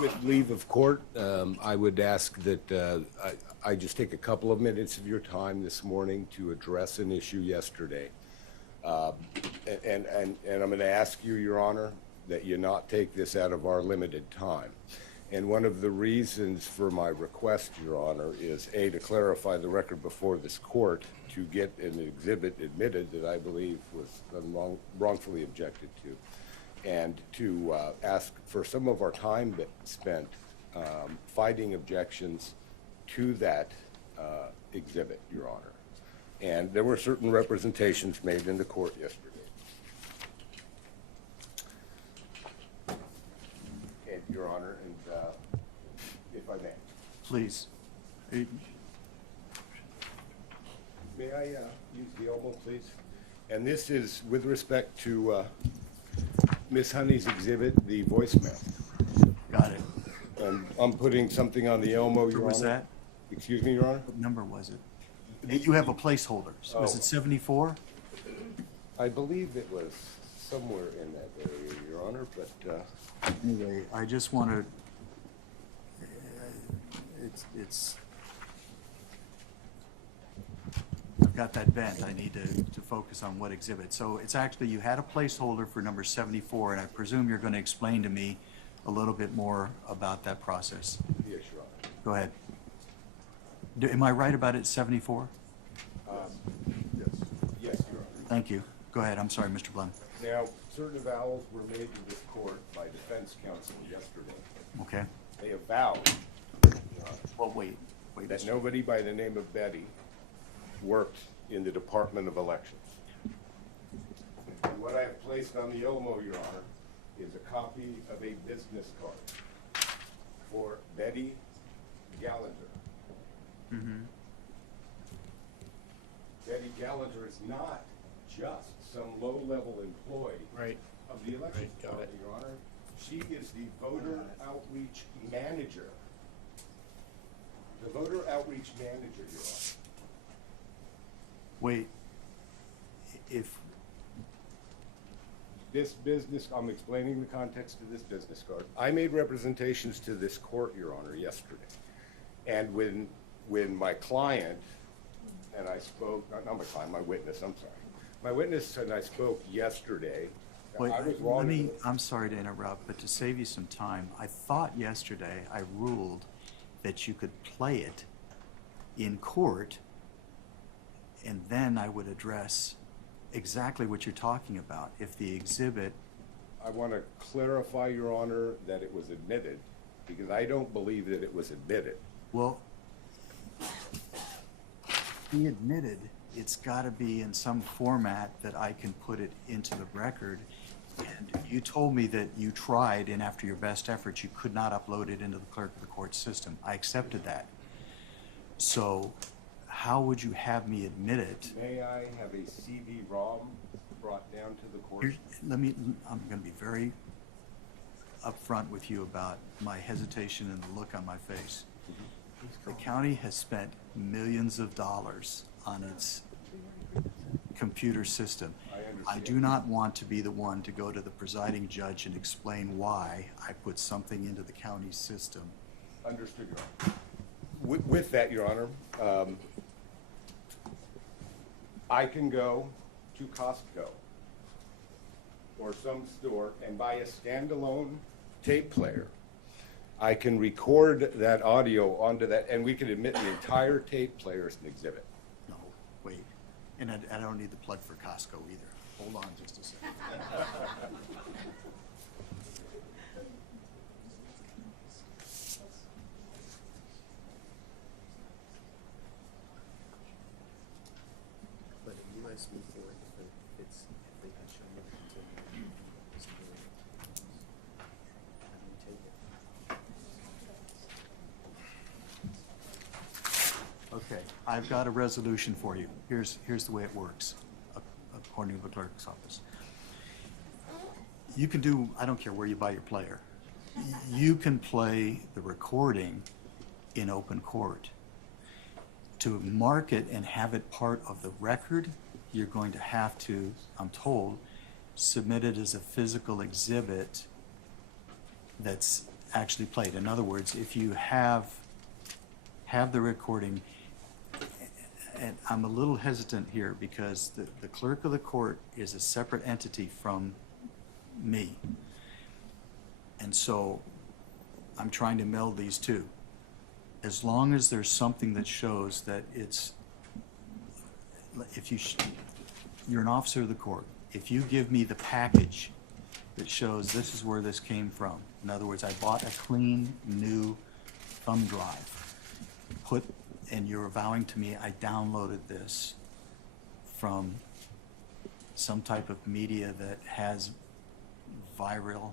With leave of court, I would ask that I just take a couple of minutes of your time this morning to address an issue yesterday. And I'm going to ask you, Your Honor, that you not take this out of our limited time. And one of the reasons for my request, Your Honor, is A, to clarify the record before this court to get an exhibit admitted that I believe was wrongfully objected to, and to ask for some of our time spent fighting objections to that exhibit, Your Honor. And there were certain representations made in the court yesterday. And, Your Honor, and if I may. Please. May I use the elbow, please? And this is with respect to Miss Honey's exhibit, the voicemail. Got it. And I'm putting something on the Elmo, Your Honor. What was that? Excuse me, Your Honor? What number was it? You have a placeholder. So was it 74? I believe it was somewhere in that area, Your Honor, but Anyway, I just want to, I've got that bent. I need to focus on what exhibit. So it's actually, you had a placeholder for number 74, and I presume you're going to explain to me a little bit more about that process. yes, Your Honor. Go ahead. Am I right about it, 74? Yes, Your Honor. Thank you. Go ahead. I'm sorry, Mr. Blum. Now, certain avowals were made to this court by defense counsel yesterday. Okay. They avowed, Your Honor, Well, wait. that nobody by the name of Betty worked in the Department of Elections. And what I have placed on the Elmo, Your Honor, is a copy of a business card for Betty Gallagher. Mm-hmm. Betty Gallagher is not just some low-level employee of the election department, Your Honor. She is the voter outreach manager. The voter outreach manager, Your Honor. Wait. If This business, I'm explaining the context of this business card. I made representations to this court, Your Honor, yesterday. And when my client and I spoke, not my client, my witness, I'm sorry. My witness and I spoke yesterday. Wait, I was wrong. I'm sorry to interrupt, but to save you some time, I thought yesterday I ruled that you could play it in court, and then I would address exactly what you're talking about. If the exhibit... I want to clarify, Your Honor, that it was admitted, because I don't believe that it was admitted. Well, be admitted, it's got to be in some format that I can put it into the record. And you told me that you tried, and after your best efforts, you could not upload it into the clerk of the court system. I accepted that. So how would you have me admit it? May I have a CD-ROM brought down to the court? I'm going to be very upfront with you about my hesitation and the look on my face. The county has spent millions of dollars on its computer system. I do not want to be the one to go to the presiding judge and explain why I put something into the county system. Understood, Your Honor. With that, Your Honor, I can go to Costco or some store and buy a standalone tape player. I can record that audio onto that, and we can admit the entire tape player as an exhibit. No, wait. And I don't need the plug for Costco either. Hold on just a second. But you might speak for it if they can show me the continuum. How do you take it? Okay, I've got a resolution for you. Here's the way it works, according to the clerk's office. You can do, I don't care where you buy your player. You can play the recording in open court. To mark it and have it part of the record, you're going to have to, I'm told, submit it as a physical exhibit that's actually played. In other words, if you have the recording, and I'm a little hesitant here because the clerk of the court is a separate entity from me. And so I'm trying to meld these two. As long as there's something that shows that it's, if you're an officer of the court, if you give me the package that shows this is where this came from, in other words, I bought a clean, new thumb drive, and you're avowing to me I downloaded this from some type of media that has viral,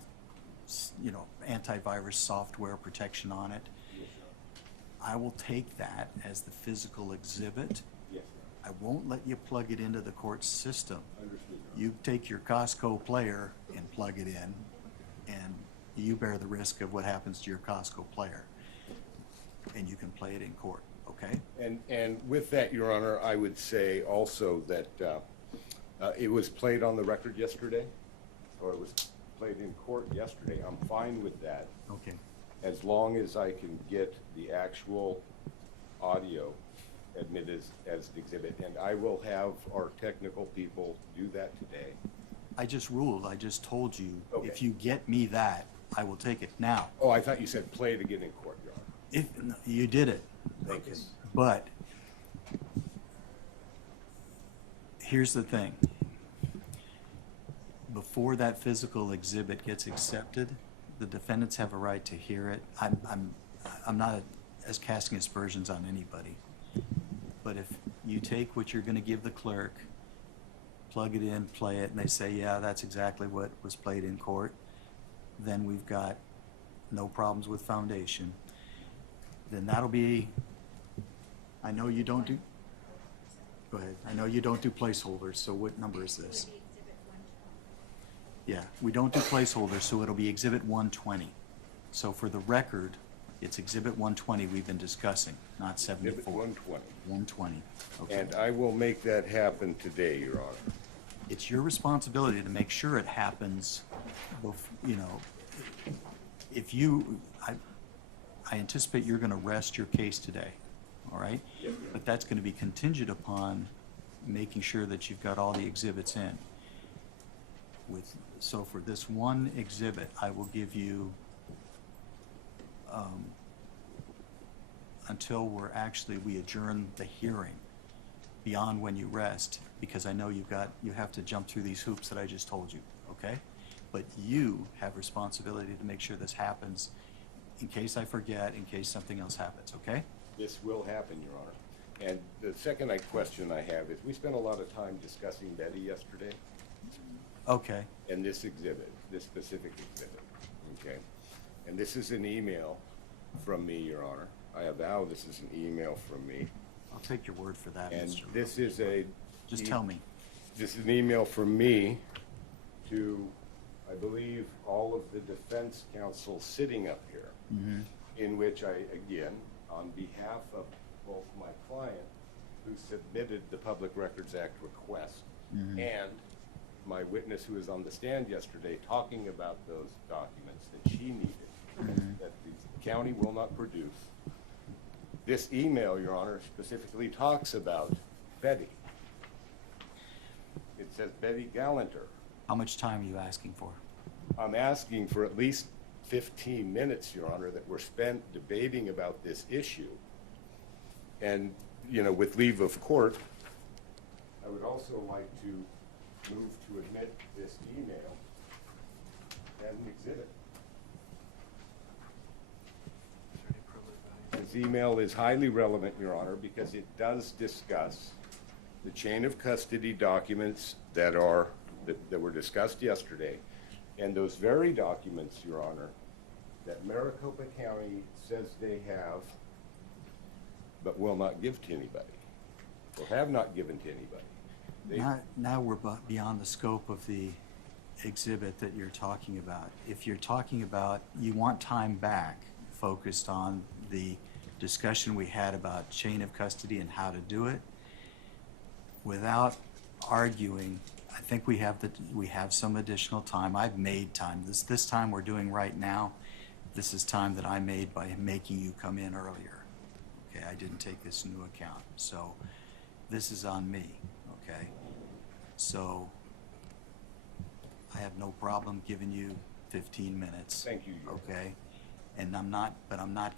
antivirus software protection on it, I will take that as the physical exhibit. Yes, I won't let you plug it into the court system. understood. You take your Costco player and plug it in, and you bear the risk of what happens to your Costco player. And you can play it in court, okay? And with that, Your Honor, I would say also that it was played on the record yesterday, or it was played in court yesterday. I'm fine with that, Okay. as long as I can get the actual audio admitted as an exhibit. And I will have our technical people do that today. I just ruled, I just told you, Okay. if you get me that, I will take it. Now, Oh, I thought you said play it again in court, Your Honor. if you did it, Thank you. but here's the thing. Before that physical exhibit gets accepted, the defendants have a right to hear it. I'm not as casting aspersions on anybody. But if you take what you're gonna give the clerk, plug it in, play it, and they say, yeah, that's exactly what was played in court, then we've got no problems with foundation. Then that'll be, I know you don't do, go ahead. I know you don't do placeholders, so what number is this? Yeah, we don't do placeholders, so it'll be Exhibit 120. So for the record, it's Exhibit 120 we've been discussing, not 74. Exhibit 120. 120, okay. And I will make that happen today, Your Honor. It's your responsibility to make sure it happens, if you, I anticipate you're gonna rest your case today, all right? Yep. But that's gonna be contingent upon making sure that you've got all the exhibits in. So for this one exhibit, I will give you, until we adjourn the hearing beyond when you rest, because I know you have to jump through these hoops that I just told you, okay? But you have responsibility to make sure this happens in case I forget, in case something else happens, okay? This will happen, Your Honor. And the second question I have is, we spent a lot of time discussing Betty yesterday, Okay, and this exhibit, this specific exhibit, okay? And this is an email from me, Your Honor. I avow this is an email from me. I'll take your word for that, And Mr. this is Just tell me. This is an email from me to, I believe, all of the defense counsel sitting up here, in which I, again, on behalf of both my client, who submitted the Public Records Act request, and my witness who was on the stand yesterday talking about those documents that she needed, that the county will not produce. This email, Your Honor, specifically talks about Betty. It says Betty Gallanter. How much time are you asking for? I'm asking for at least 15 minutes, Your Honor, that were spent debating about this issue. And, with leave of court, I would also like to move to admit this email as an exhibit. This email is highly relevant, Your Honor, because it does discuss the chain of custody documents that were discussed yesterday, and those very documents, Your Honor, that Maricopa County says they have, but will not give to anybody, or have not given to anybody. Now we're beyond the scope of the exhibit that you're talking about. If you're talking about, you want time back focused on the discussion we had about chain of custody and how to do it, without arguing, I think we have some additional time. I've made time. This time we're doing right now, this is time that I made by making you come in earlier. Okay, I didn't take this into account. So this is on me, okay? So I have no problem giving you 15 minutes. Thank you, Your Honor. Okay? And I'm not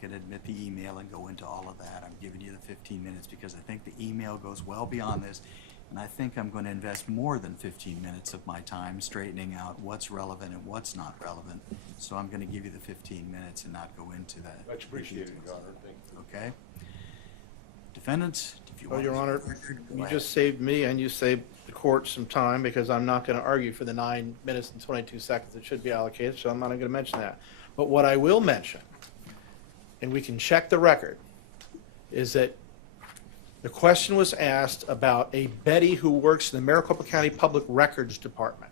gonna admit the email and go into all of that. I'm giving you the 15 minutes because I think the email goes well beyond this. And I think I'm gonna invest more than 15 minutes of my time straightening out what's relevant and what's not relevant. So I'm gonna give you the 15 minutes and not go into that. Much appreciated, details. Your Honor. Thank you. Okay? Defendants, if you Well, want. Your Honor, go you ahead. just saved me and you saved the court some time because I'm not going to argue for the 9 minutes and 22 seconds that should be allocated, so I'm not going to mention that. But what I will mention, and we can check the record, is that the question was asked about a Betty who works in the Maricopa County Public Records Department.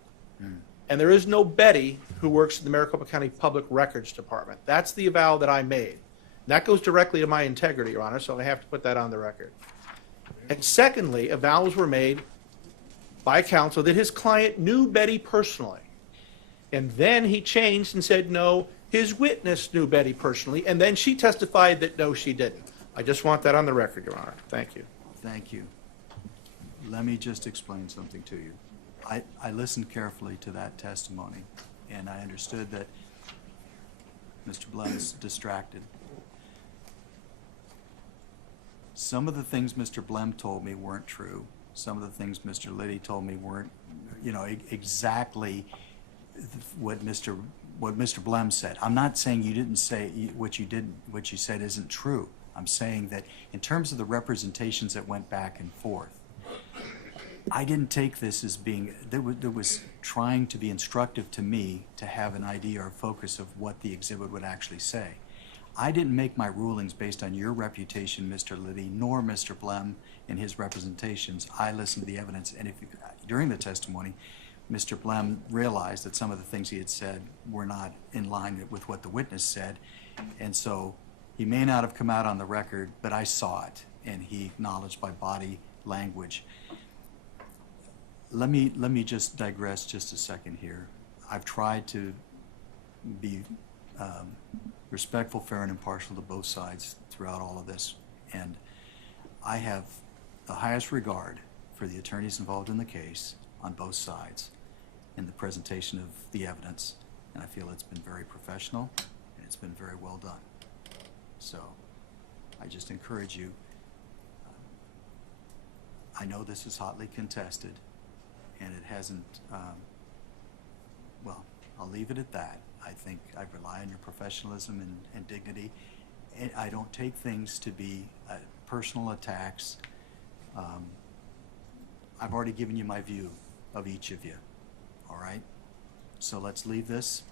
And there is no Betty who works in the Maricopa County Public Records Department. That's the avowal that I made. That goes directly to my integrity, Your Honor, so I have to put that on the record. And secondly, avowals were made by counsel that his client knew Betty personally. And then he changed and said, no, his witness knew Betty personally, and then she testified that, no, she didn't. I just want that on the record, Your Honor. Thank you. Thank you. Let me just explain something to you. I listened carefully to that testimony, and I understood that Mr. Blem's distracted. Some of the things Mr. Blem told me weren't true. Some of the things Mr. Liddy told me weren't, exactly what Mr. Blem said. I'm not saying you didn't say what you said isn't true. I'm saying that in terms of the representations that went back and forth, I didn't take this as being, there was trying to be instructive to me to have an idea or focus of what the exhibit would actually say. I didn't make my rulings based on your reputation, Mr. Liddy, nor Mr. Blem in his representations. I listened to the evidence, and during the testimony, Mr. Blem realized that some of the things he had said were not in line with what the witness said, and so he may not have come out on the record, but I saw it, and he acknowledged by body language. Let me just digress just a second here. I've tried to be respectful, fair, and impartial to both sides throughout all of this, and I have the highest regard for the attorneys involved in the case on both sides in the presentation of the evidence, and I feel it's been very professional and it's been very well done. So I just encourage you. I know this is hotly contested, and it hasn't, well, I'll leave it at that. I think I rely on your professionalism and dignity. And I don't take things to be personal attacks. I've already given you my view of each of you, all right? So let's leave this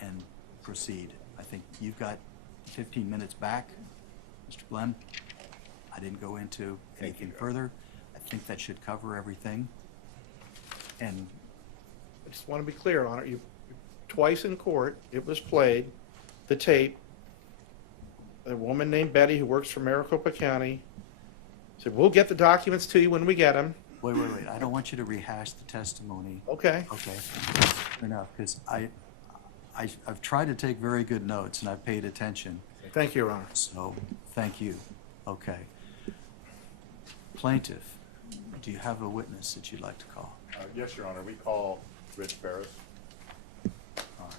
and proceed. I think you've got 15 minutes back, Mr. Blem. I didn't go into anything further. I think that should cover everything. And I just want to be clear, Your Honor. Twice in court, it was played, the tape. A woman named Betty who works for Maricopa County said, we'll get the documents to you when we get them. wait. I don't want you to rehash the testimony. Okay. Okay. Enough, because I've tried to take very good notes and I've paid attention. Thank you, Your Honor. So, thank you. Okay. Plaintiff, do you have a witness that you'd like to call? Yes, Your Honor. We call Rich Ferris. All right.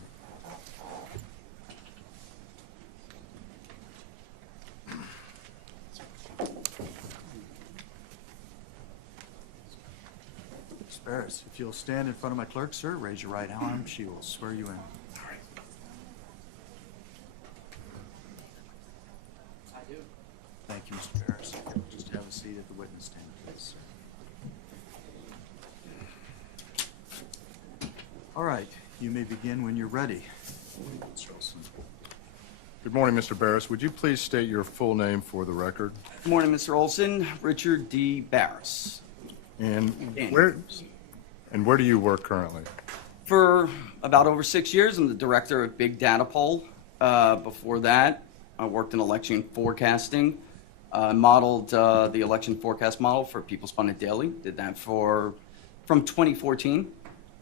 Ms. Ferris, if you'll stand in front of my clerk, sir, raise your right arm, she will swear you in. I do. Thank you, Mr. Ferris. Just have a seat at the witness stand, please, sir. All right, you may begin when you're ready. Mr. Olson. Good morning, Mr. Barris. Would you please state your full name for the record? Good morning, Mr. Olson. Richard D. Barris. And Daniels. where do you work currently? For about over 6 years, I'm the director of Big Data Poll. Before that, I worked in election forecasting. Modeled the election forecast model for People's Pundit Daily. Did that from 2014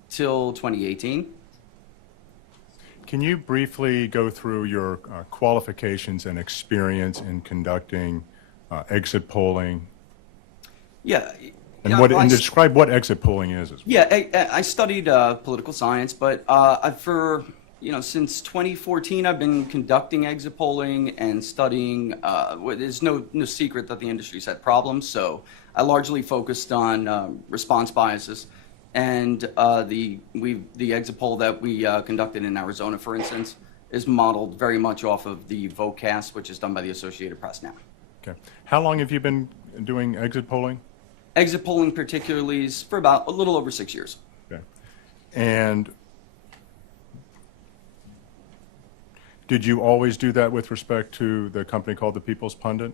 till 2018. Can you briefly go through your qualifications and experience in conducting exit polling? Yeah. And yeah, what, I and s- describe what exit polling is as well. Yeah, I studied political science, but since 2014, I've been conducting exit polling and studying. There's no secret that the industry's had problems, so I largely focused on response biases, and the exit poll that we conducted in Arizona, for instance, is modeled very much off of the VoteCast, which is done by the Associated Press now. Okay. How long have you been doing exit polling? Exit polling, particularly, is for about a little over 6 years. Okay. And did you always do that with respect to the company called the People's Pundit?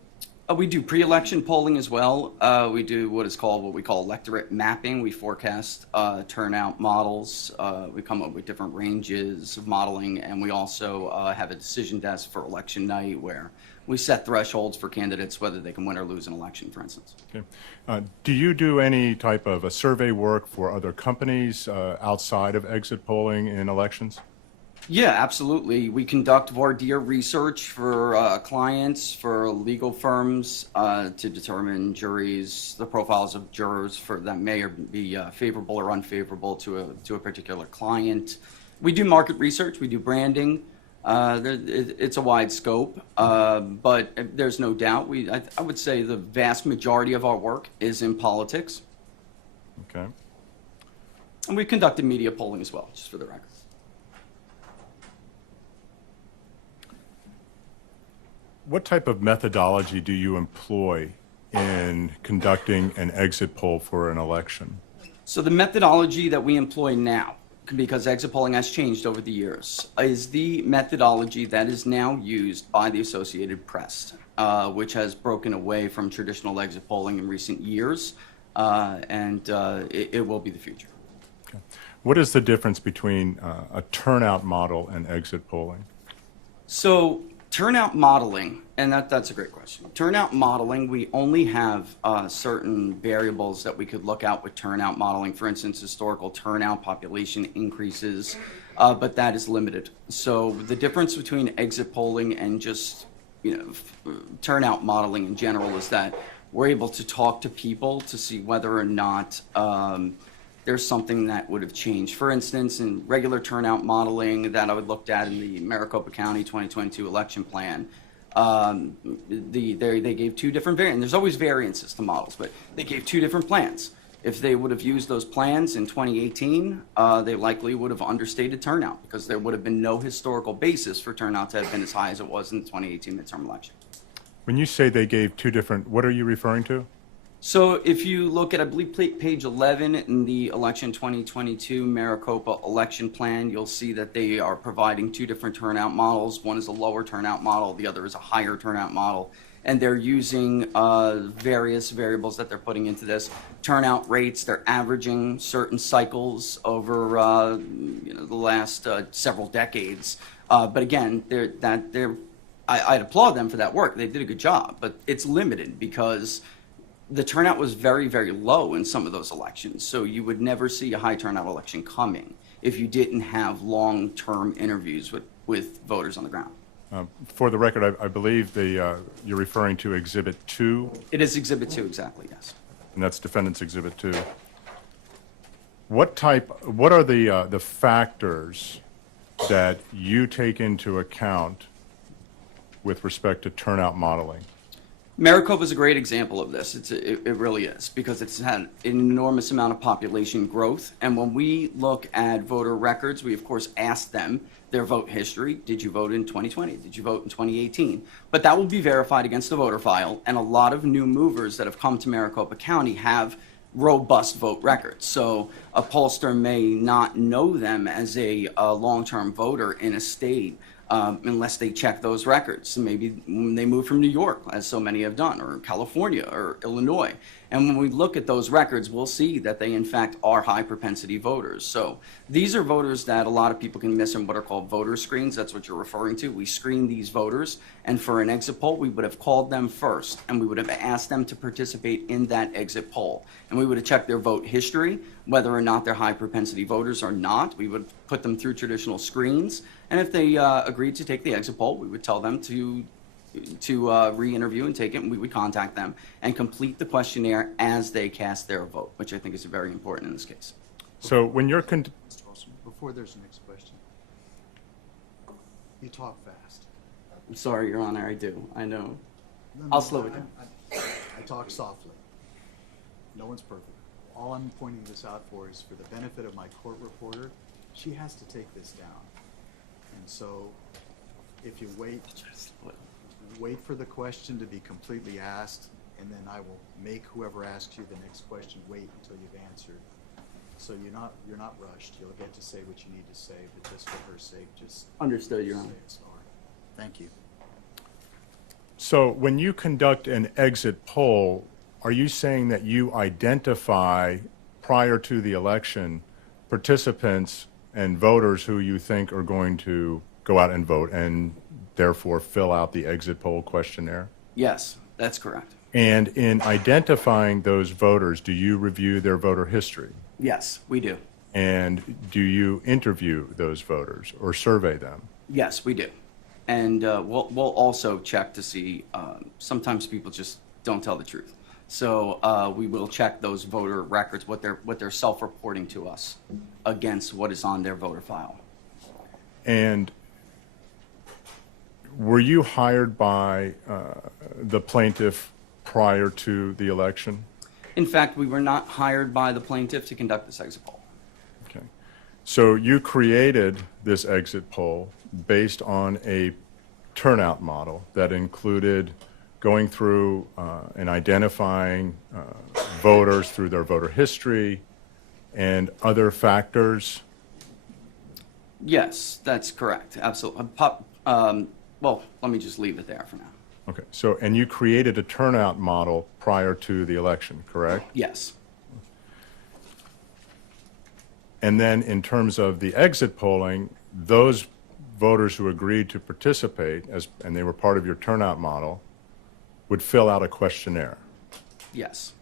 We do pre-election polling as well. We do what we call electorate mapping. We forecast turnout models. We come up with different ranges of modeling, and we also have a decision desk for election night where we set thresholds for candidates, whether they can win or lose an election, for instance. Okay. Do you do any type of a survey work for other companies outside of exit polling in elections? Yeah, absolutely. We conduct voir dire research for clients, for legal firms, to determine juries, the profiles of jurors that may be favorable or unfavorable to a particular client. We do market research. We do branding. It's a wide scope, but there's no doubt. I would say the vast majority of our work is in politics, Okay. and we've conducted media polling as well, just for the record. What type of methodology do you employ in conducting an exit poll for an election? So the methodology that we employ now, because exit polling has changed over the years, is the methodology that is now used by the Associated Press, which has broken away from traditional exit polling in recent years, and it will be the future. Okay. What is the difference between a turnout model and exit polling? So turnout modeling, and that's a great question. Turnout modeling, we only have certain variables that we could look at with turnout modeling. For instance, historical turnout, population increases, but that is limited. So the difference between exit polling and just turnout modeling in general is that we're able to talk to people to see whether or not there's something that would have changed. For instance, in regular turnout modeling that I would looked at in the Maricopa County 2022 election plan, they gave two different variants. There's always variances to models, but they gave two different plans. If they would have used those plans in 2018, they likely would have understated turnout because there would have been no historical basis for turnout to have been as high as it was in the 2018 midterm election. When you say they gave two different, what are you referring to? So if you look at, I believe, page 11 in the election 2022 Maricopa election plan, you'll see that they are providing two different turnout models. One is a lower turnout model, the other is a higher turnout model. And they're using various variables that they're putting into this. Turnout rates, they're averaging certain cycles over the last several decades. But again, I'd applaud them for that work. They did a good job, but it's limited because the turnout was very, very low in some of those elections. So you would never see a high turnout election coming if you didn't have long-term interviews with voters on the ground. For the record, I believe you're referring to Exhibit 2, It is Exhibit 2, exactly, yes. and that's Defendant's Exhibit 2. What are the factors that you take into account with respect to turnout modeling? Maricopa is a great example of this. It really is, because it's had an enormous amount of population growth. And when we look at voter records, we, of course, ask them their vote history. Did you vote in 2020? Did you vote in 2018? But that will be verified against the voter file. And a lot of new movers that have come to Maricopa County have robust vote records. So a pollster may not know them as a long-term voter in a state unless they check those records. So maybe they move from New York, as so many have done, or California, or Illinois. And when we look at those records, we'll see that they in fact are high propensity voters. So these are voters that a lot of people can miss in what are called voter screens. That's what you're referring to. We screen these voters, and for an exit poll, we would have called them first, and we would have asked them to participate in that exit poll. And we would have checked their vote history, whether or not they're high propensity voters or not. We would put them through traditional screens, and if they agreed to take the exit poll, we would tell them to re-interview and take it, and we would contact them and complete the questionnaire as they cast their vote, which I think is very important in this case. So when you're, Mr. Olson, before there's the next question, you talk fast. I'm sorry, Your Honor, I do. I know. No, I'll slow it down. I talk softly. No one's perfect. All I'm pointing this out for is for the benefit of my court reporter, she has to take this down. And so if you wait for the question to be completely asked, and then I will make whoever asks you the next question wait until you've answered. So you're not rushed. You'll get to say what you need to say, but just for her sake, just Understood, Your say Honor. it slower. Thank you. so when you conduct an exit poll, are you saying that you identify prior to the election participants and voters who you think are going to go out and vote and therefore fill out the exit poll questionnaire? Yes, that's correct. And in identifying those voters, do you review their voter history? Yes, we do. And do you interview those voters or survey them? Yes, we do. And we'll also check to see, sometimes people just don't tell the truth. So we will check those voter records, what they're self-reporting to us against what is on their voter file. And were you hired by the plaintiff prior to the election? In fact, we were not hired by the plaintiff to conduct this exit poll. Okay. So you created this exit poll based on a turnout model that included going through and identifying voters through their voter history and other factors? Yes, that's correct. Absolutely. Well, let me just leave it there for now. Okay. So, and you created a turnout model prior to the election, correct? Yes. And then in terms of the exit polling, those voters who agreed to participate, and they were part of your turnout model, would fill out a questionnaire. Yes.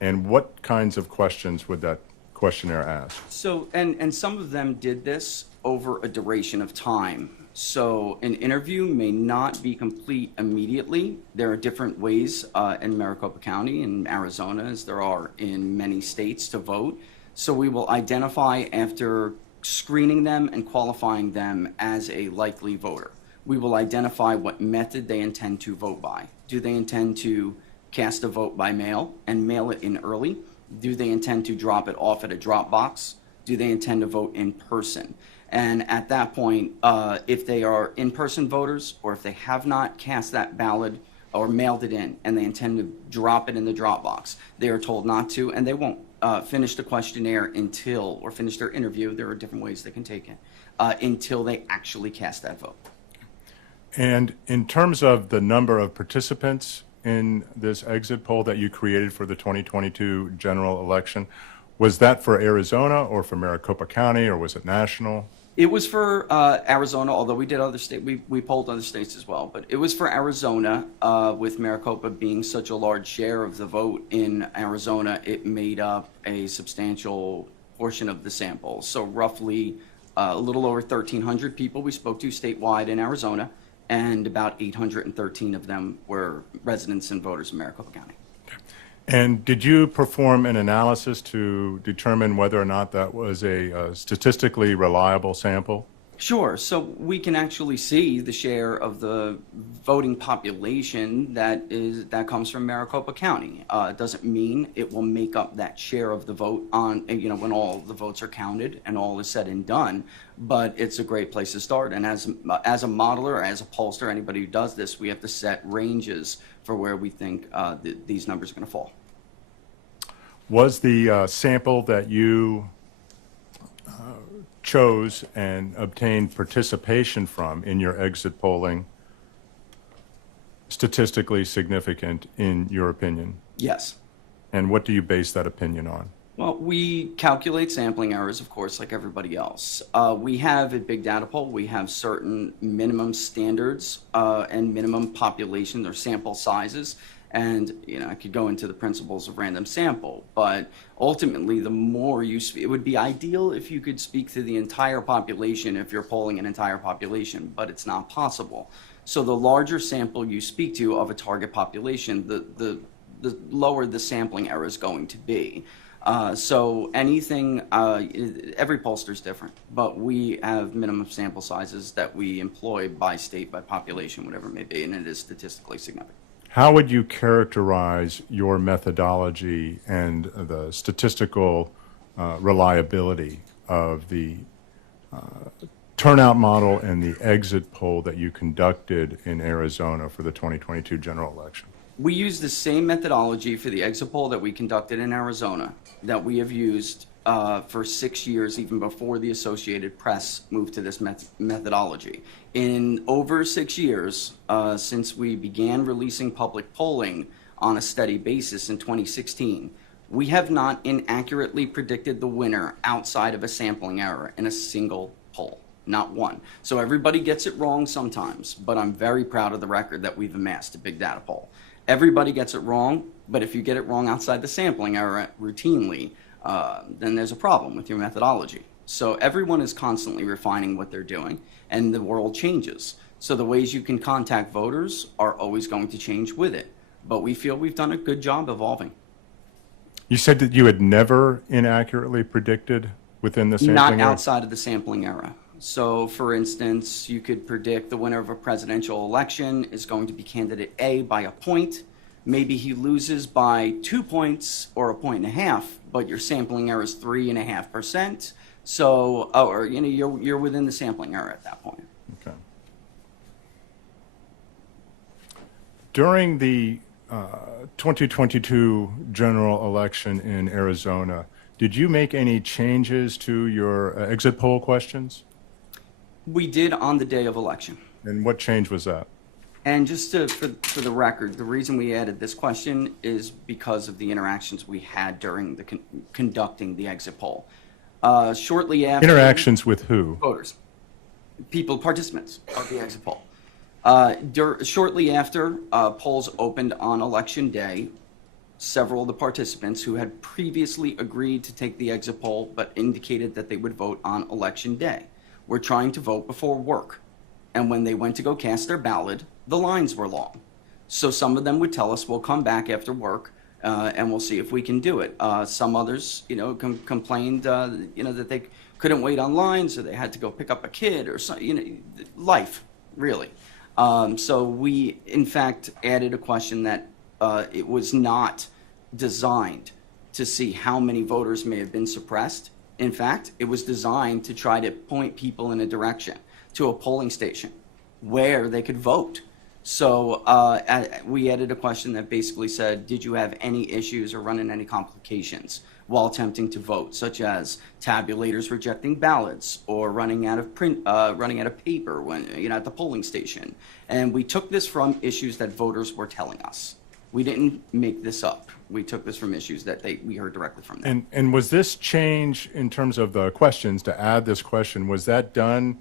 And what kinds of questions would that questionnaire ask? So, and some of them did this over a duration of time. So an interview may not be complete immediately. There are different ways in Maricopa County and Arizona, as there are in many states, to vote. So we will identify after screening them and qualifying them as a likely voter. We will identify what method they intend to vote by. Do they intend to cast a vote by mail and mail it in early? Do they intend to drop it off at a drop box? Do they intend to vote in person? And at that point, if they are in-person voters or if they have not cast that ballot or mailed it in and they intend to drop it in the drop box, they are told not to, and they won't finish the questionnaire until, or finish their interview, there are different ways they can take it, until they actually cast that vote. And in terms of the number of participants in this exit poll that you created for the 2022 general election, was that for Arizona or for Maricopa County, or was it national? It was for Arizona, although we did other state, we polled other states as well, but it was for Arizona, with Maricopa being such a large share of the vote in Arizona, it made up a substantial portion of the sample. So roughly a little over 1,300 people we spoke to statewide in Arizona, and about 813 of them were residents and voters in Maricopa County. And did you perform an analysis to determine whether or not that was a statistically reliable sample? Sure. So we can actually see the share of the voting population that comes from Maricopa County. It doesn't mean it will make up that share of the vote on, when all the votes are counted and all is said and done. But it's a great place to start. And as a modeler, as a pollster, anybody who does this, we have to set ranges for where we think these numbers are going to fall. Was the sample that you chose and obtained participation from in your exit polling statistically significant in your opinion? Yes. And what do you base that opinion on? Well, we calculate sampling errors, of course, like everybody else. We have at Big Data Poll, we have certain minimum standards and minimum population or sample sizes. And, I could go into the principles of random sample, but ultimately, the more it would be ideal if you could speak to the entire population if you're polling an entire population, but it's not possible. So the larger sample you speak to of a target population, the lower the sampling error is going to be. So anything, every pollster is different, but we have minimum sample sizes that we employ by state, by population, whatever it may be, and it is statistically significant. How would you characterize your methodology and the statistical reliability of the turnout model and the exit poll that you conducted in Arizona for the 2022 general election? We use the same methodology for the exit poll that we conducted in Arizona that we have used for 6 years, even before the Associated Press moved to this methodology. In over 6 years, since we began releasing public polling on a steady basis in 2016, we have not inaccurately predicted the winner outside of a sampling error in a single poll. Not one. So everybody gets it wrong sometimes, but I'm very proud of the record that we've amassed at Big Data Poll. Everybody gets it wrong, but if you get it wrong outside the sampling error routinely, then there's a problem with your methodology. So everyone is constantly refining what they're doing, and the world changes. So the ways you can contact voters are always going to change with it. But we feel we've done a good job evolving. You said that you had never inaccurately predicted within the sampling Not error? outside of the sampling error. So, for instance, you could predict the winner of a presidential election is going to be candidate A by a point. Maybe he loses by 2 points or 1.5 points, but your sampling error is 3.5%. So, you're within the sampling error at that point. Okay. During the 2022 general election in Arizona, did you make any changes to your exit poll questions? We did on the day of election. And what change was that? And just for the record, the reason we added this question is because of the interactions we had during the conducting the exit poll. Shortly after... Interactions with who? Voters. People, participants of the exit poll. Shortly after polls opened on election day, several of the participants who had previously agreed to take the exit poll but indicated that they would vote on election day were trying to vote before work. And when they went to go cast their ballot, the lines were long. So some of them would tell us, we'll come back after work and we'll see if we can do it. Some others, complained, that they couldn't wait on lines or they had to go pick up a kid or something, life, really. So we, in fact, added a question that it was not designed to see how many voters may have been suppressed. In fact, it was designed to try to point people in a direction to a polling station where they could vote. So we added a question that basically said, did you have any issues or run into any complications while attempting to vote, such as tabulators rejecting ballots or running out of paper when at the polling station? And we took this from issues that voters were telling us. We didn't make this up. We took this from issues that we heard directly from them. And was this change in terms of the questions, to add this question, was that done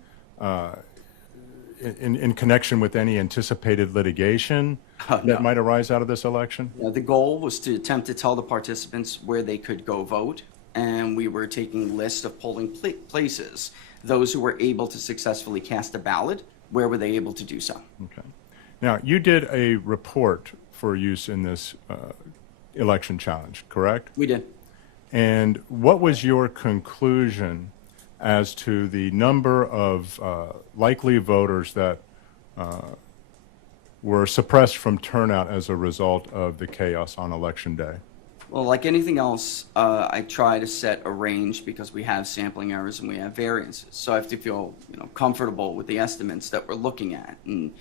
in connection with any anticipated litigation that might arise out of this election? The goal was to attempt to tell the participants where they could go vote, and we were taking lists of polling places. Those who were able to successfully cast a ballot, where were they able to do so? Okay. Now, you did a report for use in this election challenge, correct? We did. And what was your conclusion as to the number of likely voters that were suppressed from turnout as a result of the chaos on election day? Well, like anything else, I try to set a range because we have sampling errors and we have variances. So I have to feel comfortable with the estimates that we're looking at. And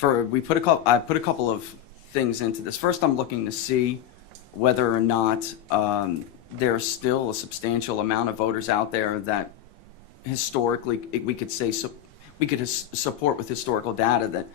I put a couple of things into this. First, I'm looking to see whether or not there's still a substantial amount of voters out there that historically we could say we could support with historical data that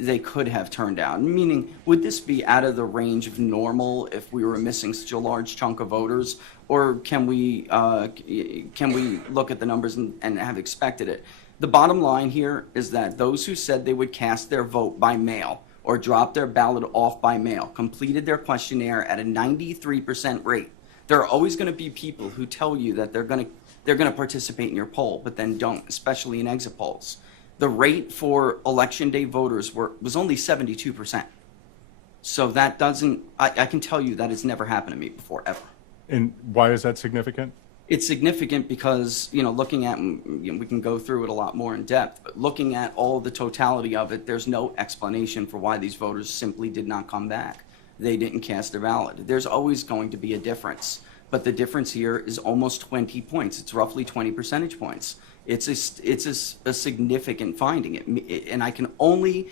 they could have turned out. Meaning, would this be out of the range of normal if we were missing such a large chunk of voters, or can we look at the numbers and have expected it? The bottom line here is that those who said they would cast their vote by mail or drop their ballot off by mail completed their questionnaire at a 93% rate. There are always going to be people who tell you that they're going to participate in your poll, but then don't, especially in exit polls. The rate for election day voters was only 72%. So that doesn't, I can tell you that has never happened to me before, ever. And why is that significant? It's significant because, looking at, we can go through it a lot more in depth, but looking at all the totality of it, there's no explanation for why these voters simply did not come back. They didn't cast their ballot. There's always going to be a difference, but the difference here is almost 20 points. It's roughly 20 percentage points. It's a significant finding. And I can only,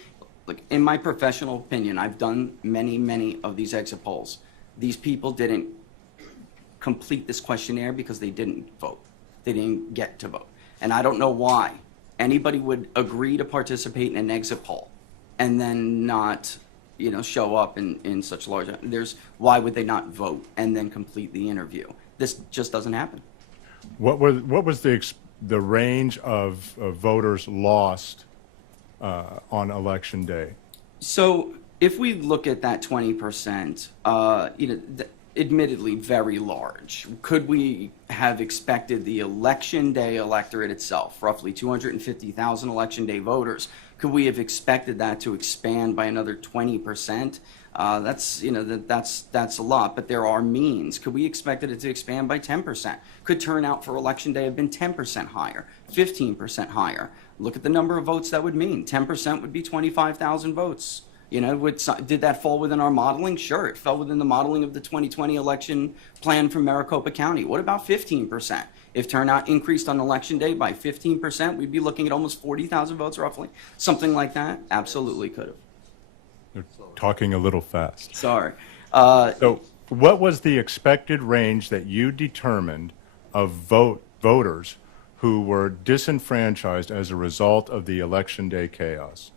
in my professional opinion, I've done many of these exit polls. These people didn't complete this questionnaire because they didn't vote. They didn't get to vote. And I don't know why anybody would agree to participate in an exit poll and then not, show up in such large, why would they not vote and then complete the interview? This just doesn't happen. What was the range of voters lost on election day? So if we look at that 20%, admittedly very large. Could we have expected the election day electorate itself, roughly 250,000 election day voters, could we have expected that to expand by another 20%? That's a lot, but there are means. Could we expect it to expand by 10%? Could turnout for election day have been 10% higher, 15% higher? Look at the number of votes that would mean. 10% would be 25,000 votes. Did that fall within our modeling? Sure, it fell within the modeling of the 2020 election plan for Maricopa County. What about 15%? If turnout increased on election day by 15%, we'd be looking at almost 40,000 votes roughly. Something like that? Absolutely could have. You're talking a little fast. Sorry. So what was the expected range that you determined of voters who were disenfranchised as a result of the election day chaos?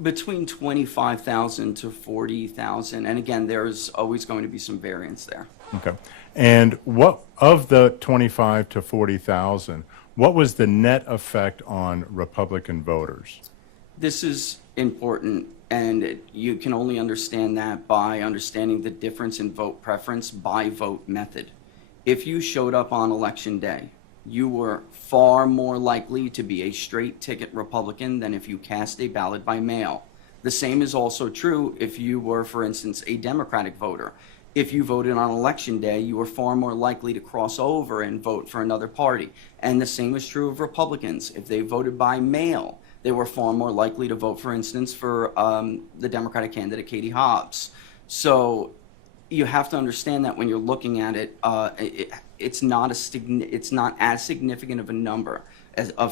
Between 25,000 to 40,000. And again, there's always going to be some variance there. Okay. And what of the 25 to 40,000, what was the net effect on Republican voters? This is important, and you can only understand that by understanding the difference in vote preference by vote method. If you showed up on election day, you were far more likely to be a straight ticket Republican than if you cast a ballot by mail. The same is also true if you were, for instance, a Democratic voter. If you voted on election day, you were far more likely to cross over and vote for another party. And the same is true of Republicans. If they voted by mail, they were far more likely to vote, for instance, for the Democratic candidate, Katie Hobbs. So you have to understand that when you're looking at it, it's not as significant of a number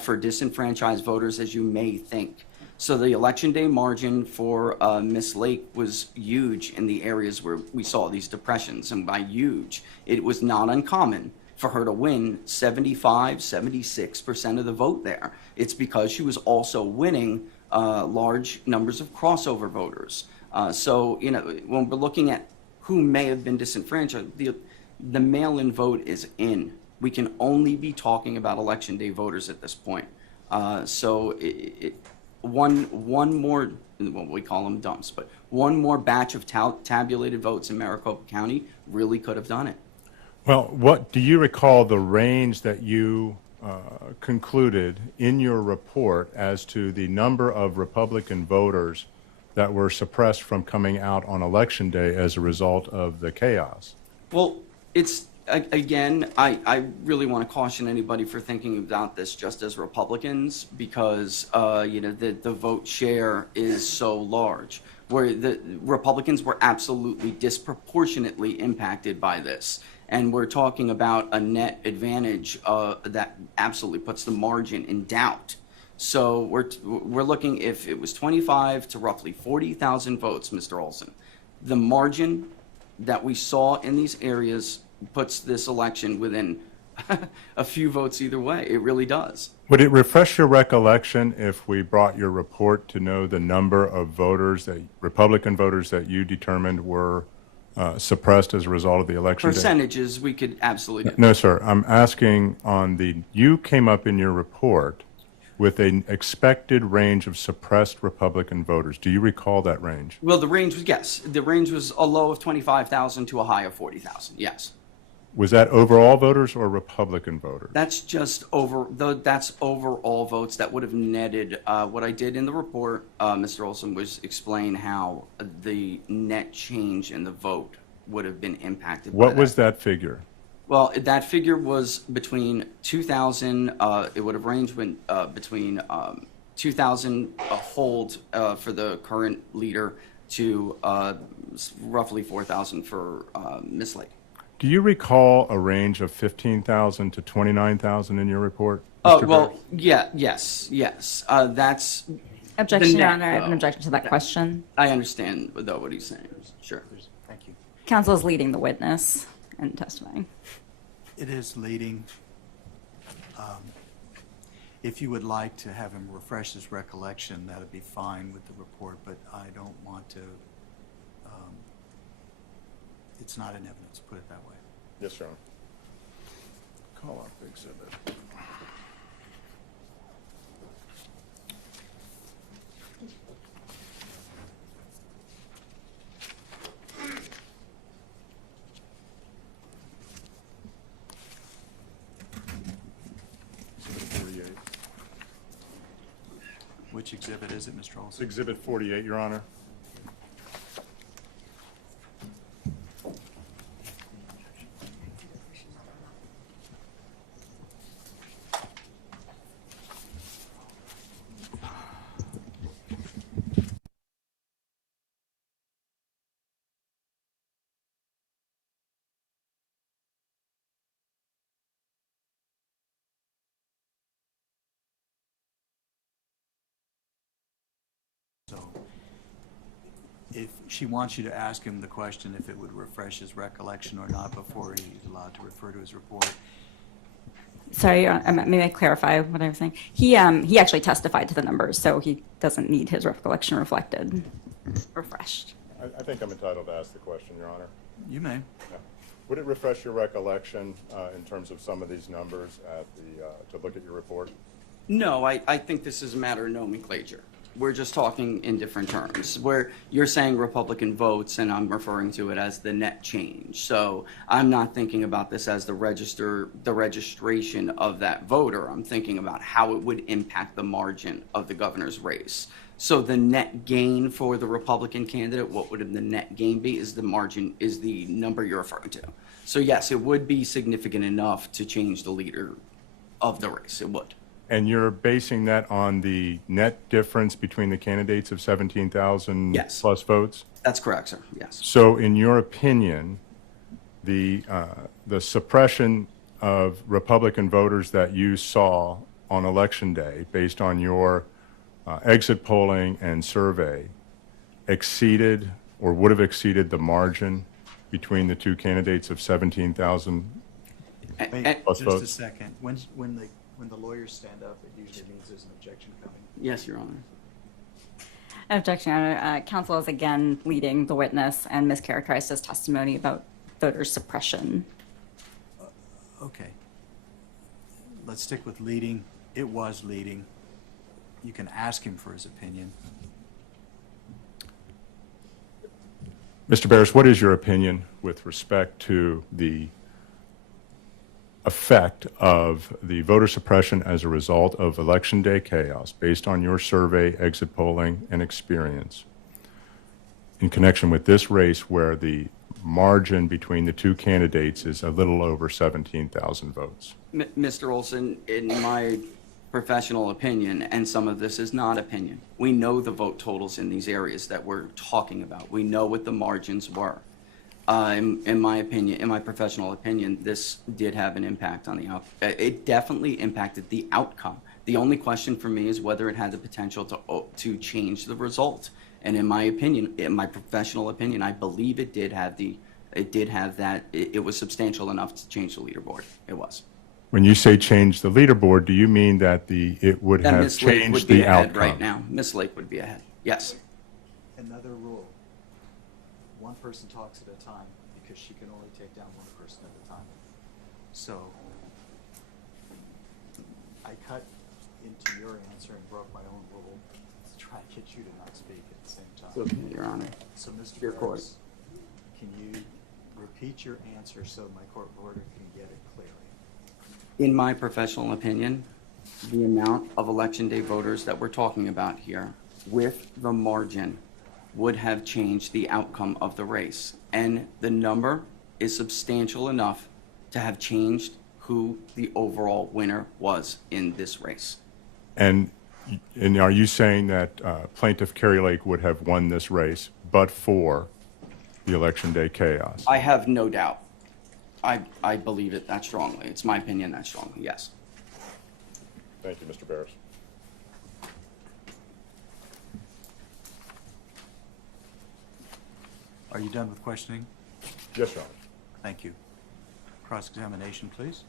for disenfranchised voters as you may think. So the election day margin for Ms. Lake was huge in the areas where we saw these depressions. And by huge, it was not uncommon for her to win 75, 76% of the vote there. It's because she was also winning large numbers of crossover voters. So, when we're looking at who may have been disenfranchised, the mail-in vote is in. We can only be talking about election day voters at this point. So one more, what we call them dumps, but one more batch of tabulated votes in Maricopa County really could have done it. Well, what do you recall the range that you concluded in your report as to the number of Republican voters that were suppressed from coming out on election day as a result of the chaos? Well, again, I really want to caution anybody for thinking about this just as Republicans because, the vote share is so large, where the Republicans were absolutely disproportionately impacted by this. And we're talking about a net advantage that absolutely puts the margin in doubt. So we're looking, if it was 25 to roughly 40,000 votes, Mr. Olson, the margin that we saw in these areas puts this election within a few votes either way. It really does. Would it refresh your recollection if we brought your report to know the number of voters, that Republican voters that you determined were suppressed as a result of the election day? Percentages, we could absolutely do. No, sir. I'm asking you came up in your report with an expected range of suppressed Republican voters. Do you recall that range? Well, the range was, yes. The range was a low of 25,000 to a high of 40,000, yes. Was that overall voters or Republican voters? That's just that's overall votes that would have netted. What I did in the report, Mr. Olson, was explain how the net change in the vote would have been impacted. What was that figure? Well, that figure was between 2,000. It would have ranged between 2,000 hold for the current leader to roughly 4,000 for Ms. Lake. Do you recall a range of 15,000 to 29,000 in your report? Oh, Mr. well, Barrett? yeah, yes. That's. Objection, the Your net, Honor. I have an though. objection to that question. I understand, though, what he's saying. Sure. Thank you. Counsel is leading the witness in testifying. It is leading. If you would like to have him refresh his recollection, that'd be fine with the report, but I don't want to, it's not in evidence, put it that way. Yes, Your Honor. Call up exhibit. Exhibit 48. Which exhibit is it, Mr. It's Olson? exhibit 48, Your Honor. So if she wants you to ask him the question if it would refresh his recollection or not before he's allowed to refer to his report. Sorry, Your Honor, may I clarify what I was saying? He actually testified to the numbers, so he doesn't need his recollection refreshed. I think I'm entitled to ask the question, Your Honor. You may. Yeah. Would it refresh your recollection in terms of some of these numbers to look at your report? No, I think this is a matter of nomenclature. We're just talking in different terms, where you're saying Republican votes, and I'm referring to it as the net change. So I'm not thinking about this as the registration of that voter. I'm thinking about how it would impact the margin of the governor's race. So the net gain for the Republican candidate, what would the net gain be, is the margin, is the number you're referring to. So yes, it would be significant enough to change the leader of the race. It would. And you're basing that on the net difference between the candidates of 17,000 Yes. plus votes? That's correct, sir. Yes. So in your opinion, the suppression of Republican voters that you saw on Election Day, based on your exit polling and survey, exceeded or would have exceeded the margin between the two candidates of 17,000 Wait, plus just a votes? second. When the lawyers stand up, it usually means there's an objection coming. Yes, Your Honor. Objection, Your Honor. Counsel is again leading the witness and mischaracterized his testimony about voter suppression. Okay. Let's stick with leading. It was leading. You can ask him for his opinion. Mr. Barris, what is your opinion with respect to the effect of the voter suppression as a result of Election Day chaos, based on your survey, exit polling, and experience, in connection with this race where the margin between the two candidates is a little over 17,000 votes? Mr. Olson, in my professional opinion, and some of this is not opinion, we know the vote totals in these areas that we're talking about. We know what the margins were. In my opinion, in my professional opinion, this did have an impact on the outcome. It definitely impacted the outcome. The only question for me is whether it had the potential to change the result. And in my opinion, in my professional opinion, I believe it did have that. It was substantial enough to change the leaderboard. It was. When you say change the leaderboard, do you mean that it would Then have Miss Lake would changed be the ahead outcome? right now. Miss Lake would be ahead. Yes. Another rule. One person talks at a time because she can only take down one person at a time. So I cut into your answer and broke my own rule to try to get you to not speak at the same time. Your Honor. So Mr. Your court. Barris, can you repeat your answer so my court reporter can get it clearly? In my professional opinion, the amount of election day voters that we're talking about here with the margin would have changed the outcome of the race. And the number is substantial enough to have changed who the overall winner was in this race. And are you saying that plaintiff Kari Lake would have won this race but for the election day chaos? I have no doubt. I believe it that strongly. It's my opinion that strongly, yes. Thank you, Mr. Barris. Are you done with questioning? Yes, Your Honor. Thank you. Cross-examination, please.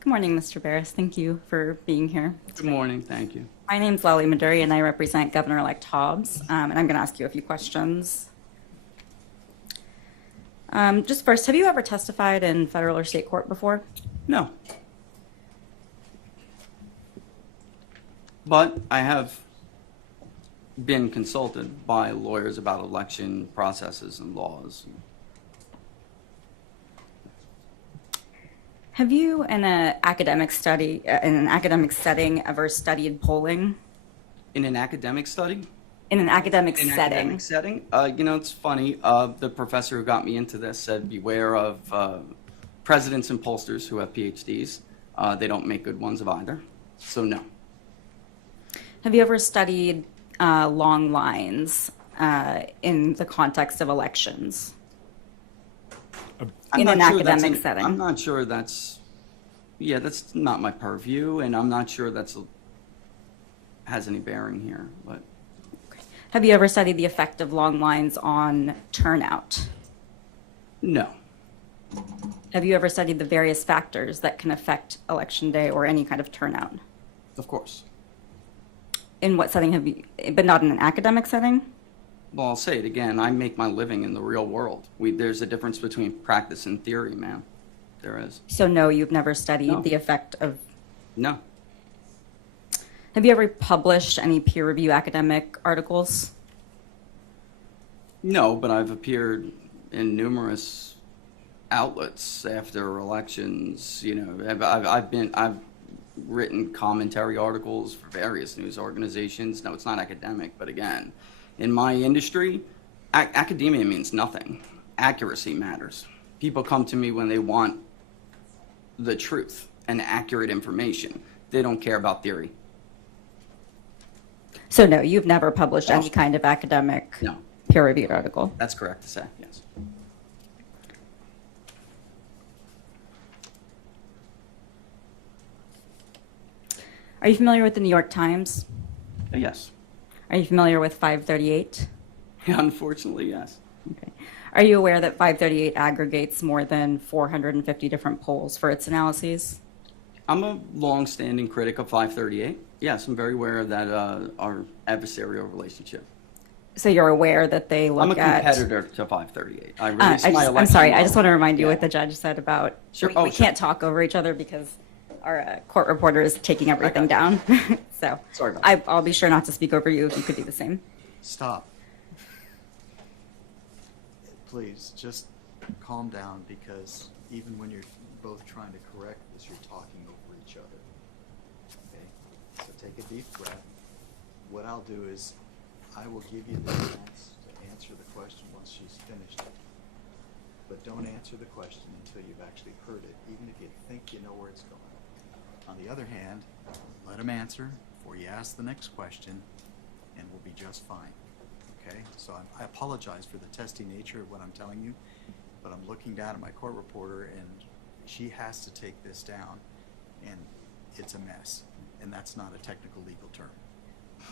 Good morning, Mr. Barris. Thank you for being here. Good morning, thank you. My name's Lally Maduri, and I represent Governor-elect Hobbs, and I'm going to ask you a few questions. Just first, have you ever testified in federal or state court before? No. But I have been consulted by lawyers about election processes and laws. Have you, in an academic study, in an academic setting, ever studied polling? In an academic study? In an academic In an setting? academic setting? It's funny. The professor who got me into this said, beware of presidents and pollsters who have PhDs. They don't make good ones of either. So no. Have you ever studied long lines in the context of elections? I'm In not an sure that's academic setting? I'm not sure that's not my purview, and I'm not sure has any bearing here, but. Have you ever studied the effect of long lines on turnout? No. Have you ever studied the various factors that can affect election day or any kind of turnout? Of course. In what setting have you, but not in an academic setting? Well, I'll say it again. I make my living in the real world. There's a difference between practice and theory, ma'am. There is. So no, you've never studied No. the effect of. No. Have you ever published any peer review academic articles? No, but I've appeared in numerous outlets after elections. I've written commentary articles for various news organizations. No, it's not academic, but again, in my industry, academia means nothing. Accuracy matters. People come to me when they want the truth and accurate information. They don't care about theory. So no, you've never published No. any kind of academic No, peer-reviewed article. that's correct to say, yes. Are you familiar with the New York Times? Yes. Are you familiar with 538? Unfortunately, yes. Okay. Are you aware that 538 aggregates more than 450 different polls for its analyses? I'm a long-standing critic of 538. Yes, I'm very aware of that, our adversarial relationship. So you're aware that they look I'm a at. competitor to 538. I released my I'm election sorry, I law. just want to remind you Yeah. what the judge said about. Sure. We, Oh, we sure. can't talk over each other because our court reporter is taking everything down. So Sorry about that. I'll be sure not to speak over you if you could do the same. Stop. Please, just calm down, because even when you're both trying to correct this, you're talking over each other. Okay? So take a deep breath. What I'll do is, I will give you the chance to answer the question once she's finished. but don't answer the question until you've actually heard it, even if you think you know where it's going. On the other hand, let them answer before you ask the next question, and we'll be just fine. Okay? So I apologize for the testy nature of what I'm telling you, but I'm looking down at my court reporter, and she has to take this down, and it's a mess. And that's not a technical legal term.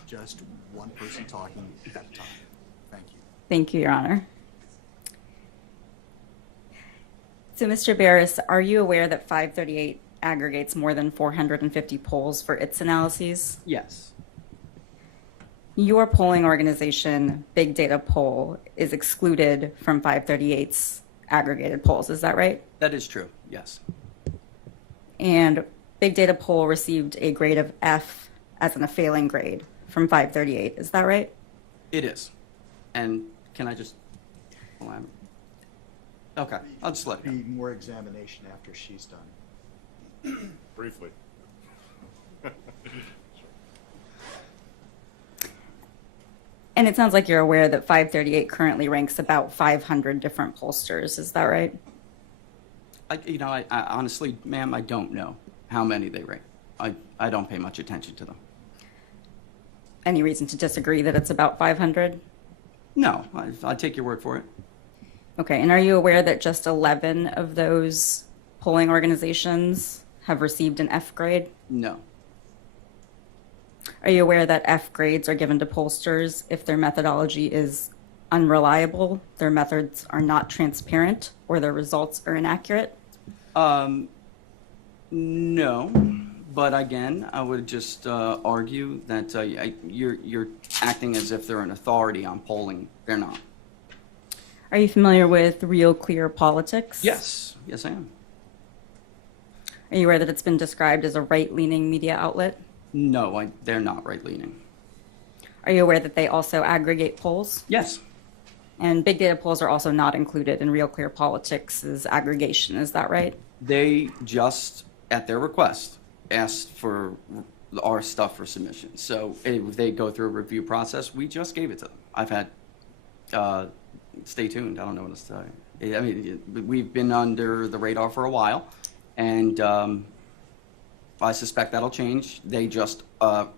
Just one person talking at a time. Thank you. Thank you, Your Honor. So, Mr. Barris, are you aware that 538 aggregates more than 450 polls for its analyses? Yes. Your polling organization, Big Data Poll, is excluded from 538's aggregated polls. Is that right? That is true, yes. And Big Data Poll received a grade of F as in a failing grade from 538. Is that right? It is. And can I just elaborate? Okay, I'll just let it go. Be more examination after she's done. Briefly. And it sounds like you're aware that 538 currently ranks about 500 different pollsters. Is that right? I honestly, ma'am, I don't know how many they rate. I don't pay much attention to them. Any reason to disagree that it's about 500? No, I take your word for it. Okay, and are you aware that just 11 of those polling organizations have received an F grade? No. Are you aware that F grades are given to pollsters if their methodology is unreliable, their methods are not transparent, or their results are inaccurate? No, but again, I would just argue that you're acting as if they're an authority on polling. They're not. Are you familiar with Real Clear Politics? Yes, yes, I am. Are you aware that it's been described as a right-leaning media outlet? No, they're not right-leaning. Are you aware that they also aggregate polls? Yes, And big data polls are also not included in Real Clear Politics' aggregation, is that right? they just, at their request, asked for our stuff for submission. So if they go through a review process, we just gave it to them. I've had, stay tuned, I don't know what to say. I mean, we've been under the radar for a while, and I suspect that'll change. They just,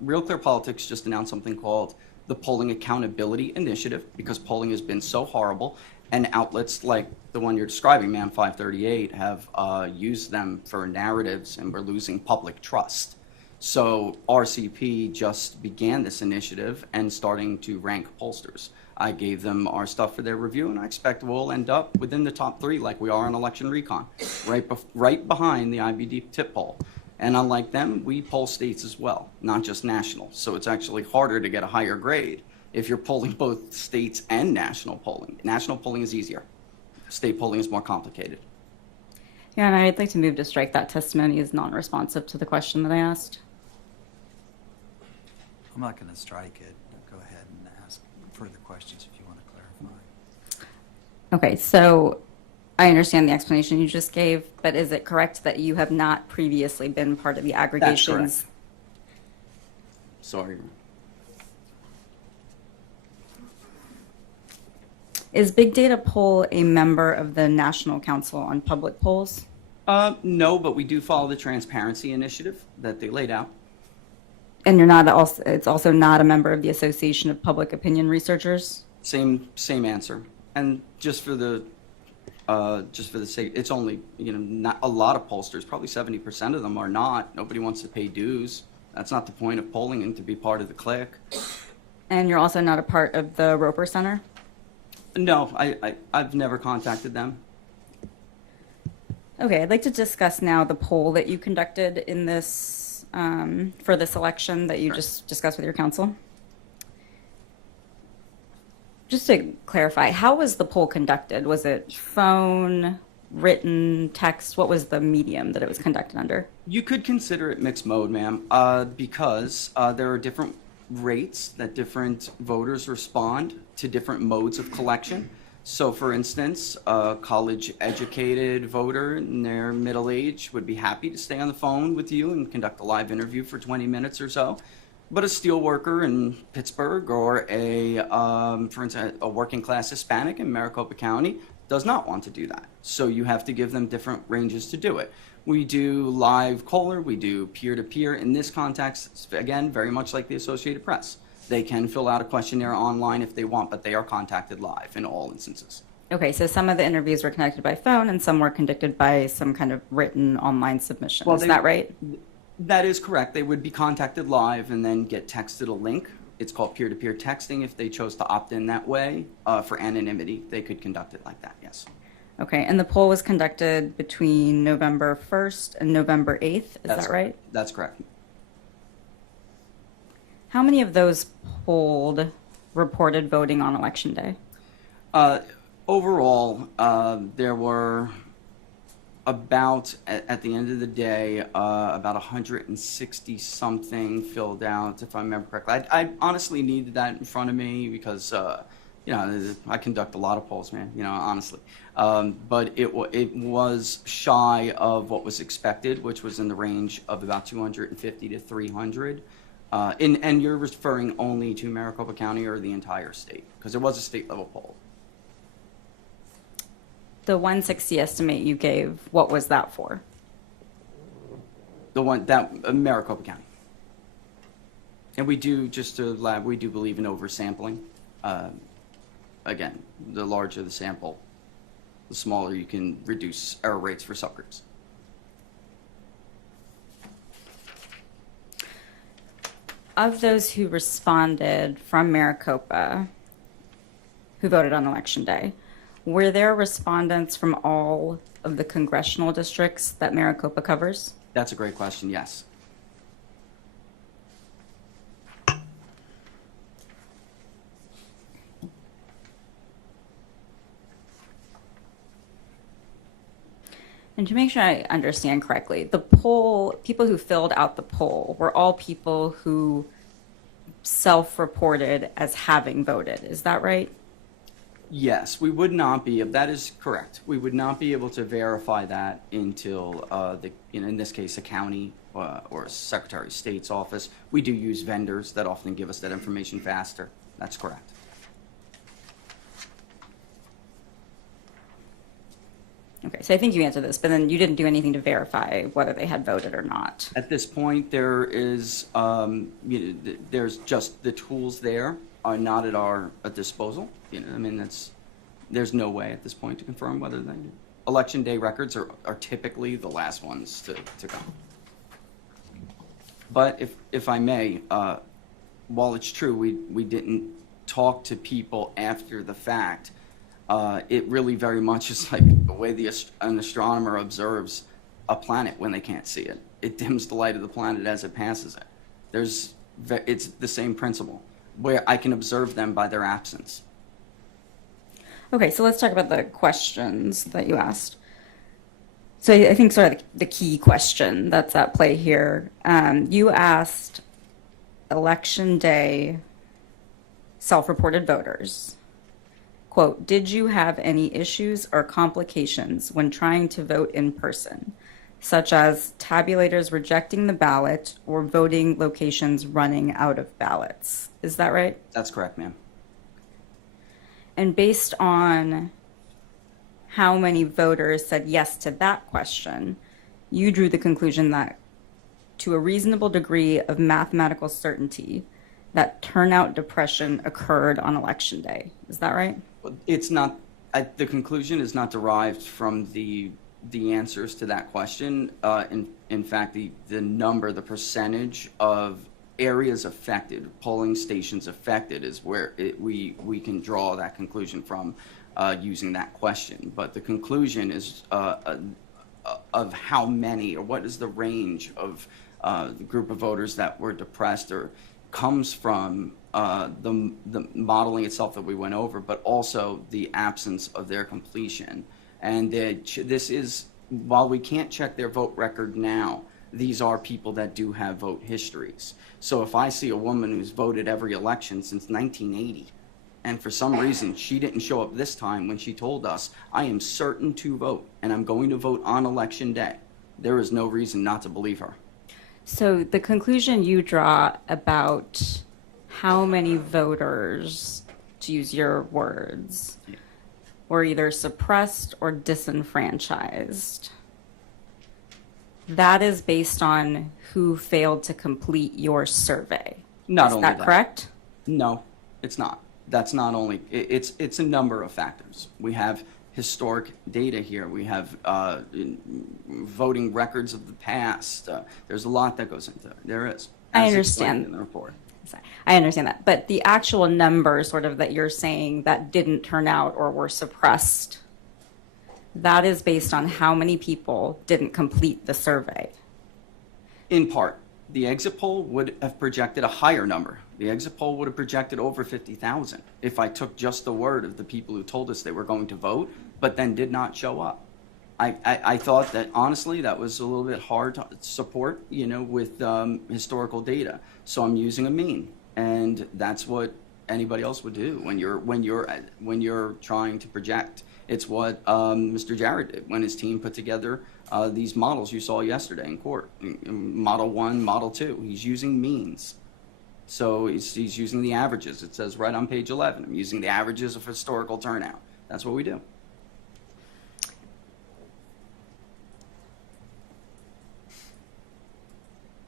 Real Clear Politics just announced something called the Polling Accountability Initiative, because polling has been so horrible, and outlets like the one you're describing, Man 538, have used them for narratives, and we're losing public trust. So RCP just began this initiative and starting to rank pollsters. I gave them our stuff for their review, and I expect we'll end up within the top 3 like we are in election recon, right behind the IBD tip poll. And unlike them, we poll states as well, not just national. So it's actually harder to get a higher grade if you're polling both states and national polling. National polling is easier. State polling is more complicated. Yeah, and I'd like to move to strike that testimony as non-responsive to the question that I asked. I'm not going to strike it. Go ahead and ask further questions if you want to clarify. Okay, so I understand the explanation you just gave, but is it correct that you have not previously been part of the aggregations? correct. Sorry. Is Big Data Poll a member of the National Council on Public Polls? No, but we do follow the transparency initiative that they laid out. And you're not also, it's also not a member of the Association of Public Opinion Researchers? Same answer. And just for the sake, it's only, not a lot of pollsters, probably 70% of them are not. Nobody wants to pay dues. That's not the point of polling, and to be part of the clique. And you're also not a part of the Roper Center? No, I've never contacted them. Okay, I'd like to discuss now the poll that you conducted in this, for this election that you Sure. just discussed with your counsel. Just to clarify, how was the poll conducted? Was it phone, written, text? What was the medium that it was conducted under? You could consider it mixed mode, ma'am, because there are different rates that different voters respond to different modes of collection. So, for instance, a college-educated voter in their middle age would be happy to stay on the phone with you and conduct a live interview for 20 minutes or so. But a steel worker in Pittsburgh or for instance, a working-class Hispanic in Maricopa County does not want to do that. So you have to give them different ranges to do it. We do live caller, we do peer-to-peer. In this context, again, very much like the Associated Press. They can fill out a questionnaire online if they want, but they are contacted live in all instances. Okay, so some of the interviews were conducted by phone and some were conducted by some kind of written online submission. Well, Is that right? That is correct. They would be contacted live and then get texted a link. It's called peer-to-peer texting. If they chose to opt in that way, for anonymity, they could conduct it like that, yes. Okay, and the poll was conducted between November 1st and November 8th, is that right? That's correct. How many of those polled reported voting on Election Day? Overall, there were about, at the end of the day, about 160 something filled out, if I remember correctly. I honestly needed that in front of me because, you know, I conduct a lot of polls, man, you know, honestly. But it was shy of what was expected, which was in the range of about 250 to 300. And you're referring only to Maricopa County or the entire state? Because it was a state level poll. The 160 estimate you gave, what was that for? The one that Maricopa County. And we do, just to lab, we do believe in oversampling. Again, the larger the sample, the smaller you can reduce error rates for subgroups. Of those who responded from Maricopa, who voted on Election Day, were there respondents from all of the congressional districts that Maricopa covers? That's a great question, yes. And to make sure I understand correctly, the poll, people who filled out the poll were all people who self-reported as having voted. Is that right? Yes, we would not be, that is correct. We would not be able to verify that until, in this case, a county or Secretary of State's office. We do use vendors that often give us that information faster. That's correct. Okay, so I think you answered this, but then you didn't do anything to verify whether they had voted or not. At this point, there is, there's just the tools there are not at our disposal. You know, I mean, there's no way at this point to confirm whether they do. Election day records are typically the last ones to come. But if I may, while it's true we didn't talk to people after the fact, it really very much is like the way an astronomer observes a planet when they can't see it. It dims the light of the planet as it passes it. It's the same principle, where I can observe them by their absence. Okay, so let's talk about the questions that you asked. So I think sort of the key question that's at play here, you asked Election Day self-reported voters, quote, did you have any issues or complications when trying to vote in person, such as tabulators rejecting the ballot or voting locations running out of ballots? Is that right? That's correct, ma'am. And based on how many voters said yes to that question, you drew the conclusion that to a reasonable degree of mathematical certainty that turnout depression occurred on Election Day. Is that right? It's not, the conclusion is not derived from the answers to that question. In fact, the percentage of areas affected, polling stations affected, is where we can draw that conclusion from using that question. But the conclusion is of how many, or what is the range of the group of voters that were depressed, or comes from the modeling itself that we went over, but also the absence of their completion. And this is, while we can't check their vote record now, these are people that do have vote histories. So if I see a woman who's voted every election since 1980, and for some reason she didn't show up this time when she told us, I am certain to vote, and I'm going to vote on Election Day, there is no reason not to believe her. So the conclusion you draw about how many voters, to use your words, were either suppressed or disenfranchised. That is based on who failed to complete your survey. Not Is only that that. correct? No, it's not. That's not only, it's a number of factors. We have historic data here. We have voting records of the past. There's a lot that goes into it. There is. I as understand. explained in the report. I understand that. But the actual number sort of that you're saying that didn't turn out or were suppressed, that is based on how many people didn't complete the survey. In part, the exit poll would have projected a higher number. The exit poll would have projected over 50,000 if I took just the word of the people who told us they were going to vote, but then did not show up. I thought that, honestly, that was a little bit hard to support, with historical data. So I'm using a mean, and that's what anybody else would do when you're trying to project. It's what Mr. Jarrett did when his team put together these models you saw yesterday in court. Model 1, Model 2. He's using means. So he's using the averages. It says right on page 11, I'm using the averages of historical turnout. That's what we do.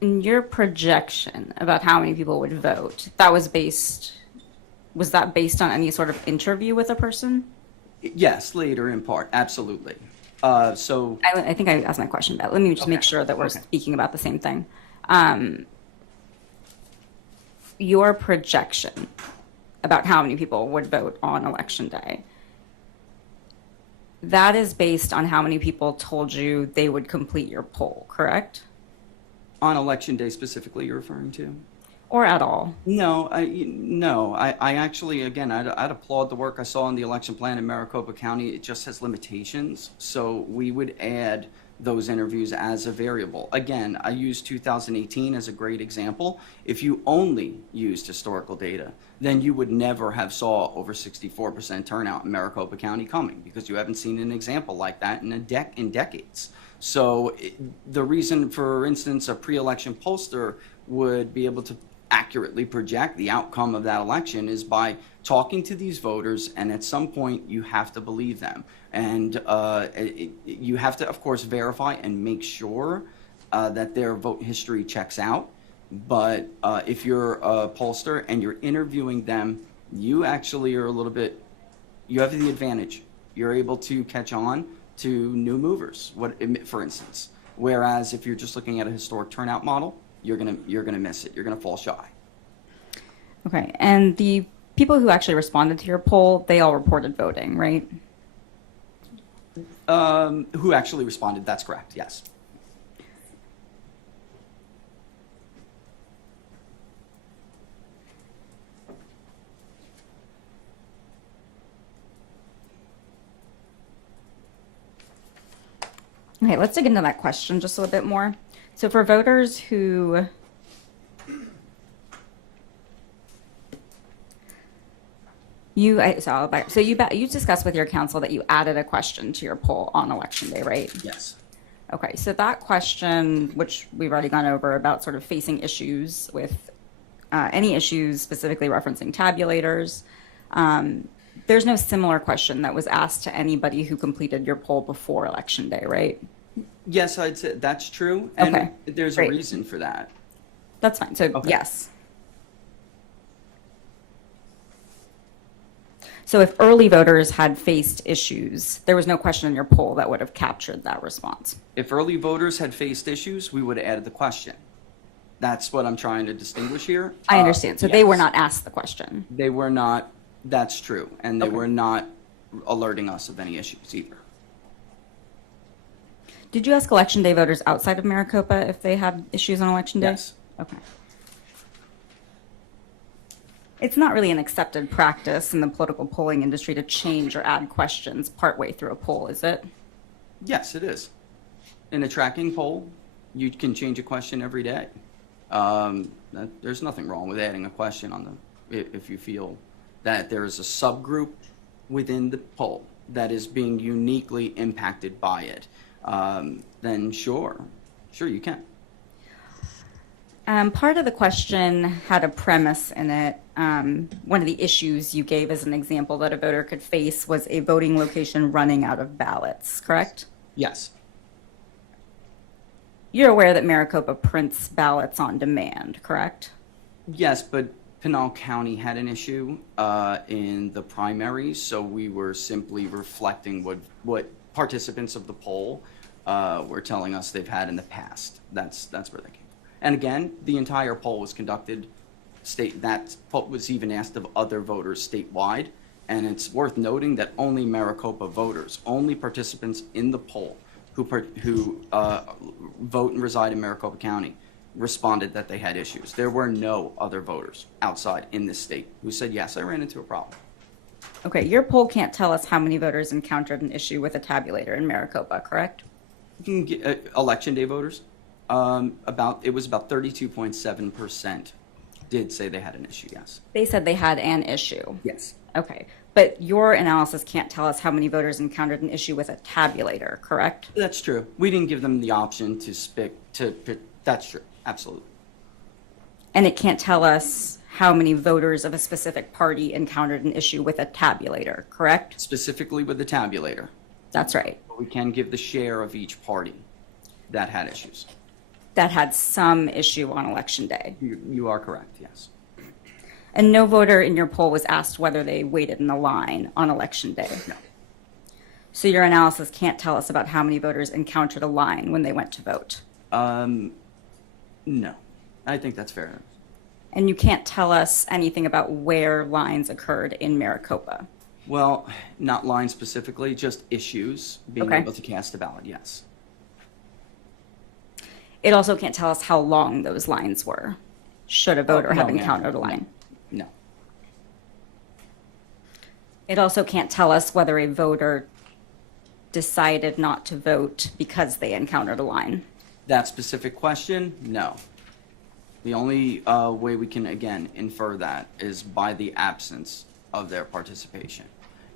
In your projection about how many people would vote, was that based on any sort of interview with a person? Yes, later in part, absolutely. So I think I asked my question, but let me just make Okay. sure that we're Okay. speaking about the same thing. Your projection about how many people would vote on election day, that is based on how many people told you they would complete your poll, correct? on election day specifically, you're referring to? Or at all? No, I actually, again, I'd applaud the work I saw in the election plan in Maricopa County. It just has limitations, so we would add those interviews as a variable. Again, I use 2018 as a great example. If you only used historical data, then you would never have saw over 64% turnout in Maricopa County coming, because you haven't seen an example like that in decades. So the reason, for instance, a pre-election pollster would be able to accurately project the outcome of that election is by talking to these voters, and at some point you have to believe them. And you have to, of course, verify and make sure that their vote history checks out. But if you're a pollster and you're interviewing them, you actually are you have the advantage. You're able to catch on to new movers, for instance. Whereas if you're just looking at a historic turnout model, you're gonna miss it. You're gonna fall shy. Okay, and the people who actually responded to your poll, they all reported voting, right? Who actually responded? That's correct. Yes. Okay, let's dig into that question just a little bit more. So for voters who you discussed with your counsel that you added a question to your poll on election day, right? Yes. Okay, so that question, which we've already gone over about sort of facing issues with any issues specifically referencing tabulators, there's no similar question that was asked to anybody who completed your poll before election day, right? Yes, I'd say that's true. And Okay, there's great. a reason for that. That's fine. So Okay. yes. So if early voters had faced issues, there was no question in your poll that would have captured that response. If early voters had faced issues, we would have added the question. That's what I'm trying to distinguish here. I understand. So they were Yes. not asked the question. They were not. That's true. And they Okay. were not alerting us of any issues either. Did you ask election day voters outside of Maricopa if they had issues on election day? Yes. Okay. It's not really an accepted practice in the political polling industry to change or add questions partway through a poll, is it? Yes, it is. In a tracking poll, you can change a question every day. There's nothing wrong with adding a question if you feel that there is a subgroup within the poll that is being uniquely impacted by it. Then sure you can. Part of the question had a premise in it. One of the issues you gave as an example that a voter could face was a voting location running out of ballots, correct? Yes. You're aware that Maricopa prints ballots on demand, correct? Yes, but Pinal County had an issue in the primaries, so we were simply reflecting what participants of the poll were telling us they've had in the past. That's where they came from. And again, the entire poll was conducted that poll was even asked of other voters statewide, and it's worth noting that only Maricopa voters, only participants in the poll who vote and reside in Maricopa County responded that they had issues. There were no other voters outside in this state who said, yes, I ran into a problem. Okay, your poll can't tell us how many voters encountered an issue with a tabulator in Maricopa, correct? You can get, election day voters, it was about 32.7% did say they had an issue, yes. They said they had an issue. Yes. Okay, but your analysis can't tell us how many voters encountered an issue with a tabulator, correct? That's true. We didn't give them the option that's true, absolutely. And it can't tell us how many voters of a specific party encountered an issue with a tabulator, correct? Specifically with the tabulator. That's right. But we can give the share of each party that had issues. That had some issue on election day. You are correct, yes. And no voter in your poll was asked whether they waited in the line on election day. No. So your analysis can't tell us about how many voters encountered a line when they went to vote. No. I think that's fair. And you can't tell us anything about where lines occurred in Maricopa. Well, not lines specifically, just issues, being Okay. able to cast a ballot, yes. It also can't tell us how long those lines were, should a voter no, have ma'am. encountered a line. No. It also can't tell us whether a voter decided not to vote because they encountered a line. That specific question, no. The only way we can, again, infer that is by the absence of their participation.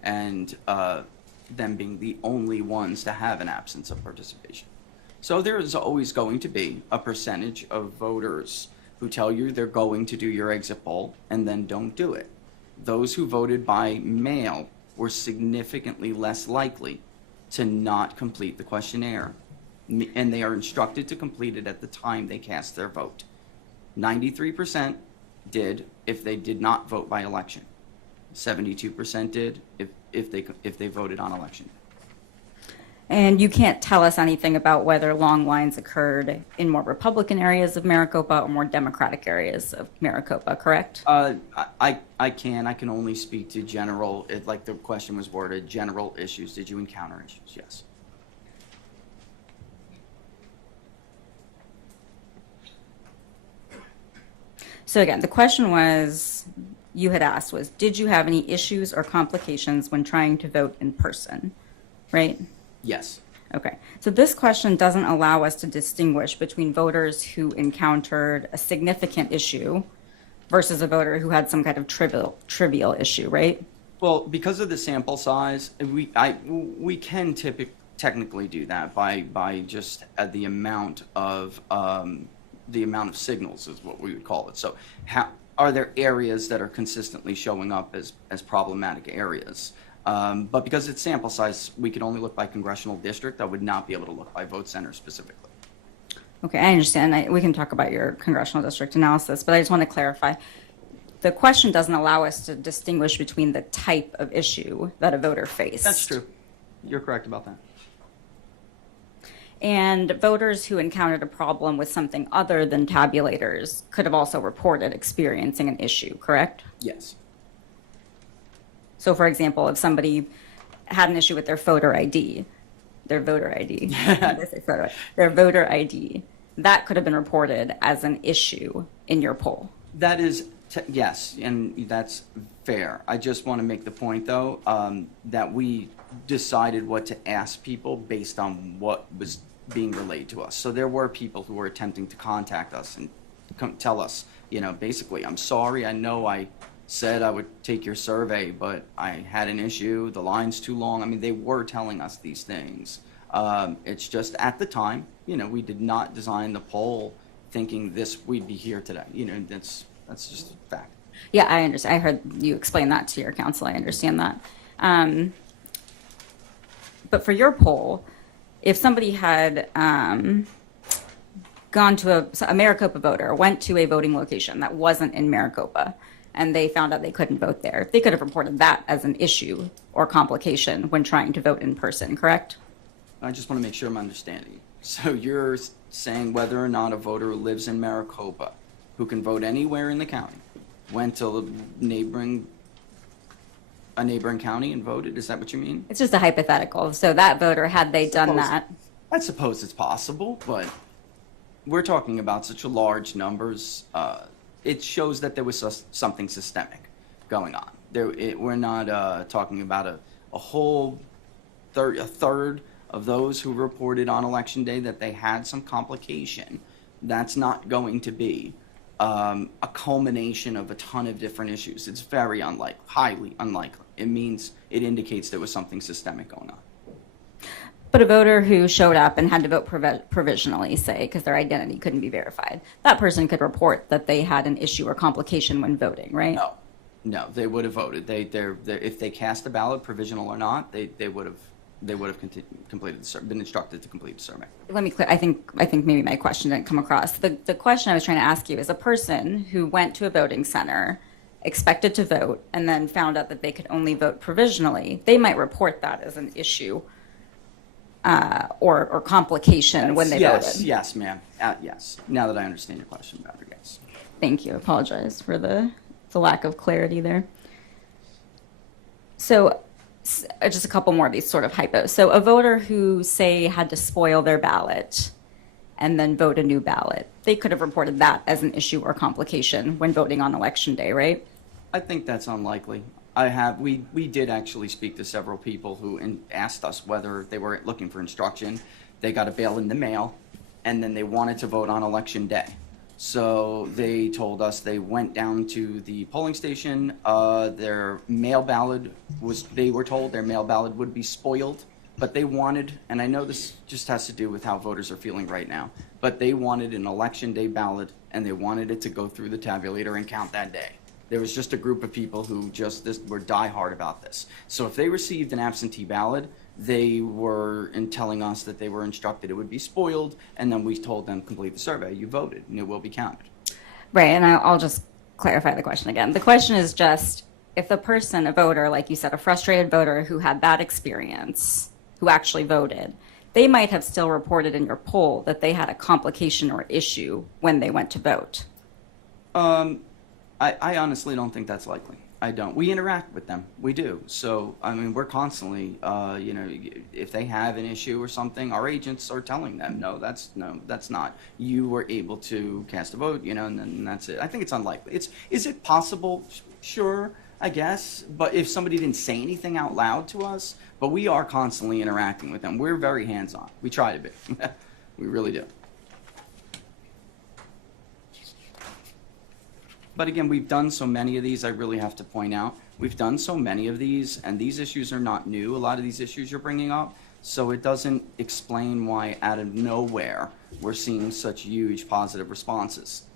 And them being the only ones to have an absence of participation. So there is always going to be a percentage of voters who tell you they're going to do your exit poll and then don't do it. Those who voted by mail were significantly less likely to not complete the questionnaire. And they are instructed to complete it at the time they cast their vote. 93% did if they did not vote by election. 72% did if they voted on election day. And you can't tell us anything about whether long lines occurred in more Republican areas of Maricopa or more Democratic areas of Maricopa, correct? I can only speak to general, like the question was worded, general issues. Did you encounter issues? Yes. So again, the question you had asked was, did you have any issues or complications when trying to vote in person, right? Yes. Okay, so this question doesn't allow us to distinguish between voters who encountered a significant issue versus a voter who had some kind of trivial issue, right? Well, because of the sample size, we can technically do that by just the amount of signals is what we would call it. So, are there areas that are consistently showing up as problematic areas? But because it's sample size, we can only look by congressional district. I would not be able to look by vote center specifically. Okay, I understand. We can talk about your congressional district analysis, but I just want to clarify. The question doesn't allow us to distinguish between the type of issue that a voter faced. That's true. You're correct about that. And voters who encountered a problem with something other than tabulators could have also reported experiencing an issue, correct? Yes. So, for example, if somebody had an issue with their voter ID, their voter ID, that could have been reported as an issue in your poll. That is, yes, and that's fair. I just want to make the point, though, that we decided what to ask people based on what was being relayed to us. So there were people who were attempting to contact us and tell us, basically, I'm sorry, I know I said I would take your survey, but I had an issue, the line's too long. I mean, they were telling us these things. It's just at the time, we did not design the poll thinking this, we'd be here today. You know, that's just a fact. Yeah, I understand. I heard you explain that to your council. I understand that. But for your poll, if somebody had gone to a Maricopa voter, went to a voting location that wasn't in Maricopa, and they found out they couldn't vote there, they could have reported that as an issue or complication when trying to vote in person, correct? I just want to make sure I'm understanding you. So you're saying whether or not a voter who lives in Maricopa, who can vote anywhere in the county, went to a neighboring county and voted? Is that what you mean? It's just a hypothetical. So that voter, had they done that, I suppose it's possible, but we're talking about such large numbers. It shows that there was something systemic going on. We're not talking about a whole third of those who reported on election day that they had some complication. That's not going to be a culmination of a ton of different issues. It's very unlikely, highly unlikely. It indicates there was something systemic going on. but a voter who showed up and had to vote provisionally, say, because their identity couldn't be verified, that person could report that they had an issue or complication when voting, right? No, they would have voted. If they cast a ballot, provisional or not, they would have completed been instructed to complete the survey. Let me clear. I think maybe my question didn't come across. The question I was trying to ask you is, a person who went to a voting center, expected to vote, and then found out that they could only vote provisionally, they might report that as an issue or complication when they voted. Yes, ma'am. Yes. Now that I understand your question better, yes. Thank you. I apologize for the lack of clarity there. So just a couple more of these sort of hypos. So a voter who, say, had to spoil their ballot and then vote a new ballot, they could have reported that as an issue or complication when voting on election day, right? I think that's unlikely. We did actually speak to several people who asked us whether they were looking for instruction. They got a ballot in the mail, and then they wanted to vote on election day. So they told us they went down to the polling station. Their mail ballot they were told their mail ballot would be spoiled, but they wanted, and I know this just has to do with how voters are feeling right now, but they wanted an election day ballot, and they wanted it to go through the tabulator and count that day. There was just a group of people who were diehard about this. So if they received an absentee ballot, they were telling us that they were instructed it would be spoiled, and then we told them, complete the survey, you voted, and it will be counted. Right, and I'll just clarify the question again. The question is just, if the person, a voter, like you said, a frustrated voter who had bad experience, who actually voted, they might have still reported in your poll that they had a complication or issue when they went to vote. I honestly don't think that's likely. I don't. We interact with them. We do. So, I mean, we're constantly, if they have an issue or something, our agents are telling them, no, that's not. You were able to cast a vote, and then that's it. I think it's unlikely. Is it possible? Sure, I guess. But if somebody didn't say anything out loud to us, but we are constantly interacting with them. We're very hands-on. We try to be. We really do. But again, we've done so many of these, I really have to point out. We've done so many of these, and these issues are not new, a lot of these issues you're bringing up. So it doesn't explain why out of nowhere we're seeing such huge positive responses.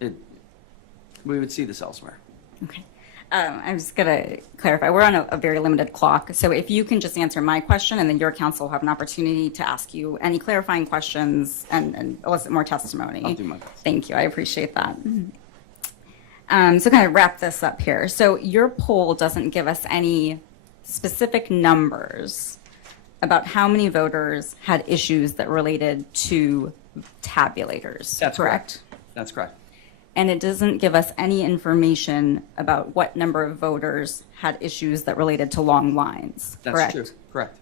We would see this elsewhere. Okay. I'm just going to clarify. We're on a very limited clock. So if you can just answer my question, and then your counsel will have an opportunity to ask you any clarifying questions and elicit more testimony. I'll do my best. Thank you. I appreciate that. So kind of wrap this up here. So your poll doesn't give us any specific numbers about how many voters had issues that related to tabulators. That's correct? That's correct. And it doesn't give us any information about what number of voters had issues that related to long lines. That's correct? true. Correct.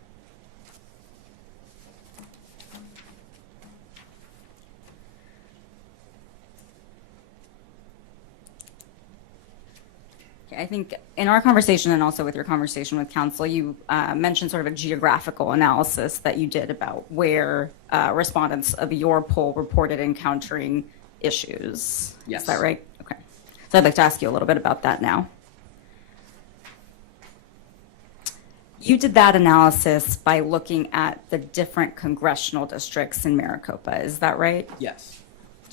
I think in our conversation and also with your conversation with counsel, you mentioned sort of a geographical analysis that you did about where respondents of your poll reported encountering issues. Yes. Is that right? Okay. So I'd like to ask you a little bit about that now. You did that analysis by looking at the different congressional districts in Maricopa. Is that right? Yes.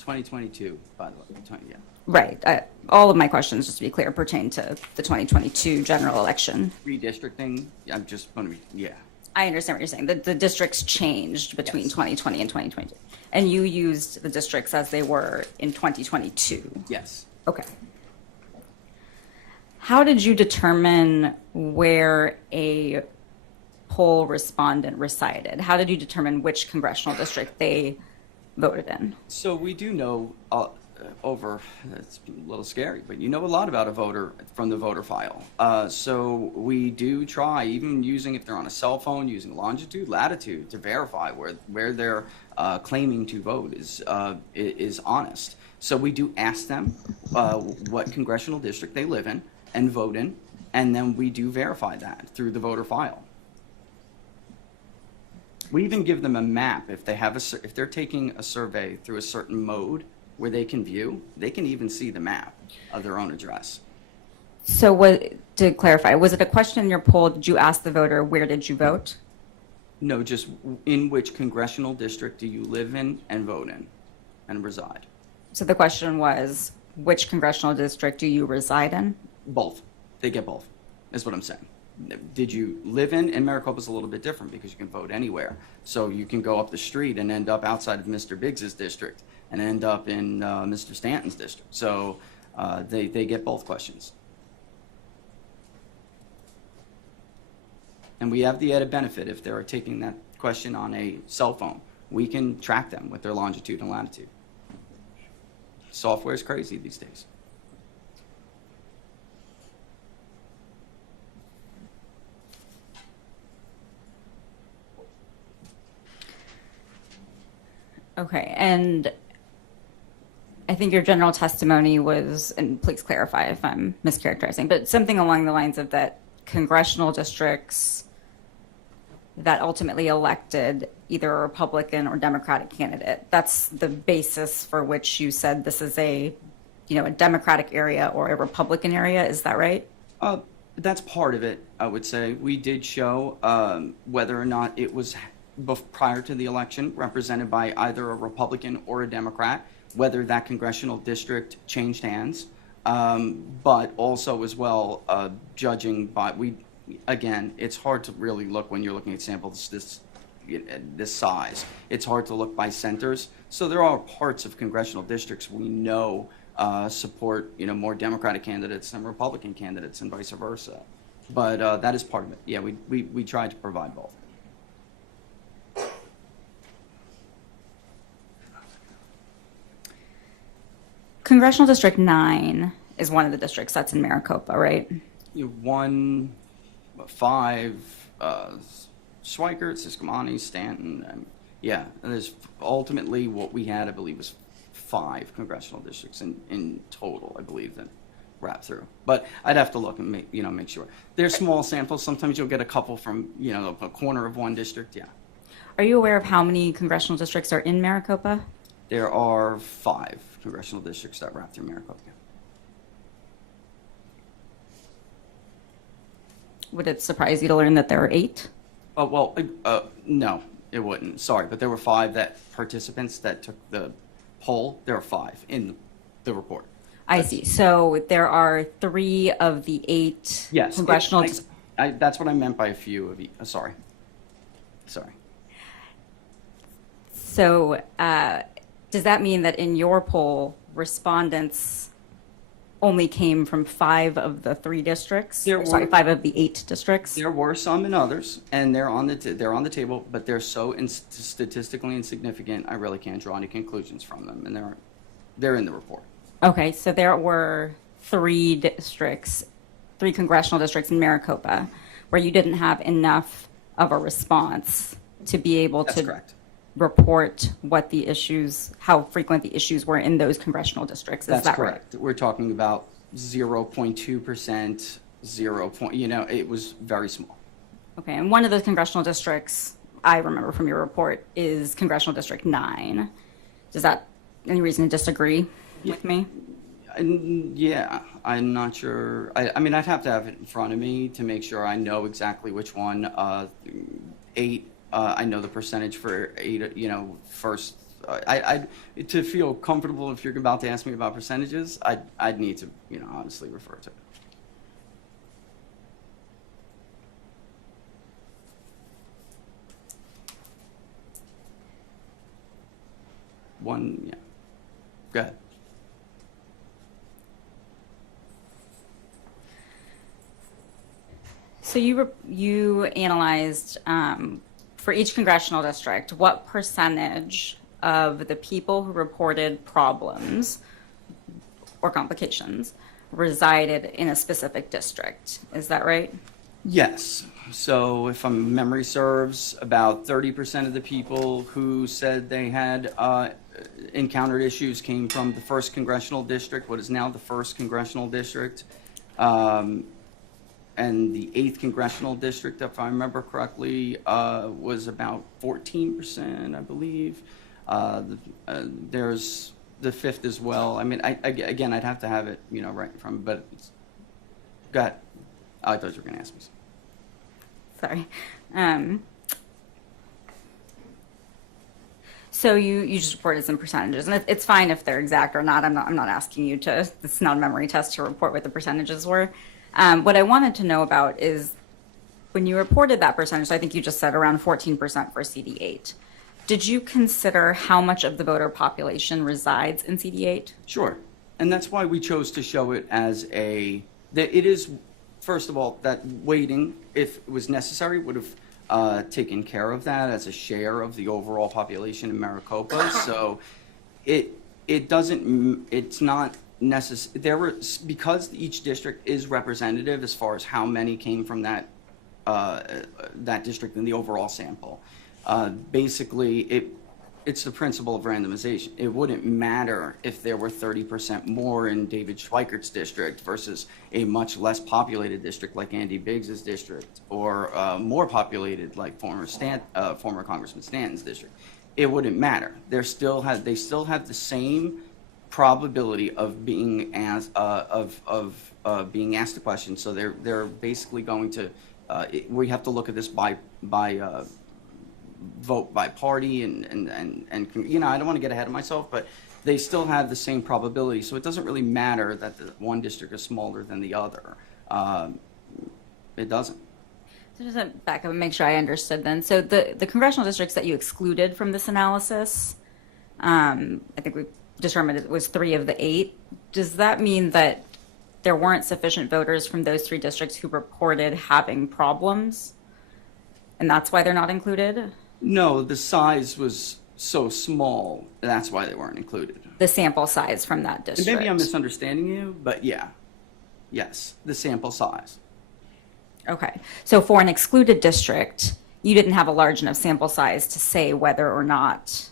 2022, by the way. Yeah. Right. All of my questions, just to be clear, pertain to the 2022 general election. Redistricting, I'm just going to be, yeah. I understand what you're saying. The districts changed between Yes. 2020 and 2022. And you used the districts as they were in 2022. Yes. Okay. How did you determine where a poll respondent resided? How did you determine which congressional district they voted in? So we do know it's a little scary, but you know a lot about a voter from the voter file. So we do try, even using, if they're on a cell phone, using longitude, latitude to verify where they're claiming to vote is honest. So we do ask them what congressional district they live in and vote in, and then we do verify that through the voter file. We even give them a map if they have if they're taking a survey through a certain mode where they can view, they can even see the map of their own address. So to clarify, was it a question in your poll, did you ask the voter, where did you vote? No, just in which congressional district do you live in and vote in and reside? So the question was, which congressional district do you reside in? Both. They get both, is what I'm saying. Did you live in? And Maricopa's a little bit different because you can vote anywhere. So you can go up the street and end up outside of Mr. Biggs's district and end up in Mr. Stanton's district. So they get both questions. And we have the added benefit if they're taking that question on a cell phone. We can track them with their longitude and latitude. Software is crazy these days. Okay, and I think your general testimony was, and please clarify if I'm mischaracterizing, but something along the lines of that congressional districts that ultimately elected either a Republican or Democratic candidate. That's the basis for which you said this is a Democratic area or a Republican area. Is that right? That's part of it, I would say. We did show whether or not it was prior to the election represented by either a Republican or a Democrat, whether that congressional district changed hands, but also as well judging by, again, it's hard to really look when you're looking at samples this size. It's hard to look by centers. So there are parts of congressional districts we know support more Democratic candidates than Republican candidates and vice versa. But that is part of it. Yeah, we tried to provide both. Congressional District 9 is one of the districts that's in Maricopa, right? 1, 5, Schweikert, Sisquamani, Stanton, and yeah, and there's ultimately what we had, I believe, was 5 congressional districts in total, I believe, that wrap through. But I'd have to look and make sure. They're small samples. Sometimes you'll get a couple from a corner of one district. Yeah. Are you aware of how many congressional districts are in Maricopa? There are 5 congressional districts that wrap through Maricopa. Would it surprise you to learn that there are 8? Oh, well, no, it wouldn't. Sorry, but there were 5 participants that took the poll. There are 5 in the report. I see. So there are 3 of the 8 Yes. congressional. That's what I meant by a few of each. Sorry. So does that mean that in your poll, respondents only came from 5 of the 3 districts? There were- 5 of the 8 districts? There were some in others, and they're on the table, but they're so statistically insignificant. I really can't draw any conclusions from them, and they're in the report. Okay, so there were 3 congressional districts in Maricopa where you didn't have enough of a response to be able That's to correct. report how frequent the issues were in those congressional districts. Is That's that correct. We're talking about 0.2%, it was very small. right? Okay, and one of those congressional districts I remember from your report is Congressional District 9. Is that any reason to disagree with me? Yeah, I'm not sure. I mean, I'd have to have it in front of me to make sure I know exactly which one. 8, I know the percentage for 8, first To feel comfortable, if you're about to ask me about percentages, I'd need to, honestly refer to it. Yeah. Go ahead. So you analyzed for each congressional district what percentage of the people who reported problems or complications resided in a specific district. Is that right? Yes. So if memory serves, about 30% of the people who said they had encountered issues came from the 1st Congressional District, what is now the 1st Congressional District. And the 8th Congressional District, if I remember correctly, was about 14%, I believe. There's the 5th as well. I mean, again, I'd have to have it, right in front of me, but go ahead. I thought you were going to ask me something. Sorry. So you just reported some percentages, and it's fine if they're exact or not. I'm not asking you to. It's not a memory test to report what the percentages were. What I wanted to know about is when you reported that percentage, I think you just said around 14% for CD8. Did you consider how much of the voter population resides in CD8? Sure. And that's why we chose to show it as it is, first of all, that weighting, if it was necessary, would have taken care of that as a share of the overall population in Maricopa. So it's not necessary. Because each district is representative as far as how many came from that district in the overall sample. Basically, it's the principle of randomization. It wouldn't matter if there were 30% more in David Schweikert's district versus a much less populated district like Andy Biggs's district, or more populated like former Congressman Stanton's district. It wouldn't matter. They still have the same probability of being asked a question. So they're basically going to. We have to look at this by vote by party and I don't want to get ahead of myself, but they still have the same probability. So it doesn't really matter that the one district is smaller than the other. It doesn't. So just to back up and make sure I understood then. So the congressional districts that you excluded from this analysis, I think we determined it was 3 of the 8. Does that mean that there weren't sufficient voters from those 3 districts who reported having problems, and that's why they're not included? No, the size was so small, that's why they weren't included. The sample size from that And district. maybe I'm misunderstanding you, but yeah. Yes, the sample size. Okay. So for an excluded district, you didn't have a large enough sample size to say whether or not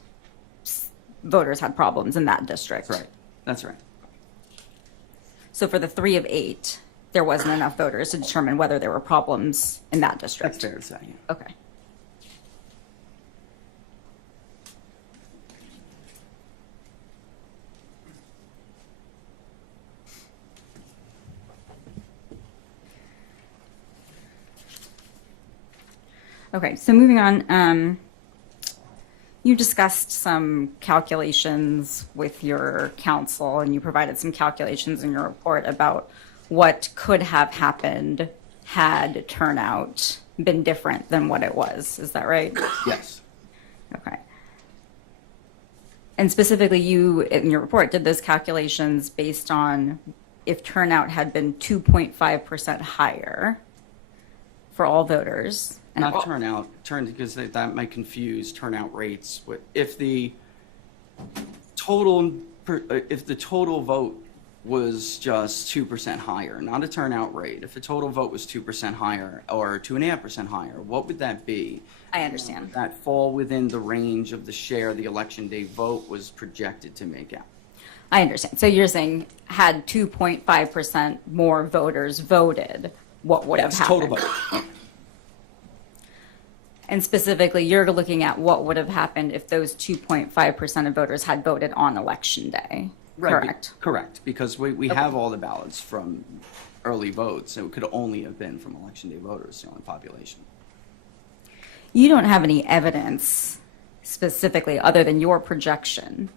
voters had problems in that district. Right. That's right. So for the 3 of 8, there wasn't enough voters to determine whether there were problems in that district. That's fair to say. Yeah. Okay. Okay, so moving on, you discussed some calculations with your counsel, and you provided some calculations in your report about what could have happened had turnout been different than what it was. Is that right? Yes. Okay. And specifically, you, in your report, did those calculations based on if turnout had been 2.5% higher for all voters. Not turnout, because that might confuse turnout rates. If the total vote was just 2% higher, not a turnout rate, if the total vote was 2% higher or 2.5% higher, what would that be? I understand. That fall within the range of the share the election day vote was projected to make out. I understand. So you're saying had 2.5% more voters voted, what would have happened? Total vote. And specifically, you're looking at what would have happened if those 2.5% of voters had voted on election day, Right, correct? Correct, because we have all the ballots from early votes, so it could only have been from election day voters, the only population. You don't have any evidence specifically, other than your projection,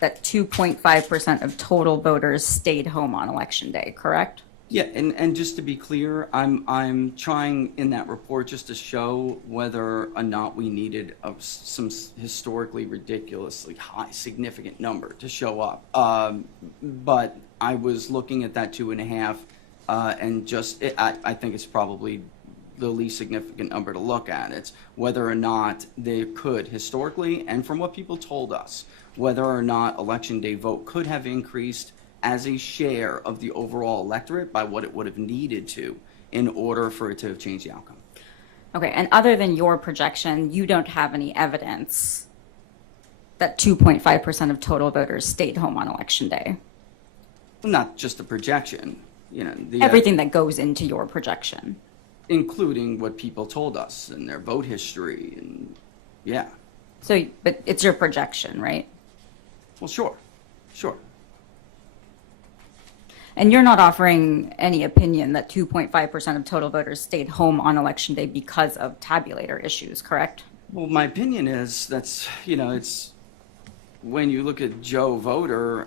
that 2.5% of total voters stayed home on election day, correct? Yeah, and just to be clear, I'm trying in that report just to show whether or not we needed some historically ridiculously high, significant number to show up. But I was looking at that 2.5, and I think it's probably the least significant number to look at. It's whether or not they could historically, and from what people told us, whether or not election day vote could have increased as a share of the overall electorate by what it would have needed to in order for it to have changed the outcome. Okay, and other than your projection, you don't have any evidence that 2.5% of total voters stayed home on election day? Not just the projection, Everything that goes into your projection. including what people told us and their vote history, and yeah. So, but it's your projection, right? Well, sure. And you're not offering any opinion that 2.5% of total voters stayed home on election day because of tabulator issues, correct? Well, my opinion is it's when you look at Joe voter,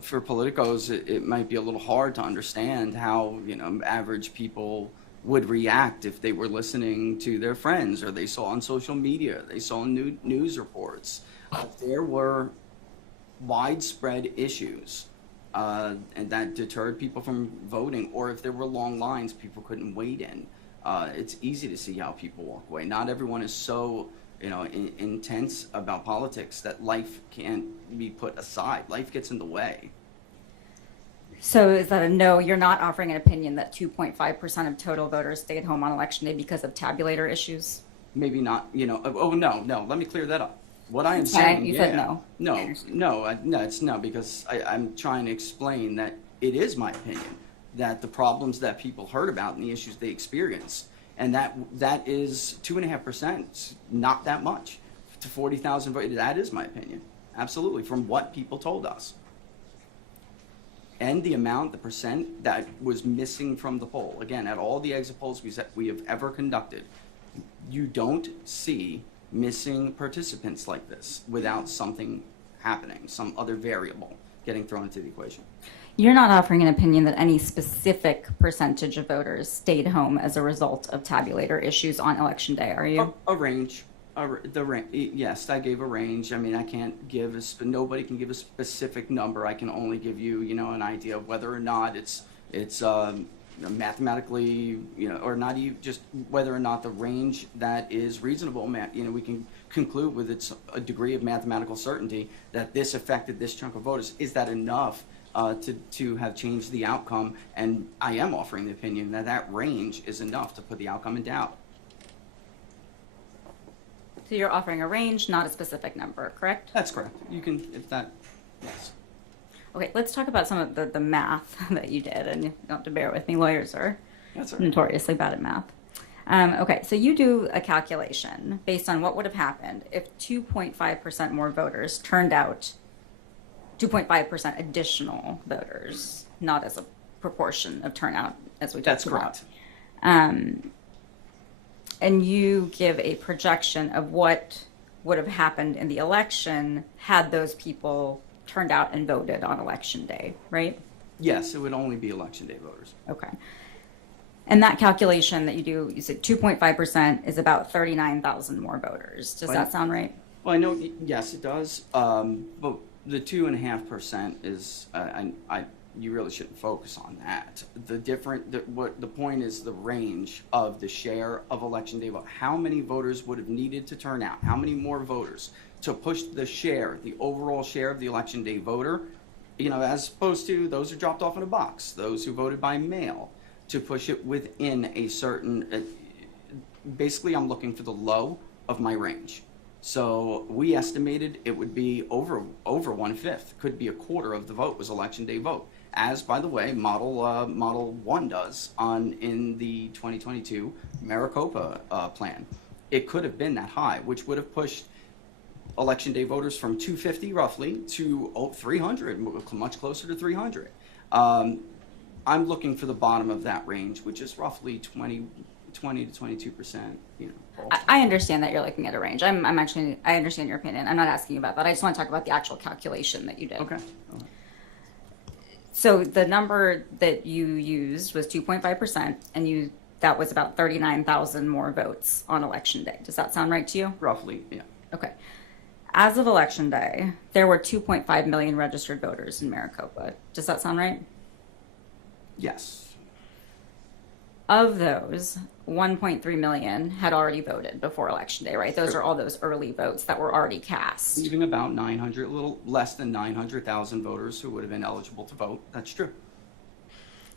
for politicos, it might be a little hard to understand how, average people would react if they were listening to their friends or they saw on social media, they saw news reports. If there were widespread issues and that deterred people from voting, or if there were long lines people couldn't wait in, it's easy to see how people walk away. Not everyone is so intense about politics that life can't be put aside. Life gets in the way. So is that a no? You're not offering an opinion that 2.5% of total voters stayed home on election day because of tabulator issues? Maybe not, oh, no, let me clear that up. What I am Okay, saying, you yeah. said no. No, it's no, because I'm trying to explain that it is my opinion that the problems that people heard about and the issues they experienced, and that is 2.5%, not that much to 40,000 voters. That is my opinion, absolutely, from what people told us. And the percent that was missing from the poll. Again, at all the exit polls we have ever conducted, you don't see missing participants like this without something happening, some other variable getting thrown into the equation. You're not offering an opinion that any specific percentage of voters stayed home as a result of tabulator issues on election day, are you? A range. Yes, I gave a range. I mean, I can't give nobody can give a specific number. I can only give you, an idea of whether or not it's mathematically, or not even just whether or not the range that is reasonable. We can conclude with a degree of mathematical certainty that this affected this chunk of voters. Is that enough to have changed the outcome? And I am offering the opinion that range is enough to put the outcome in doubt. So you're offering a range, not a specific number, correct? That's correct. You can, yes. Okay, let's talk about some of the math that you did, and you don't have to bear with me. Lawyers are That's all right. notoriously bad at math. Okay, so you do a calculation based on what would have happened if 2.5% more voters turned out, 2.5% additional voters, not as a proportion of turnout, as we talked about. That's correct. And you give a projection of what would have happened in the election had those people turned out and voted on election day, right? Yes, it would only be election day voters. Okay. And that calculation that you do, you said 2.5% is about 39,000 more voters. Does that sound right? Well, I know, yes, it does. But the 2.5% is, you really shouldn't focus on that. The point is the range of the share of election day vote. How many voters would have needed to turn out? How many more voters to push the overall share of the election day voter, as opposed to those who dropped off in a box, those who voted by mail, to push it within a certain, basically I'm looking for the low of my range. So we estimated it would be over 1/5, could be a quarter of the vote was election day vote. As, by the way, Model 1 does in the 2022 Maricopa plan. It could have been that high, which would have pushed election day voters from 250 roughly to 300, much closer to 300. I'm looking for the bottom of that range, which is roughly 20 to 22%, you know. I understand that you're looking at a range. I'm actually, I understand your opinion. I'm not asking you about that. I just want to talk about the actual calculation that you did. Okay. So the number that you used was 2.5%, and that was about 39,000 more votes on election day. Does that sound right to you? Roughly, yeah. Okay. As of election day, there were 2.5 million registered voters in Maricopa. Does that sound right? Yes. Of those, 1.3 million had already voted before election day, right? Those are all those early votes that were already cast. Leaving about 900, a little less than 900,000 voters who would have been eligible to vote. That's true.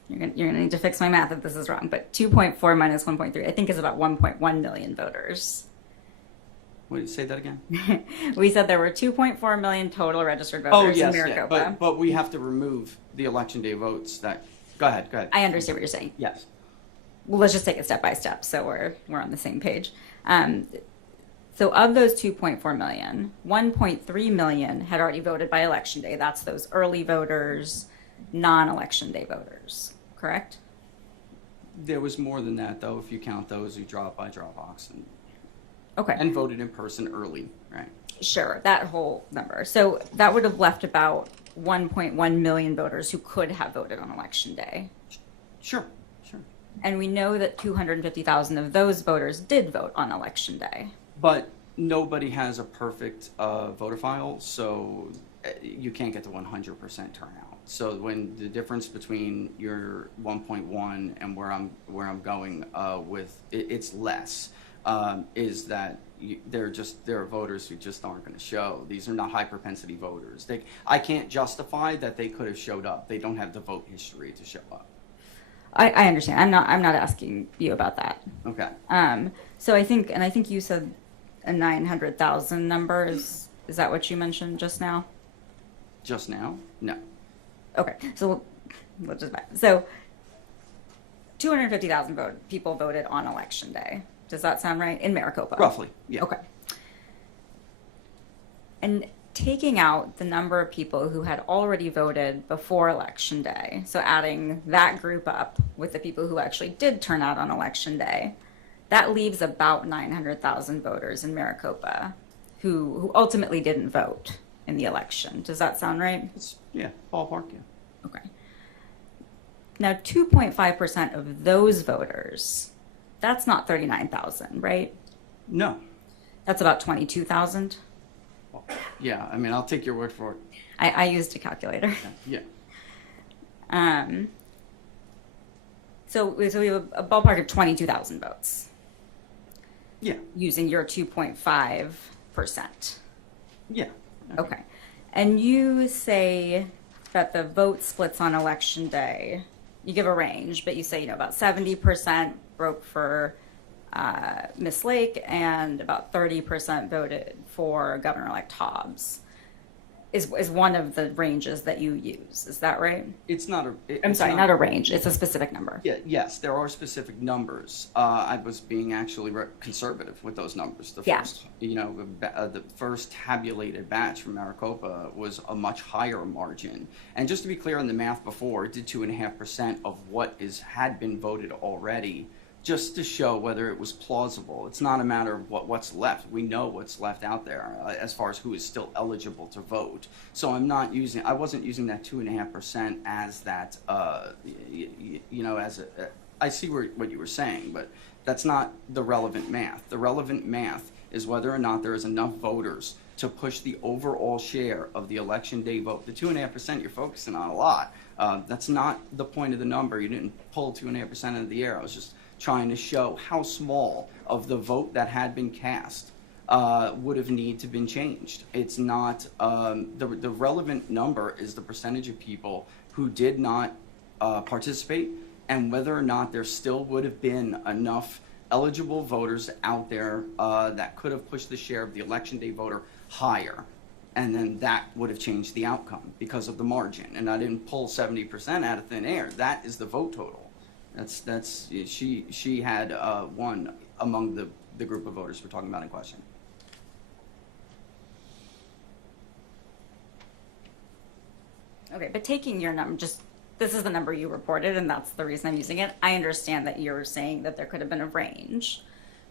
You're gonna need to fix my math if this is wrong, but 2.4 minus 1.3, I think, is about 1.1 million voters. What did you say that again? We said there were 2.4 million total registered Oh, voters yes, in yeah, Maricopa. but we have to remove the election day votes that, go ahead. I understand what you're saying. Yes. Well, let's just take it step by step so we're on the same page. So of those 2.4 million, 1.3 million had already voted by election day. That's those early voters, non-election day voters, correct? There was more than that, though, if you count those who dropped by Dropbox Okay. and voted in person early, right? Sure, that whole number. So that would have left about 1.1 million voters who could have voted on election day. Sure. And we know that 250,000 of those voters did vote on election day. But nobody has a perfect voter file, so you can't get to 100% turnout. So when the difference between your 1.1 and where I'm going with it's less, is that there are voters who just aren't going to show. These are not high propensity voters. I can't justify that they could have showed up. They don't have the vote history to show up. I understand. I'm not asking you about that. Okay. So I think you said a 900,000 number. Is that what you mentioned just now? Just now? No. Okay. So let's just back. So 250,000 people voted on election day. Does that sound right? In Maricopa? Roughly, yeah. Okay. And taking out the number of people who had already voted before election day, so adding that group up with the people who actually did turn out on election day, that leaves about 900,000 voters in Maricopa who ultimately didn't vote in the election. Does that sound right? Yeah, ballpark, yeah. Okay. Now, 2.5% of those voters, that's not 39,000, right? No. That's about 22,000. Yeah, I mean, I'll take your word for it. I used a calculator. Yeah. So we have a ballpark of 22,000 votes Yeah. using your 2.5%. Yeah. Okay. And you say that the vote splits on election day, you give a range, but you say, about 70% broke for Miss Lake and about 30% voted for Governor-elect Hobbs is one of the ranges that you use. Is that right? It's not a. I'm sorry, not a range. It's a specific number. Yeah. Yes, there are specific numbers. I was being actually conservative with those numbers. The first, the first tabulated batch from Maricopa was a much higher margin. And just to be clear on the math before, it did 2.5% of what had been voted already, just to show whether it was plausible. It's not a matter of what's left. We know what's left out there as far as who is still eligible to vote. So I wasn't using that 2.5% as that, I see what you were saying, but that's not the relevant math. The relevant math is whether or not there is enough voters to push the overall share of the election day vote. The 2.5% you're focusing on a lot. That's not the point of the number. You didn't pull 2.5% out of the air. I was just trying to show how small of the vote that had been cast would have need to been changed. It's not, the relevant number is the percentage of people who did not participate and whether or not there still would have been enough eligible voters out there that could have pushed the share of the election day voter higher. And then that would have changed the outcome because of the margin. And I didn't pull 70% out of thin air. That is the vote total. She had won among the group of voters we're talking about in question. Okay, but taking your number, just this is the number you reported, and that's the reason I'm using it. I understand that you're saying that there could have been a range,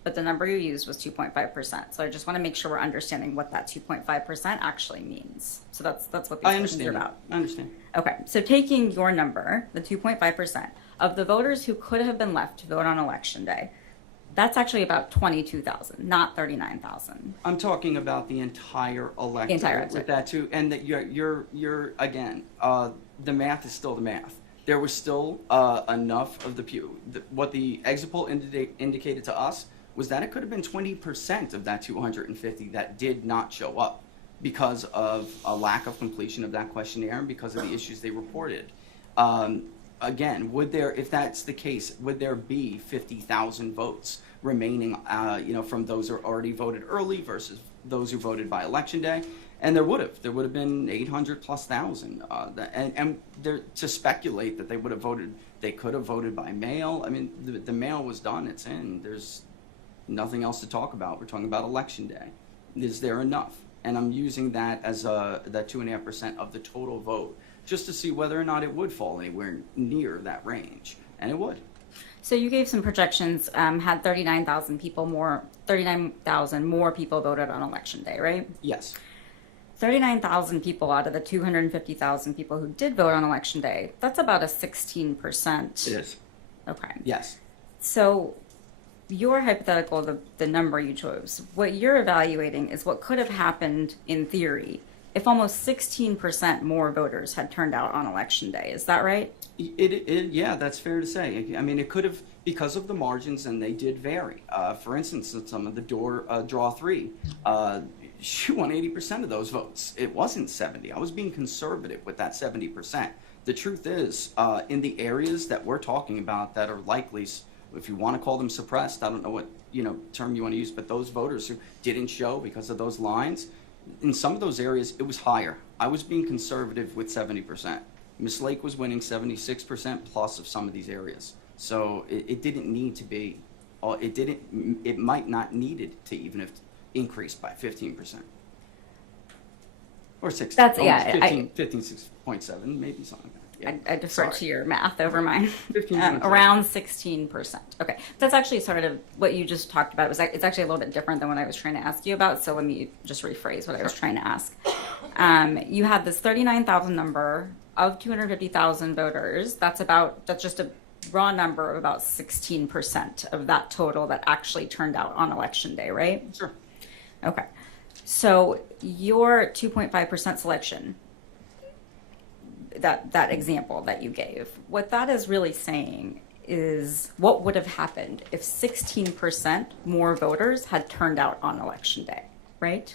but the number you used was 2.5%. So I just want to make sure we're understanding what that 2.5% actually means. So that's what these I questions are understand. about. I understand. Okay, so taking your number, the 2.5%, of the voters who could have been left to vote on election day, that's actually about 22,000, not 39,000. I'm talking about the entire electorate. Entire electorate. With that too, and that you're again, the math is still the math. There was still enough of the pew. What the exit poll indicated to us was that it could have been 20% of that 250 that did not show up because of a lack of completion of that questionnaire and because of the issues they reported. Again, if that's the case, would there be 50,000 votes remaining, from those who already voted early versus those who voted by election day? And there would have been 800 plus thousand. And to speculate that they could have voted by mail. I mean, the mail was done, it's in. There's nothing else to talk about. We're talking about election day. Is there enough? And I'm using that as that 2.5% of the total vote, just to see whether or not it would fall anywhere near that range. And it would. So you gave some projections, had 39,000 more people voted on election day, right? Yes. 39,000 people out of the 250,000 people who did vote on election day, that's about a 16%. It is. Okay. Yes. So your hypothetical, the number you chose, what you're evaluating is what could have happened in theory if almost 16% more voters had turned out on election day. Is that right? Yeah, that's fair to say. I mean, it could have, because of the margins, and they did vary. For instance, in some of the draw three, she won 80% of those votes. It wasn't 70. I was being conservative with that 70%. The truth is, in the areas that we're talking about that are likely, if you want to call them suppressed, I don't know what term you want to use, but those voters who didn't show because of those lines, in some of those areas, it was higher. I was being conservative with 70%. Miss Lake was winning 76% plus of some of these areas. So it didn't need to be, it might not needed to even have increased by 15%. Or 16. That's, almost yeah, 15.7, maybe something like that. Yeah. I defer Sorry. to your math over mine. 15%. Around 16%. Okay, that's actually sort of what you just talked about. It's actually a little bit different than what I was trying to ask you about. So let me just rephrase what I was trying to ask. You had this 39,000 number of 250,000 voters. That's just a raw number of about 16% of that total that actually turned out on election day, right? Sure. Okay, so your 2.5% selection, that example that you gave, what that is really saying is what would have happened if 16% more voters had turned out on election day, right?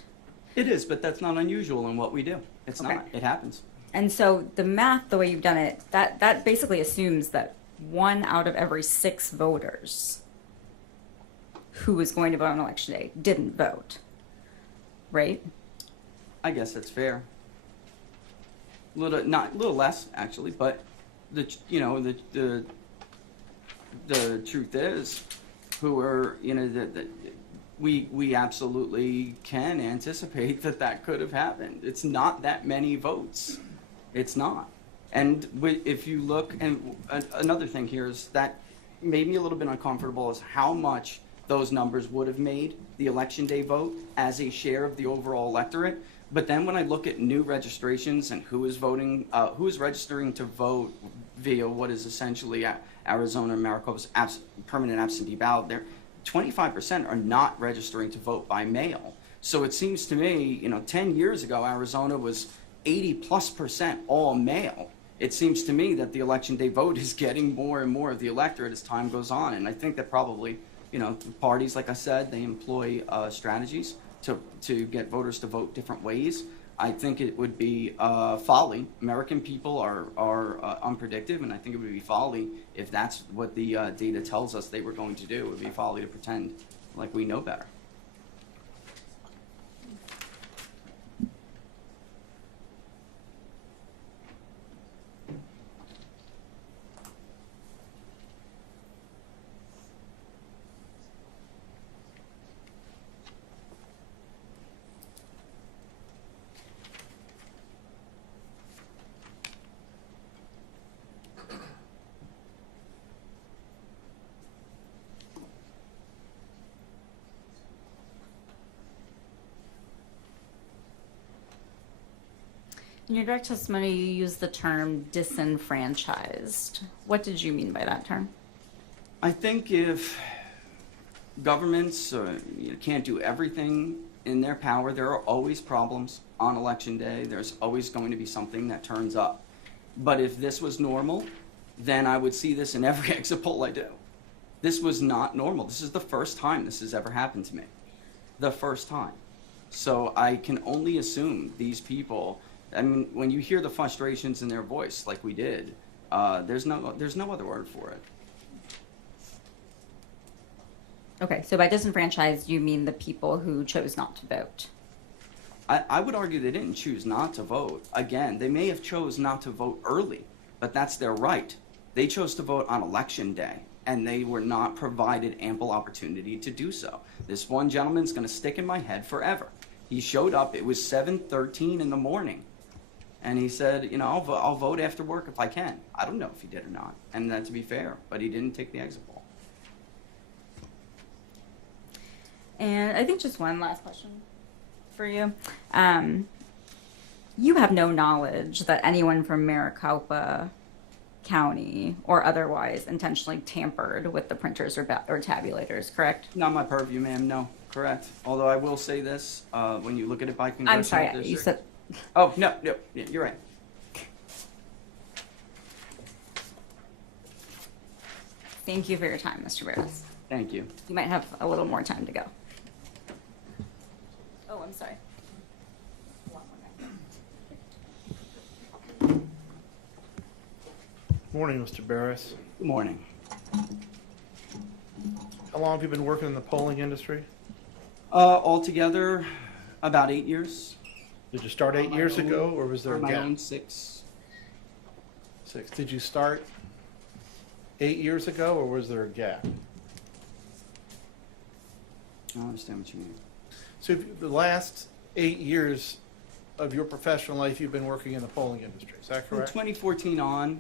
It is, but that's not unusual in what we do. It's Okay. not. It happens. And so the math, the way you've done it, that basically assumes that 1 out of every 6 voters who was going to vote on election day didn't vote, right? I guess that's fair. Little less actually, but the truth is, we absolutely can anticipate that could have happened. It's not that many votes. It's not. And if you look, and another thing here is that made me a little bit uncomfortable is how much those numbers would have made the election day vote as a share of the overall electorate. But then when I look at new registrations and who is registering to vote via what is essentially Arizona and Maricopa's permanent absentee ballot, there, 25% are not registering to vote by mail. So it seems to me, 10 years ago, Arizona was 80+% all mail. It seems to me that the election day vote is getting more and more of the electorate as time goes on. And I think that probably, parties, like I said, they employ strategies to get voters to vote different ways. I think it would be folly. American people are unpredictable, and I think it would be folly if that's what the data tells us they were going to do. It would be folly to pretend like we know better. In your direct testimony, you used the term disenfranchised. What did you mean by that term? I think if governments can't do everything in their power, there are always problems on election day. There's always going to be something that turns up. But if this was normal, then I would see this in every exit poll I do. This was not normal. This is the first time this has ever happened to me. The first time. So I can only assume these people, I mean, when you hear the frustrations in their voice like we did, there's no other word for it. Okay, so by disenfranchised, you mean the people who chose not to vote. I would argue they didn't choose not to vote. Again, they may have chose not to vote early, but that's their right. They chose to vote on election day, and they were not provided ample opportunity to do so. This one gentleman's going to stick in my head forever. He showed up, it was 7:13 in the morning, and he said, I'll vote after work if I can. I don't know if he did or not, and that to be fair, but he didn't take the exit poll. And I think just one last question for you. You have no knowledge that anyone from Maricopa County or otherwise intentionally tampered with the printers or tabulators, correct? Not my purview, ma'am, no, correct. Although I will say this, when you look at it by congressional I'm sorry, district. you said, Oh, no, yeah, you're right. thank you for your time, Mr. Barris. Thank you. You might have a little more time to go. Oh, I'm sorry. One more minute. Morning, Mr. Barris. Good morning. How long have you been working in the polling industry? Altogether, about 8 years. Did you start 8 years ago, or was there a On my gap? own 6. 6. Did you start 8 years ago, or was there a gap? I don't understand what you mean. So the last 8 years of your professional life, you've been working in the polling industry, is that From correct? 2014 on,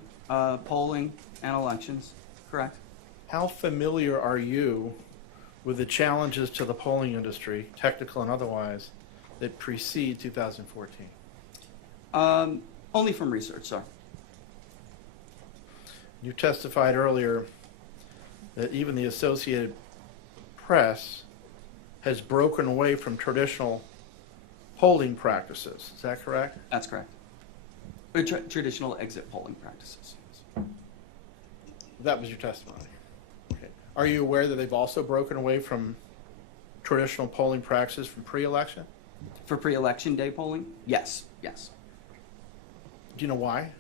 polling and elections, correct? How familiar are you with the challenges to the polling industry, technical and otherwise, that precede 2014? Only from research, sir. You testified earlier that even the Associated Press has broken away from traditional polling practices. Is that correct? That's correct. Traditional exit polling practices. That was your testimony. Okay. Are you aware that they've also broken away from traditional polling practices from pre-election? For pre-election day polling? Yes, yes. Do you know why?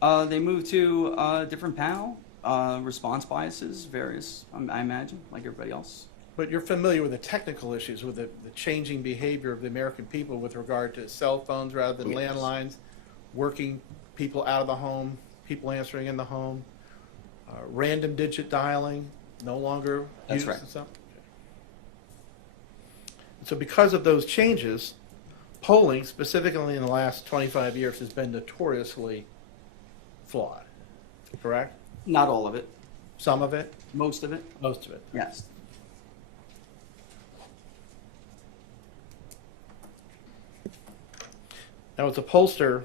They moved to a different panel, response biases, various, I imagine, like everybody else. But you're familiar with the technical issues, with the changing behavior of the American people with regard to cell phones rather than Yes. landlines, working people out of the home, people answering in the home, random digit dialing, no longer That's used right. and stuff? So because of those changes, polling, specifically in the last 25 years, has been notoriously flawed, correct? Not all of it. Some of it, Most of it? most of it. Yes. Now, as a pollster,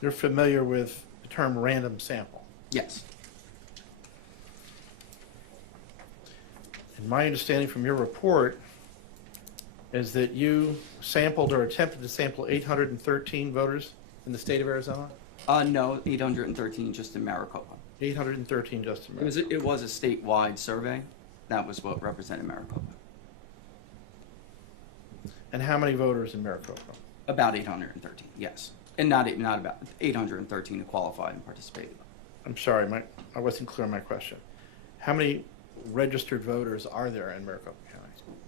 you're familiar with the term random sample. Yes. And my understanding from your report is that you sampled or attempted to sample 813 voters in the state of Arizona? No, 813 just in Maricopa. 813 just in Arizona. It was a statewide survey. That was what represented Maricopa. And how many voters in Maricopa? About 813, yes. And not about 813 who qualified and participated. I'm sorry, I wasn't clear on my question. How many registered voters are there in Maricopa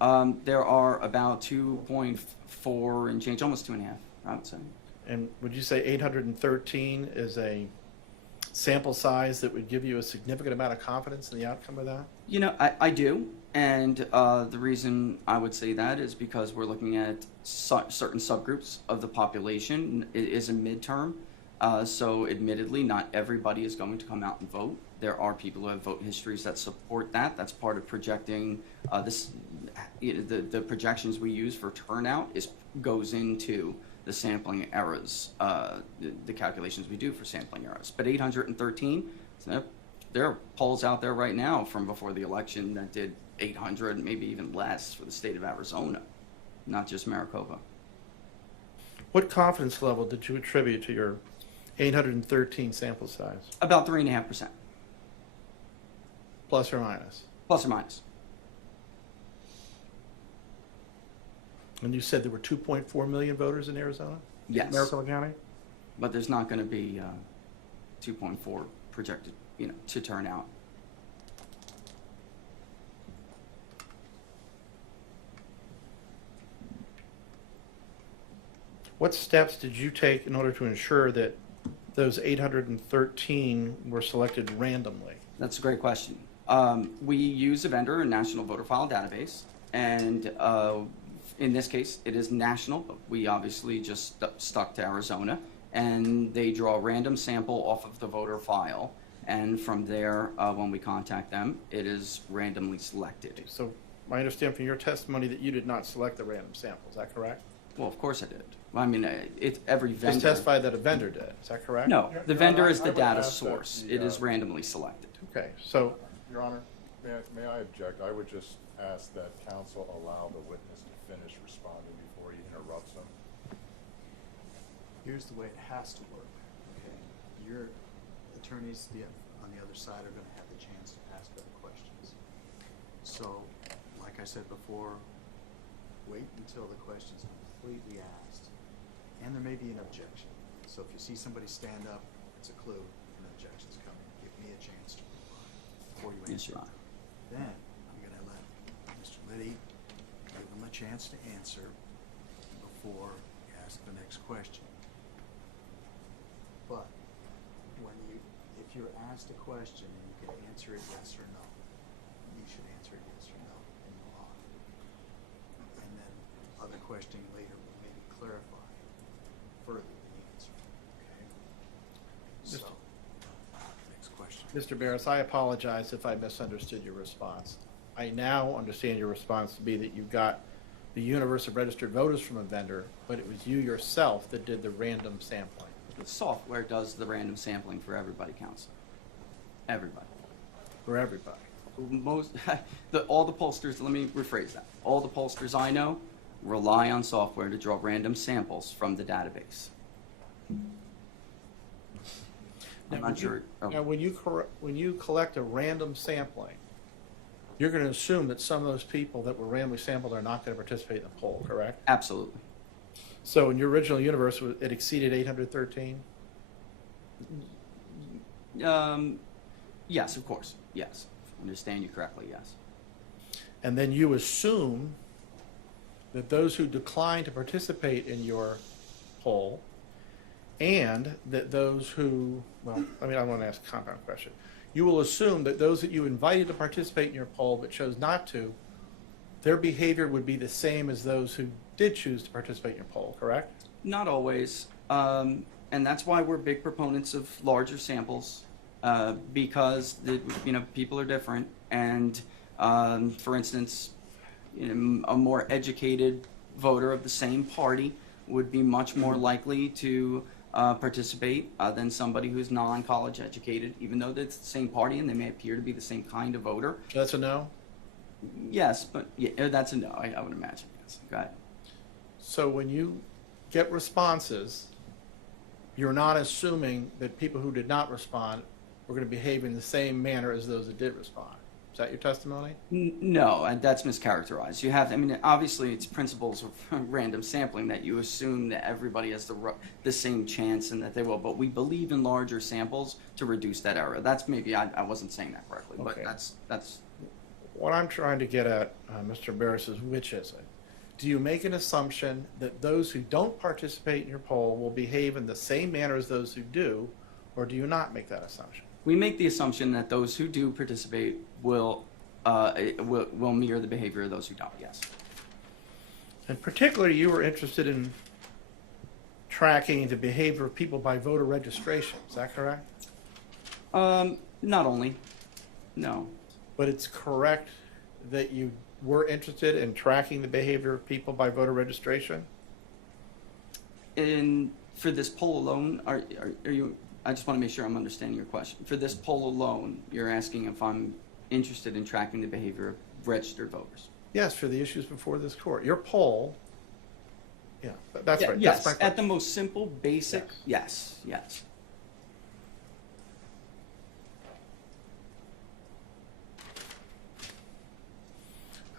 County? There are about 2.4 and change, almost 2.5, I would say. And would you say 813 is a sample size that would give you a significant amount of confidence in the outcome of that? You know, I do. And the reason I would say that is because we're looking at certain subgroups of the population. It is a midterm. So admittedly, not everybody is going to come out and vote. There are people who have vote histories that support that. That's part of projecting the projections we use for turnout goes into the sampling errors, the calculations we do for sampling errors. But 813, there are polls out there right now from before the election that did 800, maybe even less for the state of Arizona, not just Maricopa. What confidence level did you attribute to your 813 sample size, About 3.5%, plus or minus? plus or minus. And you said there were 2.4 million voters in Arizona? Yes. Maricopa County? But there's not going to be 2.4 projected, to turn out. What steps did you take in order to ensure that those 813 were selected randomly? That's a great question. We use a vendor, a national voter file database, and in this case, it is national, but we obviously just stuck to Arizona, and they draw a random sample off of the voter file, and from there, when we contact them, it is randomly selected. So I understand from your testimony that you did not select the random sample, is that correct? Well, of course I did. I mean, it's every vendor. Just testified that a vendor did, is that correct? No, the vendor is I the would data ask that source. the, It is randomly selected. Okay, so Your Honor, may I object? I would just ask that counsel allow the witness to finish responding before he interrupts him. Here's the way it has to work, okay? Your attorneys on the other side are gonna have the chance to ask other questions. So, like I said before, wait until the question's completely asked. And there may be an objection. So if you see somebody stand up, it's a clue an objection's coming. Give me a chance to reply before you Yes, answer. Your Honor. Then, I'm gonna let Mr. Liddy give him a chance to answer before you ask the next question. But if you're asked a question and you can answer it yes or no, you should answer it yes or no and move on. And then other questioning later will maybe clarify further the answer, okay? So, next question. Mr. Barris, I apologize if I misunderstood your response. I now understand your response to be that you got the universe of registered voters from a vendor, but it was you yourself that did the random sampling. The software does the random sampling for everybody, Counselor. Everybody. For everybody. All the pollsters, let me rephrase that. All the pollsters I know rely on software to draw random samples from the database. I'm not sure. Now, when you collect a random sampling, you're going to assume that some of those people that were randomly sampled are not going to participate in the poll, correct? Absolutely. So in your original universe, it exceeded 813? Yes, of course. Yes. If I understand you correctly, yes. And then you assume that those who declined to participate in your poll and that those who, well, I want to ask a compound question. You will assume that those that you invited to participate in your poll but chose not to, their behavior would be the same as those who did choose to participate in your poll, correct? Not always. And that's why we're big proponents of larger samples, because people are different. And for instance, a more educated voter of the same party would be much more likely to participate than somebody who's non-college educated, even though it's the same party and they may appear to be the same kind of voter. That's a no? Yes, but yeah, that's a no, I would imagine, yes. Go ahead. So when you get responses, you're not assuming that people who did not respond were going to behave in the same manner as those that did respond. Is that your testimony? No, and that's mischaracterized. You have, obviously it's principles of random sampling that you assume that everybody has the same chance and that they will, but we believe in larger samples to reduce that error. That's maybe, I wasn't saying that correctly, but Okay. that's. What I'm trying to get at, Mr. Barris, is which is it? Do you make an assumption that those who don't participate in your poll will behave in the same manner as those who do, or do you not make that assumption? We make the assumption that those who do participate will mirror the behavior of those who don't, yes. And particularly, you were interested in tracking the behavior of people by voter registration, is that correct? Not only, no. But it's correct that you were interested in tracking the behavior of people by voter registration? for this poll alone, are you, I just want to make sure I'm understanding your question. For this poll alone, you're asking if I'm interested in tracking the behavior of registered voters? Yes, for the issues before this court. Your poll, yeah, that's right. Yes, That's my at the most simple, basic, yes.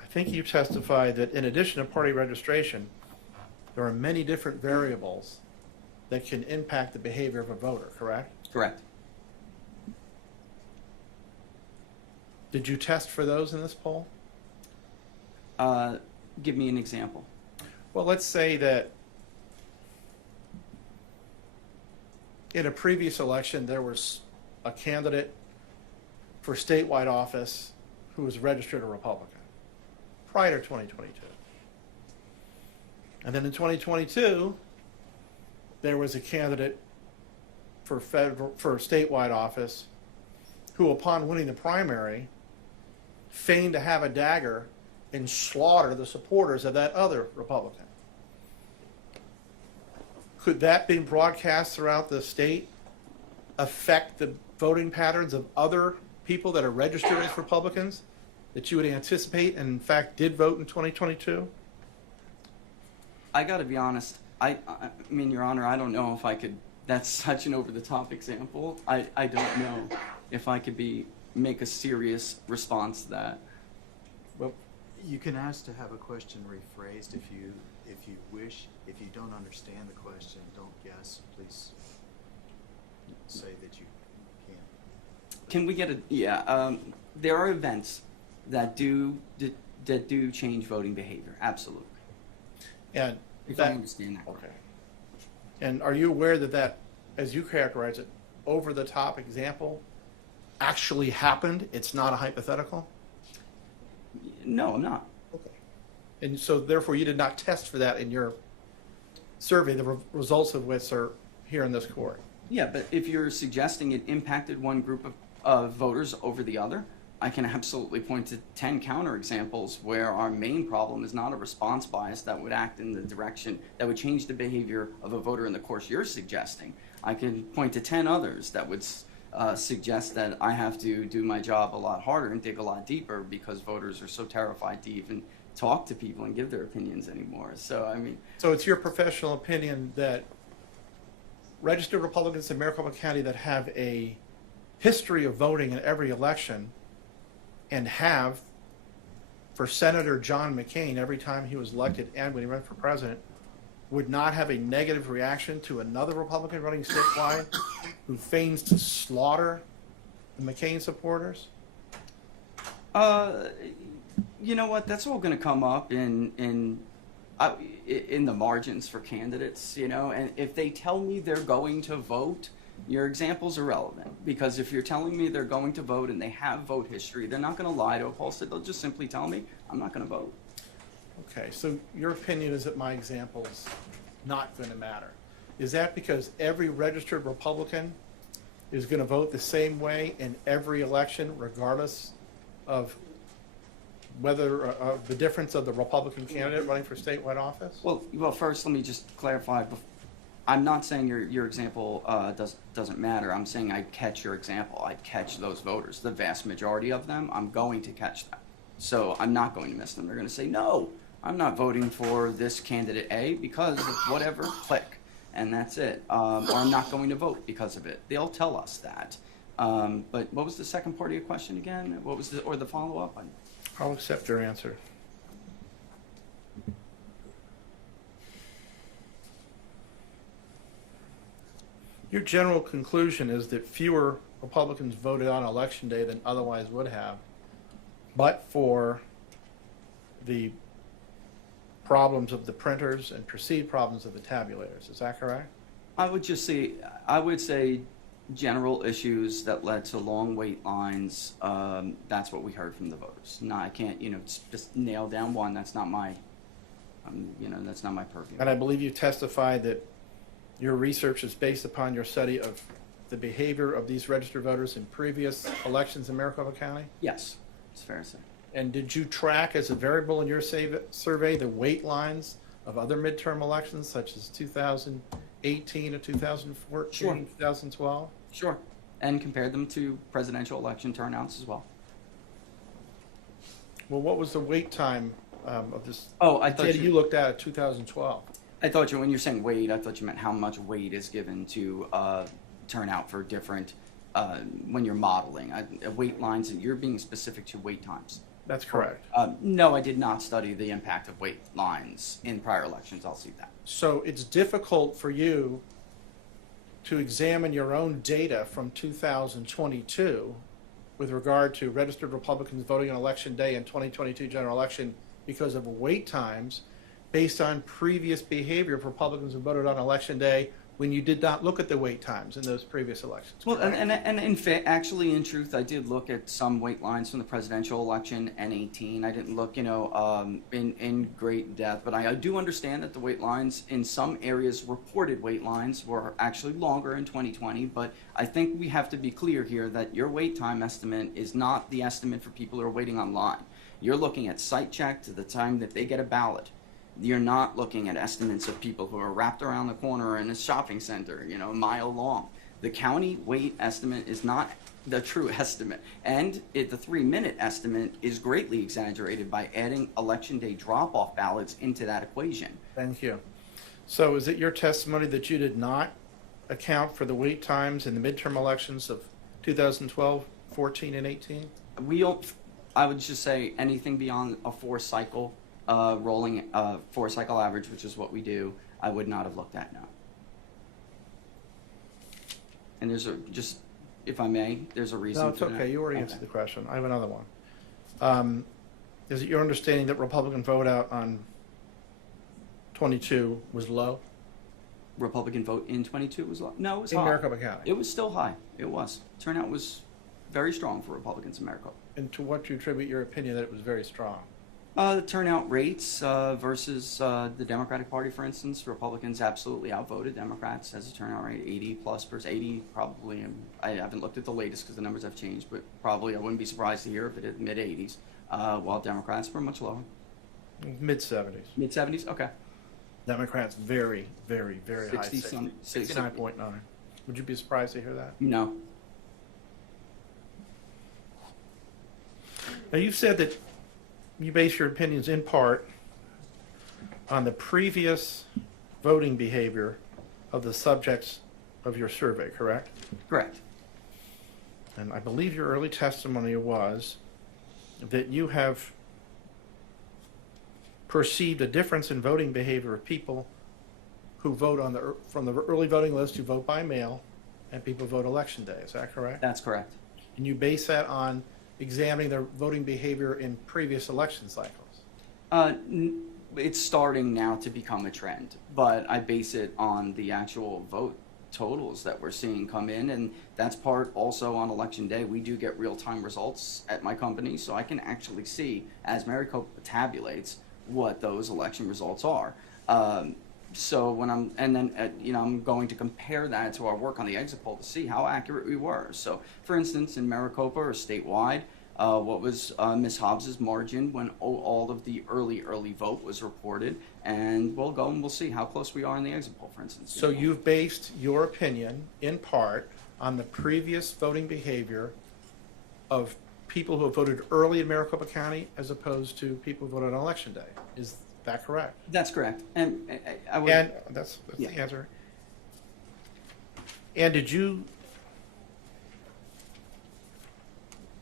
I think you testified that in addition to party registration, there are many different variables that can impact the behavior of a voter, correct? Correct. Did you test for those in this poll? Give me an example. Well, let's say that in a previous election, there was a candidate for statewide office who was registered a Republican prior to 2022. And then in 2022, there was a candidate for statewide office who, upon winning the primary, feigned to have a dagger and slaughter the supporters of that other Republican. Could that be broadcast throughout the state affect the voting patterns of other people that are registered as Republicans that you would anticipate and in fact did vote in 2022? I got to be honest. I mean, Your Honor, I don't know if I could. That's such an over-the-top example. I don't know if I could make a serious response to that. Well, you can ask to have a question rephrased if you wish. If you don't understand the question, don't guess. Please say that you can. Can we get a there are events that do change voting behavior. Absolutely. And If I understand that. okay. And are you aware that, as you characterize it, over-the-top example actually happened? It's not a hypothetical? No, I'm not. Okay. And so therefore you did not test for that in your survey, the results of which are here in this court. Yeah, but if you're suggesting it impacted one group of voters over the other, I can absolutely point to 10 counterexamples where our main problem is not a response bias that would act in the direction that would change the behavior of a voter in the course you're suggesting. I can point to 10 others that would suggest that I have to do my job a lot harder and dig a lot deeper because voters are so terrified to even talk to people and give their opinions anymore. So, I mean... So it's your professional opinion that registered Republicans in Maricopa County that have a history of voting in every election and have, for Senator John McCain, every time he was elected and when he ran for president, would not have a negative reaction to another Republican running statewide who feigns to slaughter the McCain supporters? You know what? That's all going to come up in the margins for candidates, you know, and if they tell me they're going to vote, your example's irrelevant, because if you're telling me they're going to vote and they have vote history, they're not going to lie to a pollster. They'll just simply tell me, I'm not going to vote. Okay, so your opinion is that my example's not going to matter. Is that because every registered Republican is going to vote the same way in every election, regardless of whether the difference of the Republican candidate running for statewide office? Well, first, let me just clarify. I'm not saying your example doesn't matter. I'm saying I'd catch your example. I'd catch those voters. The vast majority of them, I'm going to catch them. So I'm not going to miss them. They're going to say, no, I'm not voting for this candidate A because of whatever, click. And that's it. Or I'm not going to vote because of it. They'll tell us that. But what was the second part of your question again? What was the follow-up? I'll accept your answer. Your general conclusion is that fewer Republicans voted on election day than otherwise would have, but for the problems of the printers and perceived problems of the tabulators. Is that correct? I would say general issues that led to long wait lines. That's what we heard from the voters. No, I can't, just nail down one. That's not my, that's not my purview. And I believe you testified that your research is based upon your study of the behavior of these registered voters in previous elections in Maricopa County? Yes, it's fair to say. And did you track as a variable in your survey the wait lines of other midterm elections, such as 2018 or 2014, Sure. 2012? Sure. And compared them to presidential election turnouts as well. Well, what was the wait time of this Oh, I thought data you looked at 2012? I thought when you're saying weight, I thought you meant how much weight is given to turnout for different, when you're modeling. Weight lines, and you're being specific to wait times. That's correct. No, I did not study the impact of weight lines in prior elections. I'll see that. So it's difficult for you to examine your own data from 2022 with regard to registered Republicans voting on Election Day and 2022 general election because of wait times based on previous behavior of Republicans who voted on Election Day when you did not look at the wait times in those previous elections. Well, correct? and in fact, actually, in truth, I did look at some weight lines from the presidential election and 18. I didn't look, in great depth, but I do understand that the weight lines in some areas, reported weight lines, were actually longer in 2020. But I think we have to be clear here that your wait time estimate is not the estimate for people who are waiting online. You're looking at site check to the time that they get a ballot. You're not looking at estimates of people who are wrapped around the corner in a shopping center, a mile long. The county weight estimate is not the true estimate. And the 3-minute estimate is greatly exaggerated by adding election day drop-off ballots into that equation. Thank you. So is it your testimony that you did not account for the wait times in the midterm elections of 2012, 14, and 18? I would just say anything beyond a 4-cycle rolling 4-cycle average, which is what we do, I would not have looked at now. And if I may, there's a reason. No, it's for that. okay. You already answered the question. I have another one. Is it your understanding that Republican vote out on 22 was low Republican vote in 22 was low. No, it was in high. Maricopa County? It was still high. It was. Turnout was very strong for Republicans in Maricopa. And to what do you attribute your opinion that it was very strong? The turnout rates versus the Democratic Party, for instance, Republicans absolutely outvoted Democrats as a turnout rate, 80+%, 80 probably. I haven't looked at the latest because the numbers have changed, but probably I wouldn't be surprised to hear if it hit mid-80s, while Democrats were much lower. Mid-70s. Mid-70s? Okay. Democrats very, very, very high. 69.9. Would you be surprised to hear that? No. Now, you've said that you base your opinions in part on the previous voting behavior of the subjects of your survey, correct? Correct. And I believe your early testimony was that you have perceived a difference in voting behavior of people who vote from the early voting list who vote by mail and people who vote election day. Is that correct? That's correct. And you base that on examining their voting behavior in previous election cycles? It's starting now to become a trend, but I base it on the actual vote totals that we're seeing come in, and that's part also on election day. We do get real-time results at my company, so I can actually see, as Maricopa tabulates, what those election results are. So when I'm going to compare that to our work on the exit poll to see how accurate we were. So, for instance, in Maricopa or statewide, what was Ms. Hobbs's margin when all of the early vote was reported, and we'll go and we'll see how close we are in the exit poll, for instance. So you've based your opinion in part on the previous voting behavior of people who have voted early in Maricopa County as opposed to people who voted on election day. Is that correct? That's correct, and I would. And that's Yeah. the answer. And did you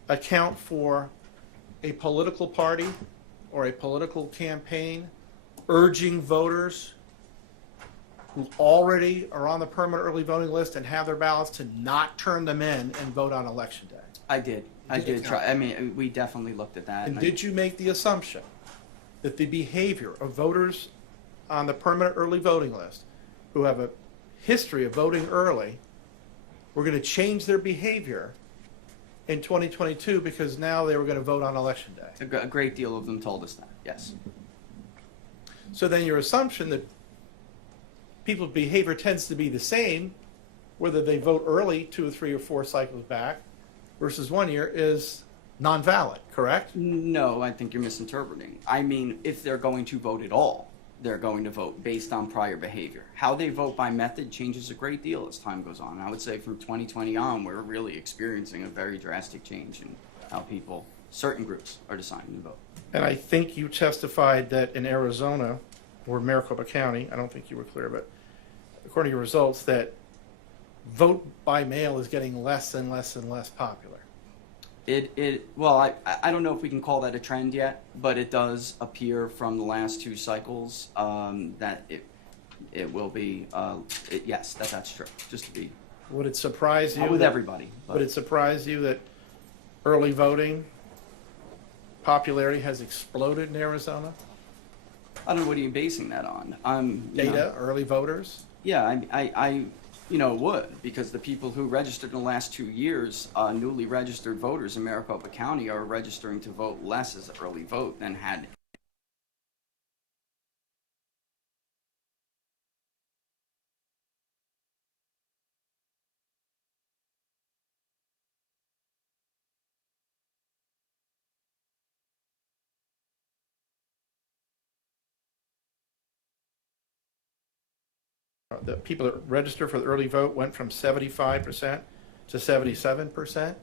account for a political party or a political campaign urging voters who already are on the permanent early voting list and have their ballots to not turn them in and vote on election day? I did. I Did you did try. I mean, we definitely looked at that. And I- did you make the assumption that the behavior of voters on the permanent early voting list who have a history of voting early were going to change their behavior in 2022 because now they were going to vote on election day? A great deal of them told us that. Yes. So then your assumption that people's behavior tends to be the same, whether they vote early 2 or 3 or 4 cycles back versus 1 year, is non-valid, correct? No, I think you're misinterpreting. I mean, if they're going to vote at all, they're going to vote based on prior behavior. How they vote by method changes a great deal as time goes on. And I would say from 2020 on, we're really experiencing a very drastic change in how people, certain groups, are deciding to vote. And I think you testified that in Arizona, or Maricopa County, I don't think you were clear, but according to your results, that vote by mail is getting less and less and less popular. Well, I don't know if we can call that a trend yet, but it does appear from the last 2 cycles that it will be, yes, that's true, just to be, Would it surprise you? not with that- everybody. But Would it surprise you that early voting popularity has exploded in Arizona? I don't know, what are you basing that on? You know, Data, early voters? Yeah, I would, because the people who registered in the last 2 years, newly registered voters in Maricopa County are registering to vote less as an early vote than had. The people that register for the early vote went from 75% to 77%?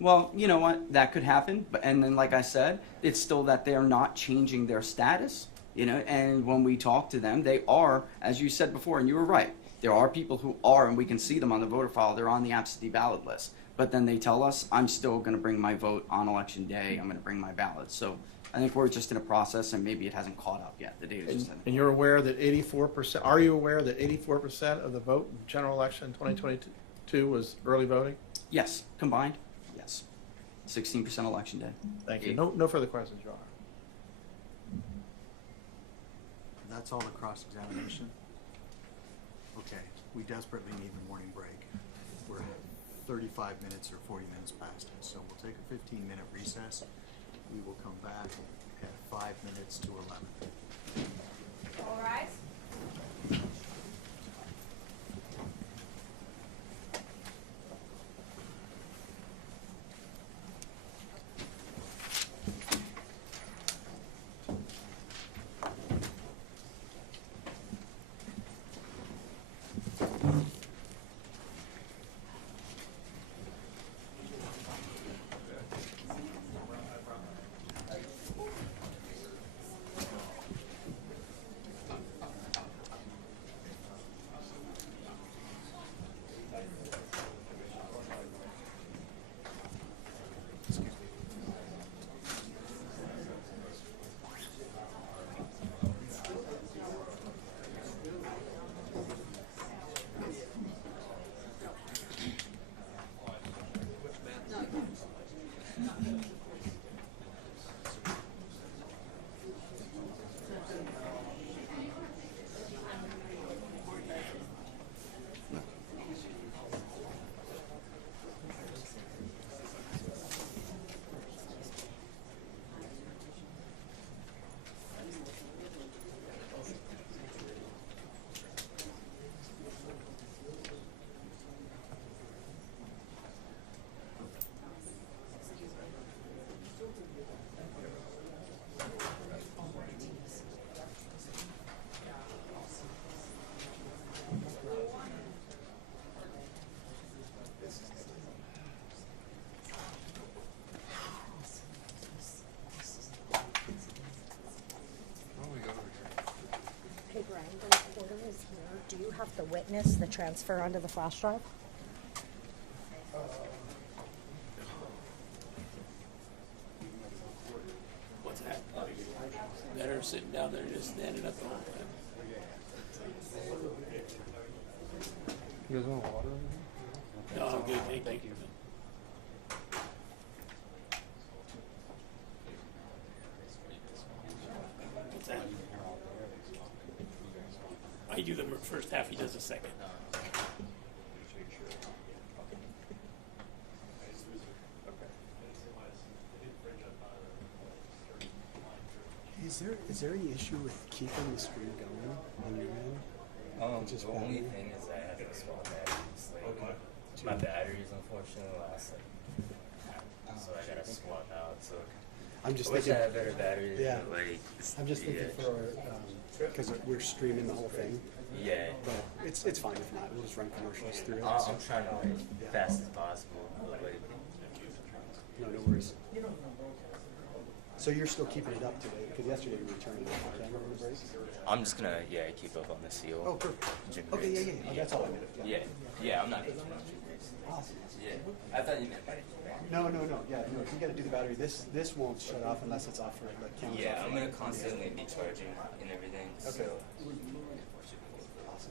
Well, you know what, that could happen, but, and then like I said, it's still that they're not changing their status, you know, and when we talk to them, they are, as you said before, and you were right, there are people who are, and we can see them on the voter file, they're on the absentee ballot list, but then they tell us, I'm still gonna bring my vote on election day, I'm gonna bring my ballot, so I think we're just in a process, and maybe it hasn't caught up yet, the data just hasn't. And you're aware that 84%, are you aware that 84% of the vote in general election in 2022 was early voting? Yes, combined, yes, 16% election day. Thank you. No further questions, Your Honor. That's all the cross-examination? Okay, we desperately need the morning break. We're 35 minutes or 40 minutes past it, so we'll take a 15-minute recess. We will come back at 5 minutes to 11. All rise. Hey Brian, the recorder is here. Do you have to witness the transfer onto the flash drive? What's that? Better sitting down there and just standing up the whole time. You guys want water? No, I'm good, thank you. What's that? I do the first half, he does the second. Is there any issue with keeping the screen going on your end? The only thing is I have to swap batteries. Like, my batteries unfortunately last like, so I gotta swap out. So I'm just I wish I thinking, had better batteries. Yeah. But like, I'm just thinking yeah. for, because we're streaming the whole thing, Yeah. but it's fine if not, we'll just run commercials through it. I'm trying to like fast as possible. But, like, No, no worries. So you're still keeping it up today, because yesterday we were turning off the camera on the break? I'm just gonna keep up on the seal. Oh, perfect. Jim Okay, yeah, Riggs. yeah, oh, that's all I needed. Yeah, I'm not hitting much. Awesome. Yeah. I thought you meant like. No, yeah, no, you gotta do the battery. This won't shut off unless it's off for the camera. Yeah, I'm gonna constantly be charging and everything. Okay. So. Awesome.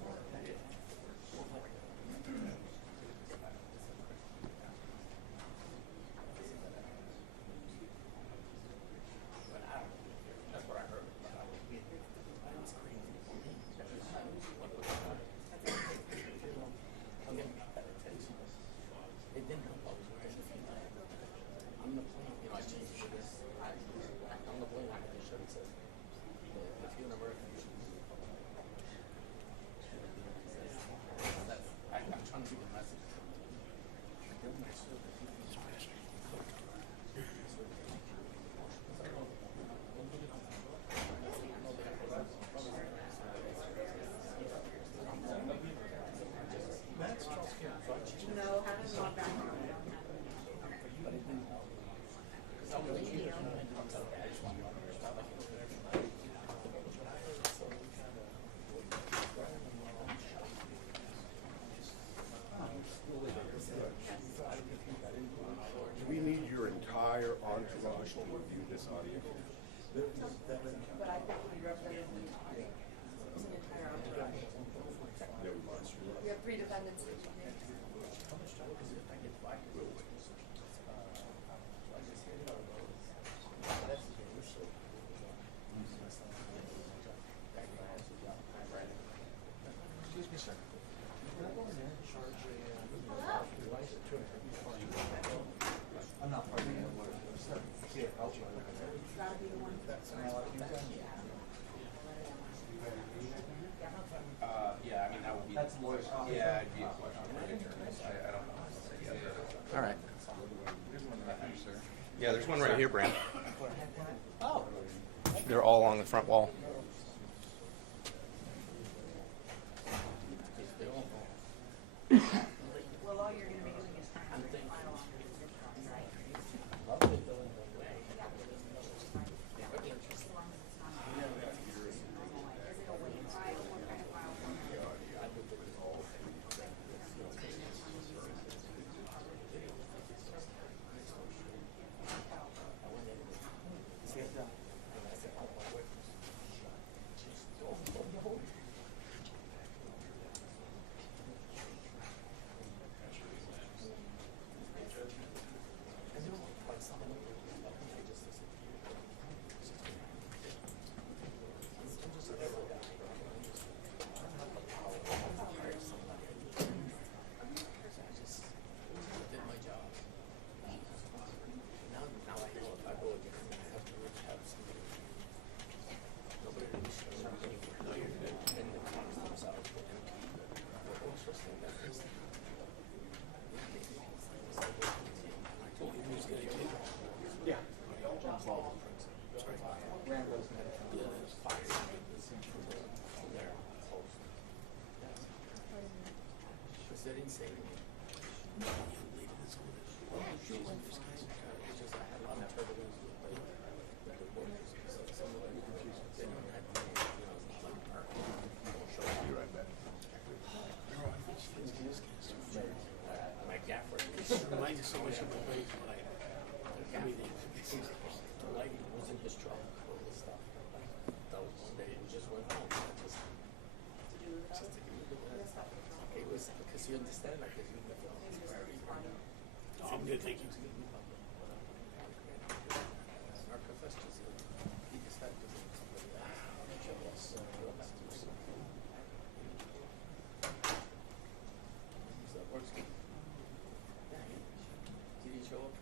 Do we need your entire entourage to review this audio? We have 3 defendants. All right. Yeah, there's one right here, Brand. Oh. They're all along the front wall. Well, all you're gonna be doing is trying to file on your digital site. As long as it's not a normal, like, is it a WAV file? What kind of file format? Reminds you so much of my buddy's life. I mean, the light was in his truck, all this stuff. That was one day, he just went home. Just to do it. It was because you understand, like, because you I'm good, thank you. Our professor said, he decided to bring somebody else. So that works good. Did he show up?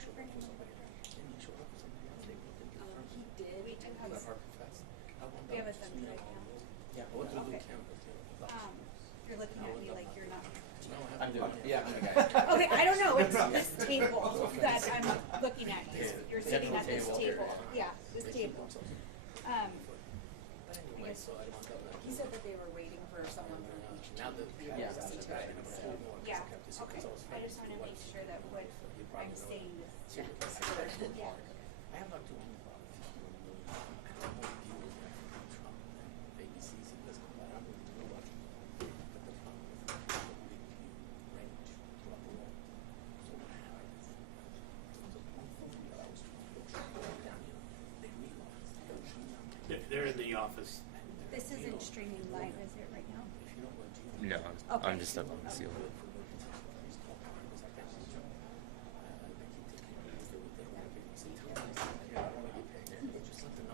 Show up for somebody? Didn't he show up for somebody else? They did the first. He did. We do have Our professor. we have a Central account. Yeah, I went through the campus. You're looking at me like you're not. I'm doing it. Yeah, I'm the guy. Okay, I don't know. It's this table that I'm looking at. You're sitting at this table. this table. I guess, he said that they were waiting for someone from each team to be able to see to it, so, yeah, okay. I just wanna make sure that what I'm saying is, yeah. They're in the office. This isn't streaming live, is it, right now? No, Okay. I'm just up on the ceiling.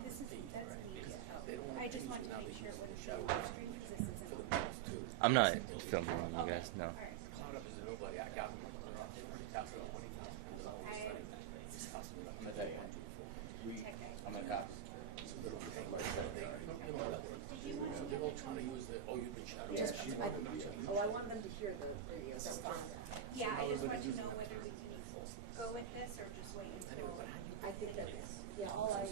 This is, that's media. Oh, I just wanted to make sure it wasn't showing live stream, because this isn't. I'm not filming on you guys, no. I want them to hear the radio. Yeah, I just want to know whether we can go with this or just wait until. I think that, yeah, all I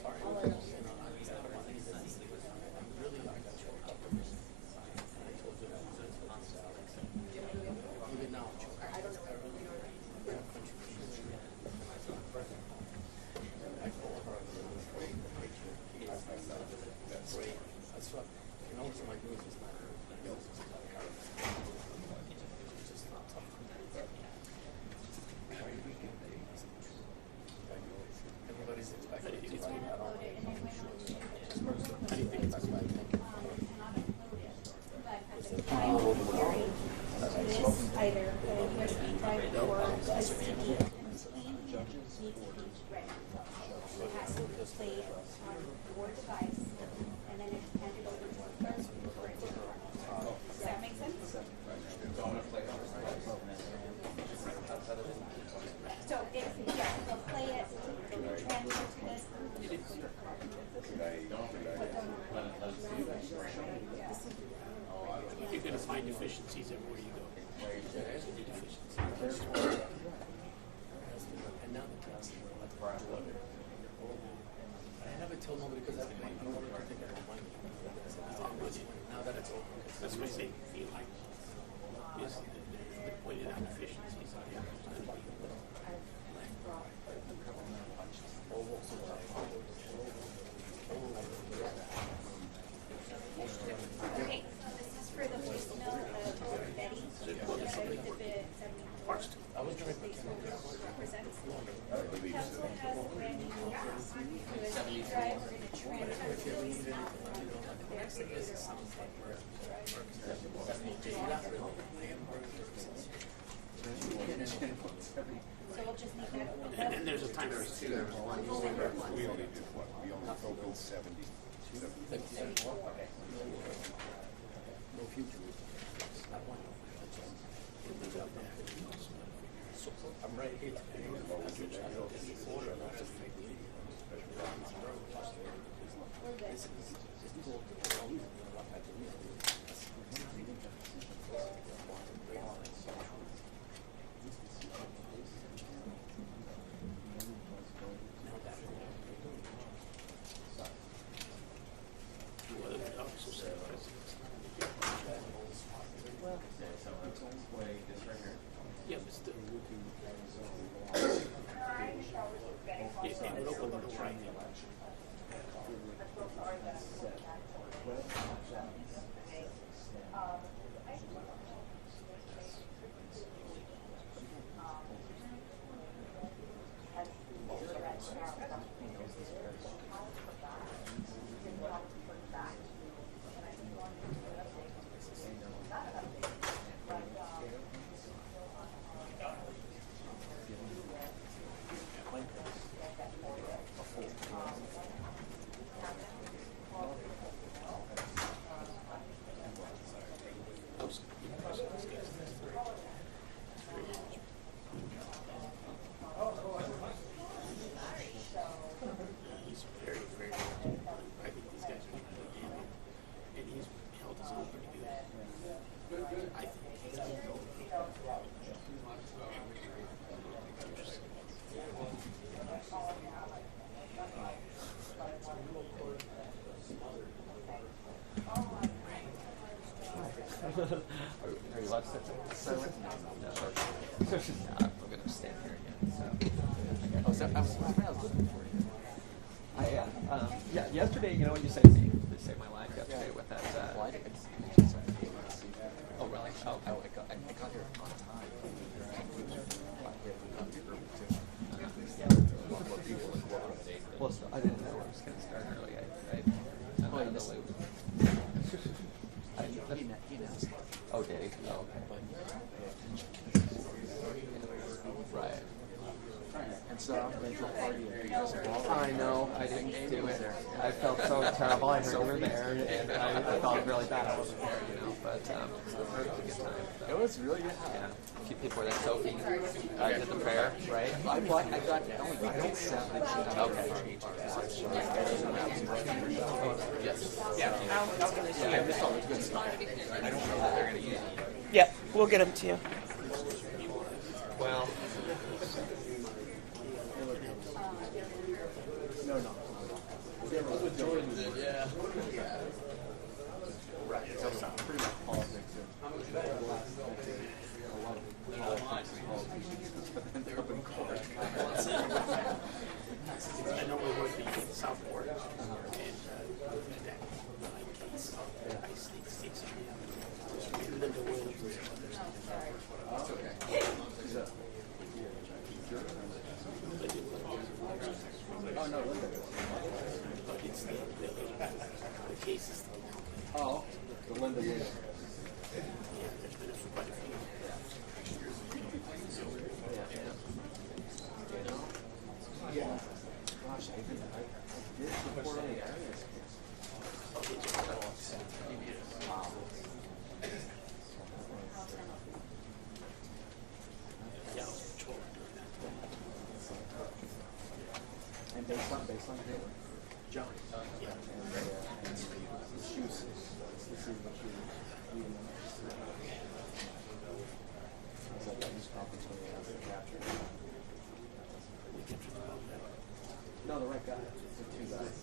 either a USB drive or a CD needs to be ready. It has to be played on your device and then it's handed over to a clerk for it to be run. Does that make sense? So if, yeah, they'll play it, they'll transfer to this. You're gonna find deficiencies everywhere you go. Deficiencies. And now the tax. I never tell nobody because I don't want to think about money. Now that it's over. That's what they feel like. Yes, they pointed out deficiencies. Okay, this is for the voicemail of Betty. Betty the bit 74. Presents. Council has a brand new USB drive. We're gonna transfer those. So we'll just need that. And there's a timer. We only did what? We only opened 70. No future. I'm right here. gonna stand here again. So. Oh, so I was looking for you. Yeah. Yesterday, you know what you saved me? You saved my life yesterday with that. Oh, really? Oh, I got here on time. Well, so I didn't know I was going to start early. I'm out of the loop. Oh, did he? Oh, okay. Right. And so I'm going to party. I know. I didn't do it. I felt so terrible. I heard you were there, and I felt really bad I wasn't there, you know. But it was a good time. It was really good. Yeah. A few people were there. Sophie did the prayer, right? I got only 7. Okay. Yes. Yeah. I missed all the good stuff. I don't know that they're going to use it. Yep, we'll get them to you. Well. Jordan did, yeah. Right. So pretty much politics. They're up in court. I know we would be in Southport, and that case, I stakes on the Linda Williams and some other stuff. It's okay. Oh, no, Linda. But it's the case is still now. Oh, the Linda Williams. Yeah, there's been quite a few. Yeah. Gosh, I did report on the areas. Wow. Yeah, And based on John. Yeah. shoes, this is what you was at that news conference when they announced the capture. No, the right guy. The 2 guys.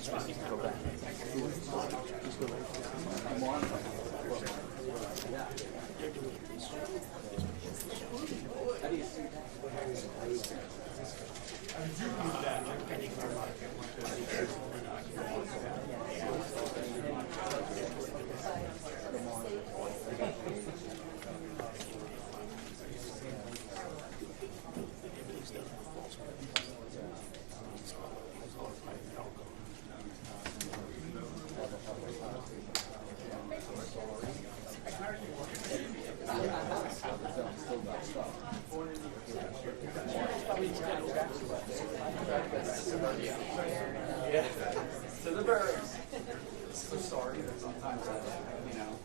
17 To the birds. So sorry that sometimes you know.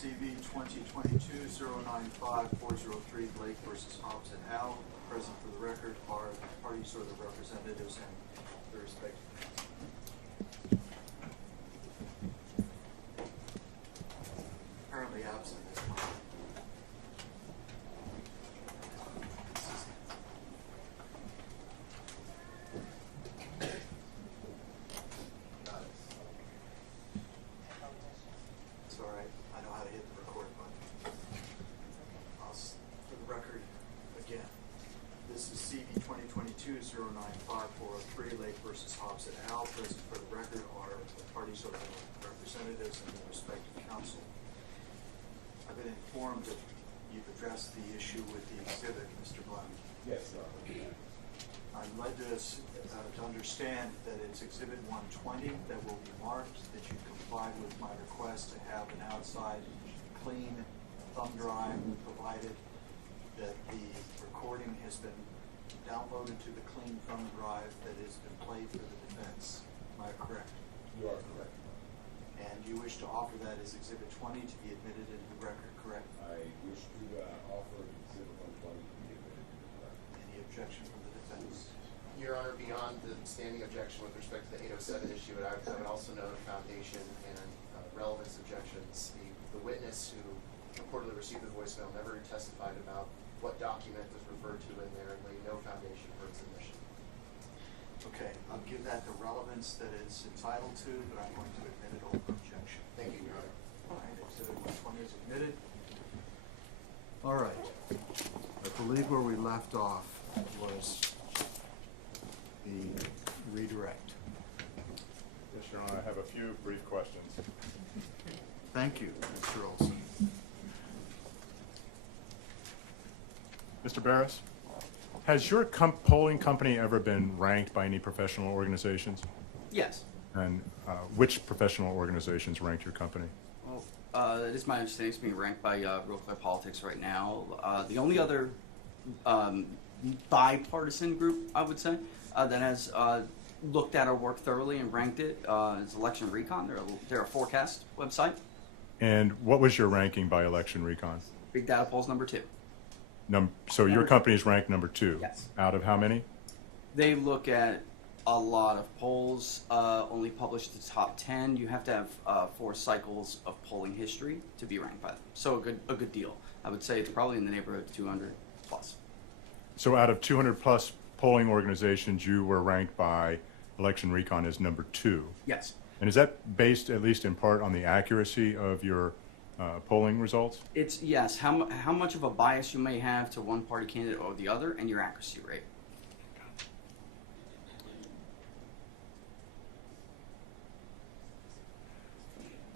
CV 2022-095-403 Lake versus Hobbs et al. Present for the record are the parties or the representatives and their respective apparently absent this month. It's all right. I know how to hit the record button. For the record, again, this is CV 2022-095-403 Lake versus Hobbs et al. Present for the record are the parties or the representatives and their respective counsel. I've been informed that you've addressed the issue with the exhibit, Mr. Blunt. Yes, sir. I'm led to understand that it's Exhibit 120 that will be marked, that you complied with my request to have an outside clean thumb drive provided, that the recording has been downloaded to the clean thumb drive that has been played for the defense. Am I correct? You are correct. And you wish to offer that as Exhibit 20 to be admitted into the record, correct? I wish to offer Exhibit 120 to be admitted to the record. Any objection from the defense? Your Honor, beyond the standing objection with respect to the 807 issue, I would also note foundation and relevance objections. The witness who reportedly received the voicemail never testified about what document was referred to in there and laid no foundation for its admission. Okay, I'll give that the relevance that it's entitled to, but I'm going to admit it over objection. Thank you, Your Honor. All right, Exhibit 120 is admitted. All right. I believe where we left off was the redirect. Yes, Your Honor, I have a few brief questions. Thank you, Mr. Olson. Mr. Barris, has your polling company ever been ranked by any professional organizations? Yes. And which professional organizations ranked your company? Well, it is my understanding it's being ranked by Real Clear Politics right now. The only other bipartisan group, I would say, that has looked at our work thoroughly and ranked it is Election Recon. They're a forecast website. And what was your ranking by Election Recon? Big Data Polls #2. So your company is ranked number 2? Yes. Out of how many? They look at a lot of polls, only published the top 10. You have to have 4 cycles of polling history to be ranked by them. So a good deal. I would say it's probably in the neighborhood of 200 plus. So out of 200 plus polling organizations, you were ranked by Election Recon as number 2? Yes. And is that based at least in part on the accuracy of your polling results? It's, yes, how much of a bias you may have to one party candidate or the other, and your accuracy rate.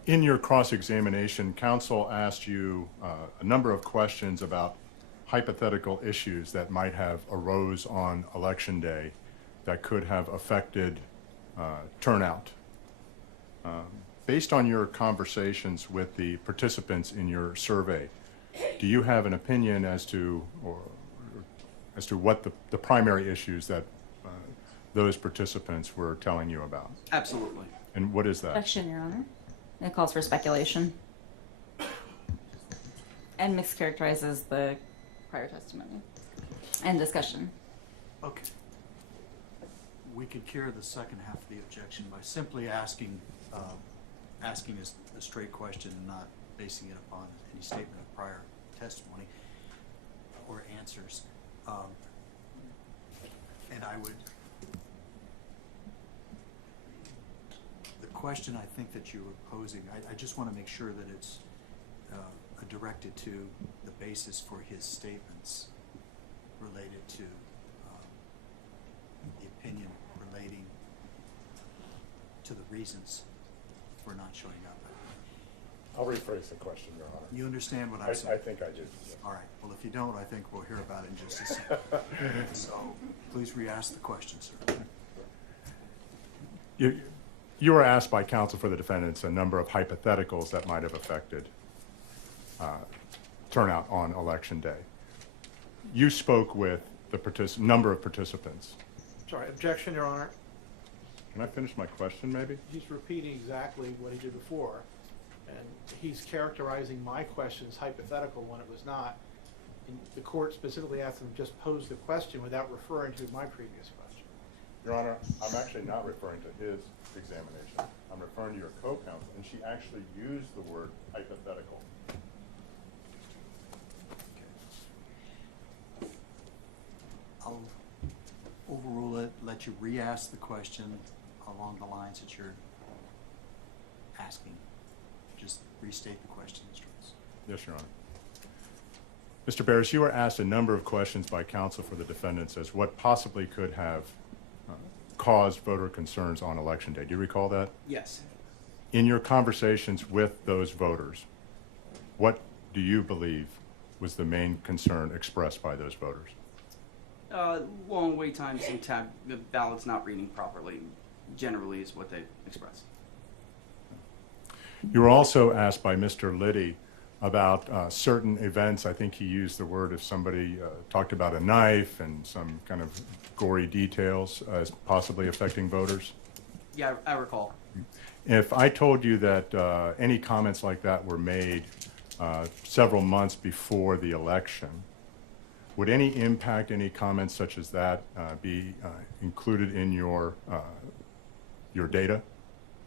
In your cross-examination, counsel asked you a number of questions about hypothetical issues that might have arose on Election Day that could have affected turnout. Based on your conversations with the participants in your survey, do you have an opinion as to what the primary issues that those participants were telling you about? Absolutely. And what is that? Objection, Your Honor. It calls for speculation and mischaracterizes the prior testimony and discussion. Okay. We could cure the second half of the objection by simply asking a straight question and not basing it upon any statement of prior testimony or answers. And I would, the question I think that you were posing, I just want to make sure that it's directed to the basis for his statements related to the opinion relating to the reasons for not showing up. I'll rephrase the question, Your Honor. You understand what I'm saying? I think I do. All right. Well, if you don't, I think we'll hear about it in just a second. So please re-ask the question, sir. You were asked by counsel for the defendants a number of hypotheticals that might have affected turnout on Election Day. You spoke with the number of participants. Sorry, objection, Your Honor. Can I finish my question, maybe? He's repeating exactly what he did before. And he's characterizing my question as hypothetical when it was not. And the court specifically asked him to just pose the question without referring to my previous question. Your Honor, I'm actually not referring to his examination. I'm referring to your co-counsel, and she actually used the word hypothetical. I'll overrule it, let you re-ask the question along the lines that you're asking. Just restate the question, Mr. Wilson. Yes, Your Honor. Mr. Barris, you were asked a number of questions by counsel for the defendants as what possibly could have caused voter concerns on Election Day. Do you recall that? Yes. In your conversations with those voters, what do you believe was the main concern expressed by those voters? Long wait times and the ballots not reading properly generally is what they express. You were also asked by Mr. Liddy about certain events. I think he used the word if somebody talked about a knife and some kind of gory details as possibly affecting voters. Yeah, I recall. If I told you that any comments like that were made several months before the election, would any impact, any comments such as that be included in your data?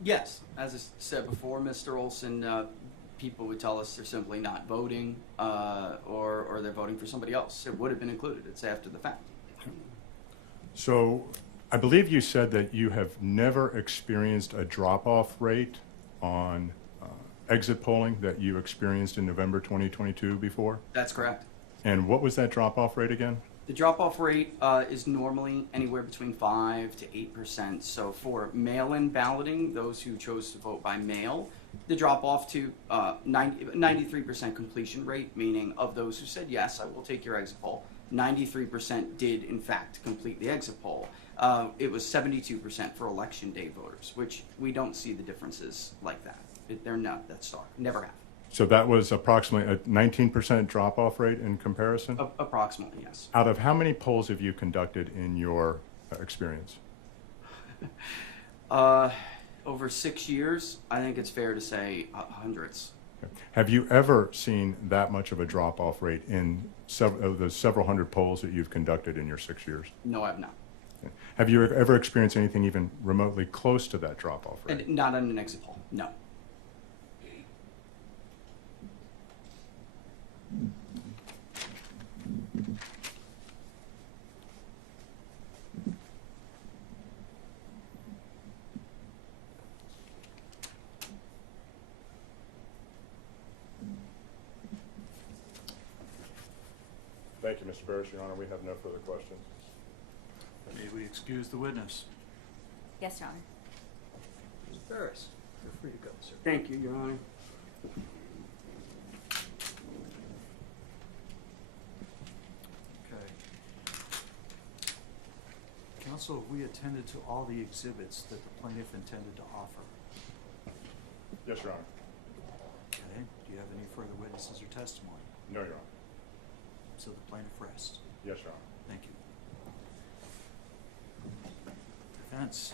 Yes, as I said before, Mr. Olson, people would tell us they're simply not voting or they're voting for somebody else. It would have been included. It's after the fact. So I believe you said that you have never experienced a drop-off rate on exit polling that you experienced in November 2022 before? That's correct. And what was that drop-off rate again? The drop-off rate is normally anywhere between 5 to 8%. So for mail-in balloting, those who chose to vote by mail, the drop-off to 93% completion rate, meaning of those who said, yes, I will take your exit poll, 93% did, in fact, complete the exit poll. It was 72% for Election Day voters, which we don't see the differences like that. They're not that stark. Never have. So that was approximately a 19% drop-off rate in comparison? Approximately, yes. Out of how many polls have you conducted in your experience? Over 6 years, I think it's fair to say hundreds. Okay. Have you ever seen that much of a drop-off rate in the several hundred polls that you've conducted in your 6 years? No, I have not. Okay. Have you ever experienced anything even remotely close to that drop-off rate? And not on an exit poll, no. Thank you, Mr. Barris. Your Honor, we have no further questions. May we excuse the witness? Yes, Your Honor. Mr. Barris, you're free to go, sir. Thank you, Your Honor. Okay. Counsel, have we attended to all the exhibits that the plaintiff intended to offer? Yes, Your Honor. Okay. Do you have any further witnesses or testimony? No, Your Honor. So the plaintiff rests. Yes, Your Honor. Thank you. Defense.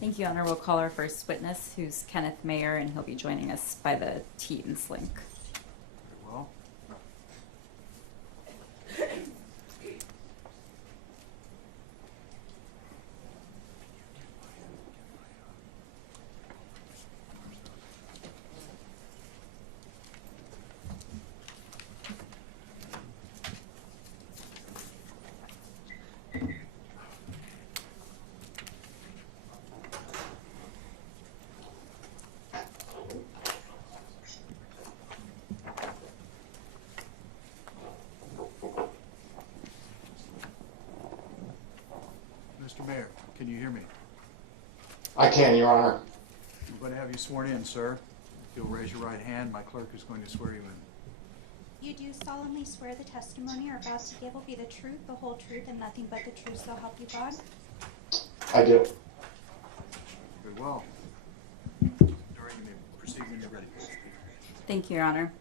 Thank you, Your Honor. We'll call our first witness, who's Kenneth Mayer, and he'll be joining us by the Teams link. Very well. Mr. Mayor, can you hear me? I can, Your Honor. I'm going to have you sworn in, sir. If you'll raise your right hand, my clerk is going to swear you in. You do solemnly swear the testimony you're about to give will be the truth, the whole truth, and nothing but the truth, so help you God? I do. Very well. During, you may proceed when you're ready. Thank you, Your Honor.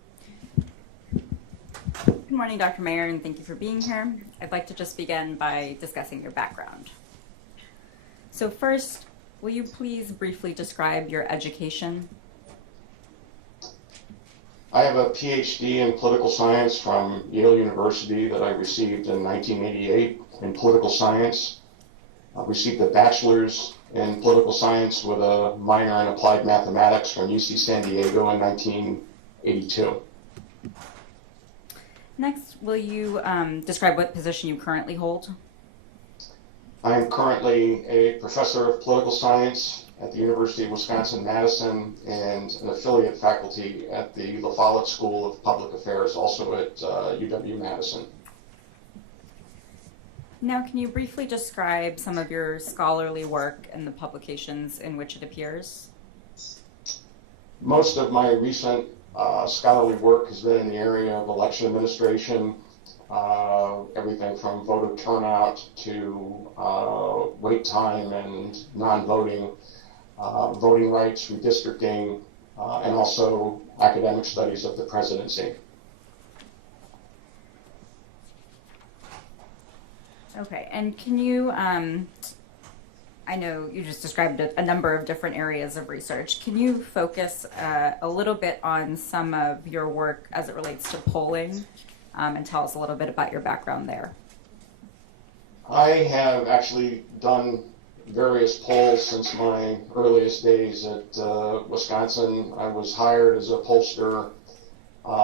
Good morning, Dr. Mayer, and thank you for being here. I'd like to just begin by discussing your background. So first, will you please briefly describe your education? I have a PhD in political science from Yale University that I received in 1988 in political science. I received a bachelor's in political science with a minor in applied mathematics from UC San Diego in 1982. Next, will you describe what position you currently hold? I am currently a professor of political science at the University of Wisconsin-Madison and an affiliate faculty at the La Follette School of Public Affairs, also at UW-Madison. Now, can you briefly describe some of your scholarly work and the publications in which it appears? Most of my recent scholarly work has been in the area of election administration, everything from voter turnout to wait time and non-voting, voting rights, redistricting, and also academic studies of the presidency. Okay, and can you, I know you just described a number of different areas of research. Can you focus a little bit on some of your work as it relates to polling and tell us a little bit about your background there? I have actually done various polls since my earliest days at Wisconsin. I was hired as a pollster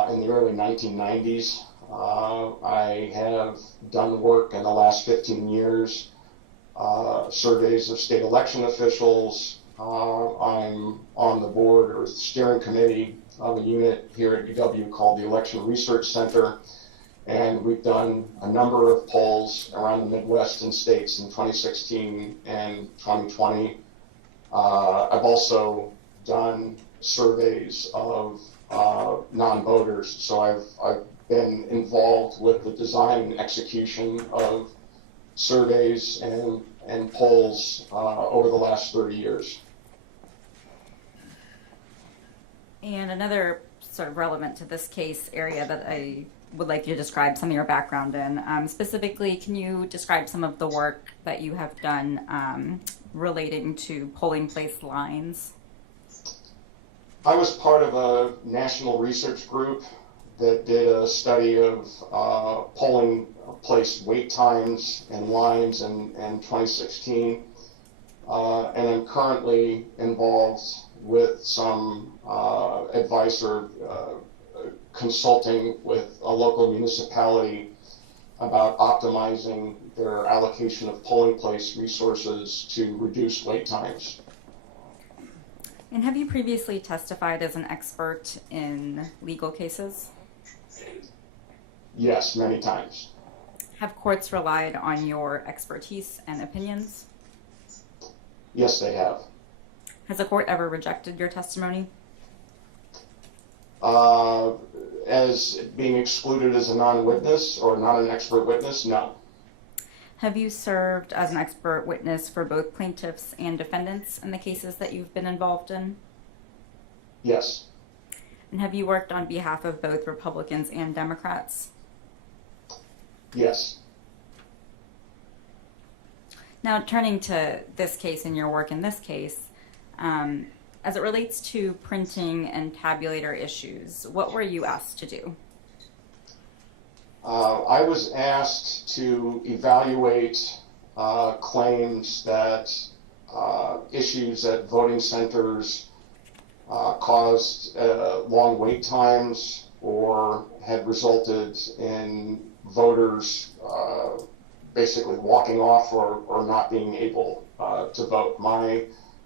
in the early 1990s. I have done work in the last 15 years, surveys of state election officials. I'm on the board or steering committee of a unit here at UW called the Election Research Center, and we've done a number of polls around the Midwest and states in 2016 and 2020. I've also done surveys of non-voters, so I've been involved with the design and execution of surveys and polls over the last 30 years. And another sort of relevant to this case area that I would like you to describe some of your background in. Specifically, can you describe some of the work that you have done relating to polling place lines? I was part of a national research group that did a study of polling place wait times and lines in 2016. And I'm currently involved with some advice or consulting with a local municipality about optimizing their allocation of polling place resources to reduce wait times. And have you previously testified as an expert in legal cases? Yes, many times. Have courts relied on your expertise and opinions? Yes, they have. Has a court ever rejected your testimony? As being excluded as a non-witness or not an expert witness, no. Have you served as an expert witness for both plaintiffs and defendants in the cases that you've been involved in? Yes. And have you worked on behalf of both Republicans and Democrats? Yes. Now, turning to this case and your work in this case, as it relates to printing and tabulator issues, what were you asked to do? I was asked to evaluate claims that issues at voting centers caused long wait times or had resulted in voters basically walking off or not being able to vote. My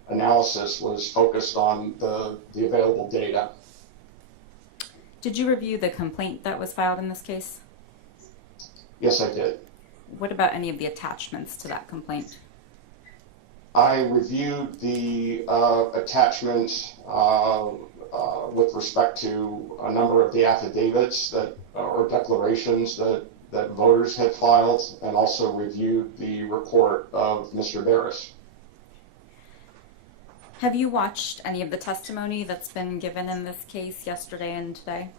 analysis was focused on the available data. Did you review the complaint that was filed in this case? Yes, I did. What about any of the attachments to that complaint? I reviewed the attachment with respect to a number of the affidavits that or declarations that voters had filed, and also reviewed the report of Mr. Barris. Have you watched any of the testimony that's been given in this case yesterday and today?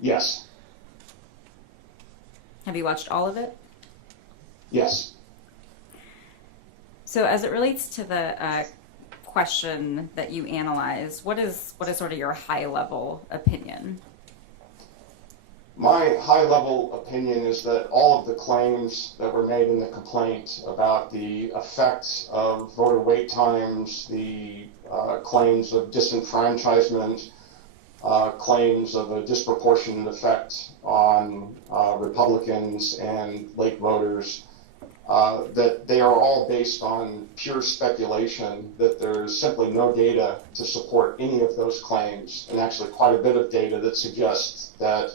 Yes. Have you watched all of it? Yes. So as it relates to the question that you analyze, what is sort of your high level opinion? My high-level opinion is that all of the claims that were made in the complaint about the effects of voter wait times, the claims of disenfranchisement, claims of a disproportionate effect on Republicans and Lake voters, that they are all based on pure speculation, that there's simply no data to support any of those claims, and actually quite a bit of data that suggests that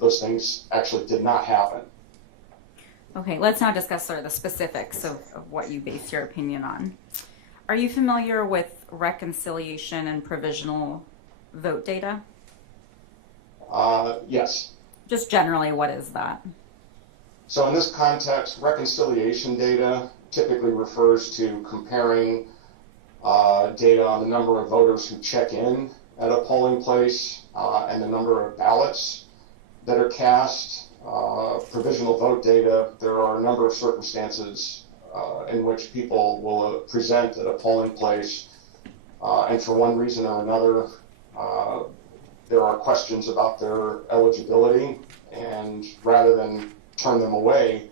those things actually did not happen. Okay, let's now discuss sort of the specifics of what you base your opinion on. Are you familiar with reconciliation and provisional vote data? Yes. Just generally, what is that? So in this context, reconciliation data typically refers to comparing data on the number of voters who check in at a polling place and the number of ballots that are cast. Provisional vote data, there are a number of circumstances in which people will present at a polling place, and for one reason or another, there are questions about their eligibility, and rather than turn them away,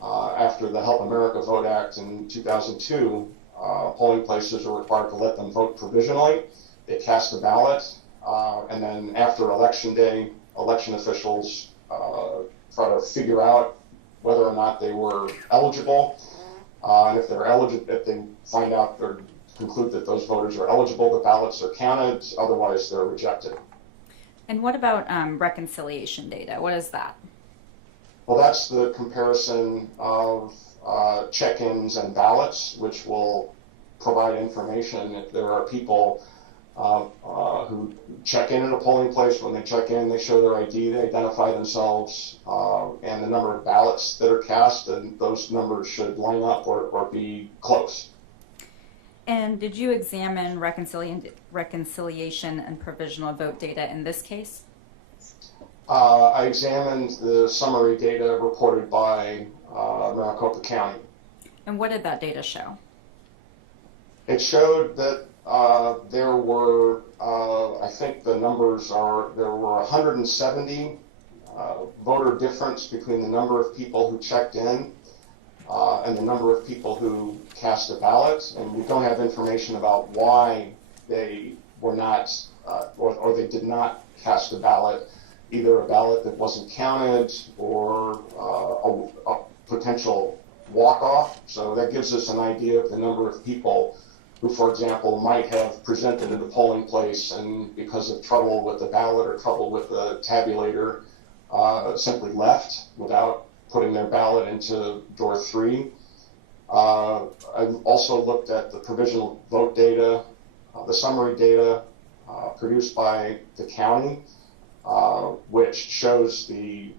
after the Help America Vote Act in 2002, polling places are required to let them vote provisionally. They cast a ballot, and then after Election Day, election officials try to figure out whether or not they were eligible. And if they're eligible, if they find out or conclude that those voters are eligible, the ballots are counted. Otherwise, they're rejected. And what about reconciliation data? What is that? Well, that's the comparison of check-ins and ballots, which will provide information if there are people who check in at a polling place. When they check in, they show their ID, they identify themselves, and the number of ballots that are cast, and those numbers should line up or be close. And did you examine reconciliation and provisional vote data in this case? I examined the summary data reported by Maricopa County. And what did that data show? It showed that there were, I think the numbers are, there were 170 voter difference between the number of people who checked in and the number of people who cast a ballot. And we don't have information about why they were not, or they did not cast a ballot, either a ballot that wasn't counted or a potential walk-off. So that gives us an idea of the number of people who, for example, might have presented at a polling place and because of trouble with the ballot or trouble with the tabulator, simply left without putting their ballot into door 3. I've also looked at the provisional vote data, the summary data produced by the county, which shows the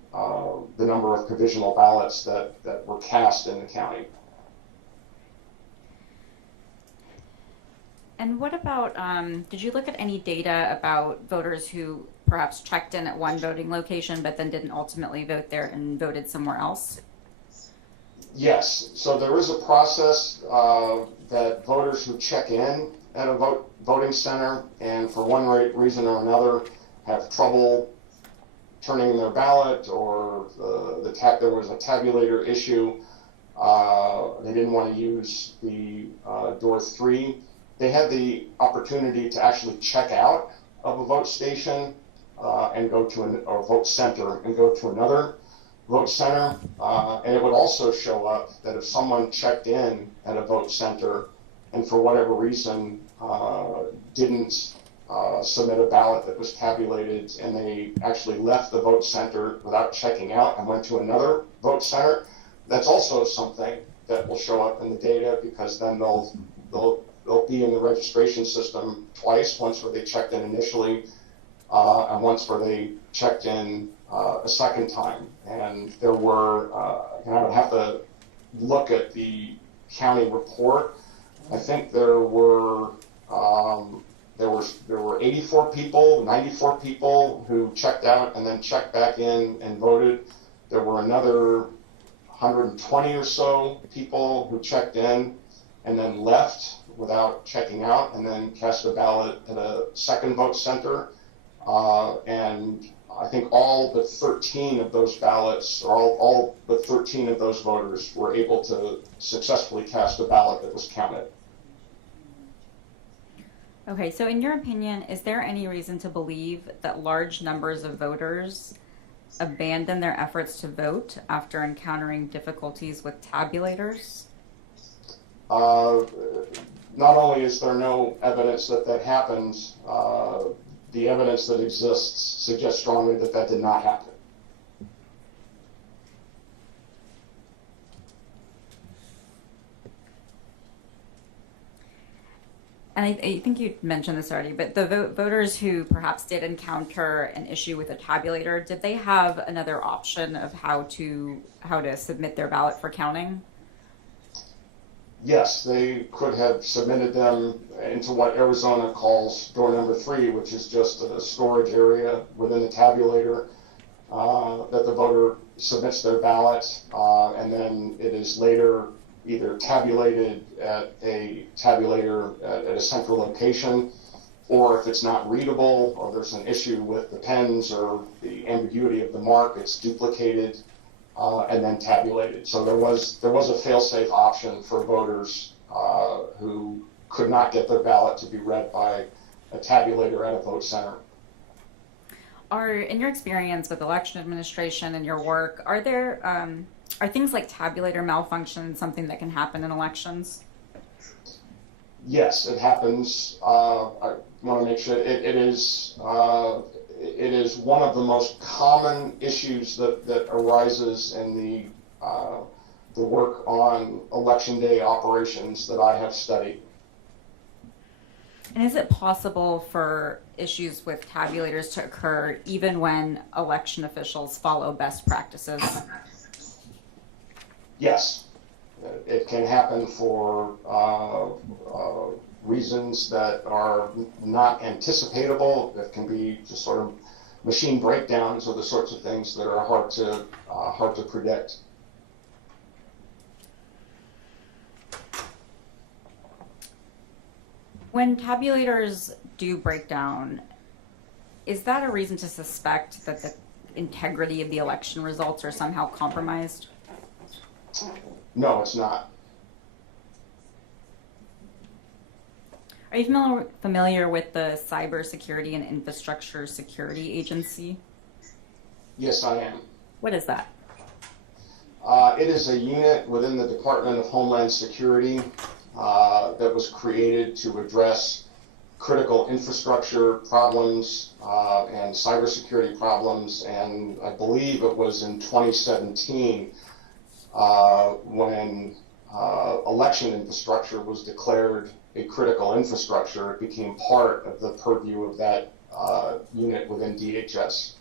number of provisional ballots that were cast in the county. And what about, did you look at any data about voters who perhaps checked in at one voting location but then didn't ultimately vote there and voted somewhere else? Yes. So there is a process that voters who check in at a voting center and for one reason or another have trouble turning in their ballot, or there was a tabulator issue, they didn't want to use the door 3. They had the opportunity to actually check out of a vote station and go to or vote center and go to another vote center. And it would also show up that if someone checked in at a vote center and for whatever reason didn't submit a ballot that was tabulated and they actually left the vote center without checking out and went to another vote center, that's also something that will show up in the data, because then they'll be in the registration system twice, once where they checked in initially and once where they checked in a second time. And there were, and I would have to look at the county report. I think there were 84 people, 94 people who checked out and then checked back in and voted. There were another 120 or so people who checked in and then left without checking out, and then cast a ballot at a second vote center. And I think all but 13 of those ballots, or all but 13 of those voters were able to successfully cast a ballot that was counted. Okay, so in your opinion, is there any reason to believe that large numbers of voters abandon their efforts to vote after encountering difficulties with tabulators? Not only is there no evidence that that happened, the evidence that exists suggests strongly that that did not happen. And I think you mentioned this already, but the voters who perhaps did encounter an issue with a tabulator, did they have another option of how to submit their ballot for counting? Yes, they could have submitted them into what Arizona calls door number 3, which is just a storage area within the tabulator that the voter submits their ballot, and then it is later either tabulated at a tabulator at a central location, or if it's not readable or there's an issue with the pens or the ambiguity of the mark, it's duplicated and then tabulated. So there was a fail-safe option for voters who could not get their ballot to be read by a tabulator at a vote center. In your experience with election administration and your work, are things like tabulator malfunction something that can happen in elections? Yes, it happens. I want to make sure it is one of the most common issues that arises in the work on election day operations that I have studied. And is it possible for issues with tabulators to occur even when election officials follow best practices? Yes, it can happen for reasons that are not anticipatable. It can be just sort of machine breakdowns or the sorts of things that are hard to predict. When tabulators do break down, is that a reason to suspect that the integrity of the election results are somehow compromised? No, it's not. Are you familiar with the Cybersecurity and Infrastructure Security Agency? Yes, I am. What is that? It is a unit within the Department of Homeland Security that was created to address critical infrastructure problems and cybersecurity problems, and I believe it was in 2017 when election infrastructure was declared a critical infrastructure. It became part of the purview of that unit within DHS.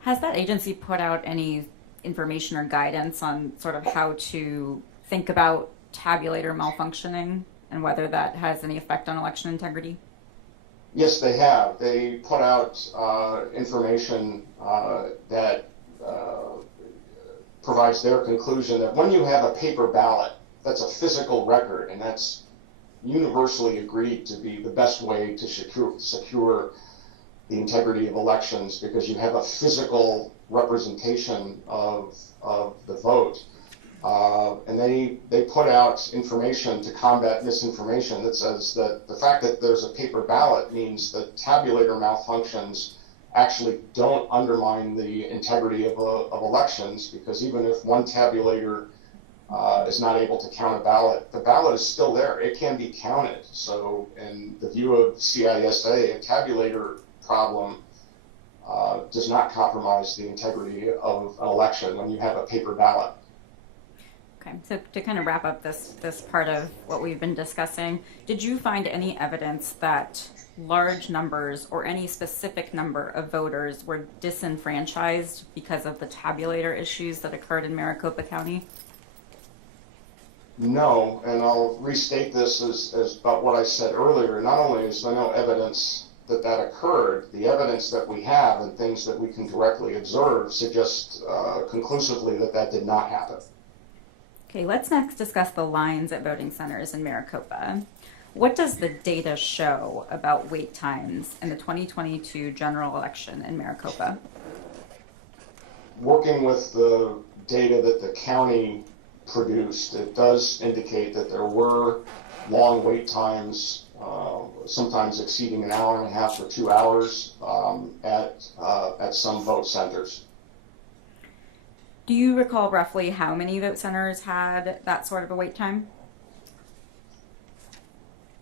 Has that agency put out any information or guidance on sort of how to think about tabulator malfunctioning and whether that has any effect on election integrity? Yes, they have. They put out information that provides their conclusion that when you have a paper ballot, that's a physical record, and that's universally agreed to be the best way to secure the integrity of elections, because you have a physical representation of the vote. And they put out information to combat misinformation that says that the fact that there's a paper ballot means that tabulator malfunctions actually don't undermine the integrity of elections, because even if one tabulator is not able to count a ballot, the ballot is still there. It can be counted. So in the view of CISA, a tabulator problem does not compromise the integrity of an election when you have a paper ballot. Okay, so to kind of wrap up this part of what we've been discussing, did you find any evidence that large numbers or any specific number of voters were disenfranchised because of the tabulator issues that occurred in Maricopa County? No, and I'll restate this as about what I said earlier. Not only is there no evidence that that occurred, the evidence that we have and things that we can directly observe suggest conclusively that that did not happen. Okay, let's next discuss the lines at voting centers in Maricopa. What does the data show about wait times in the 2022 general election in Maricopa? Working with the data that the county produced, it does indicate that there were long wait times, sometimes exceeding an hour and a half or 2 hours at some vote centers. Do you recall roughly how many vote centers had that sort of a wait time?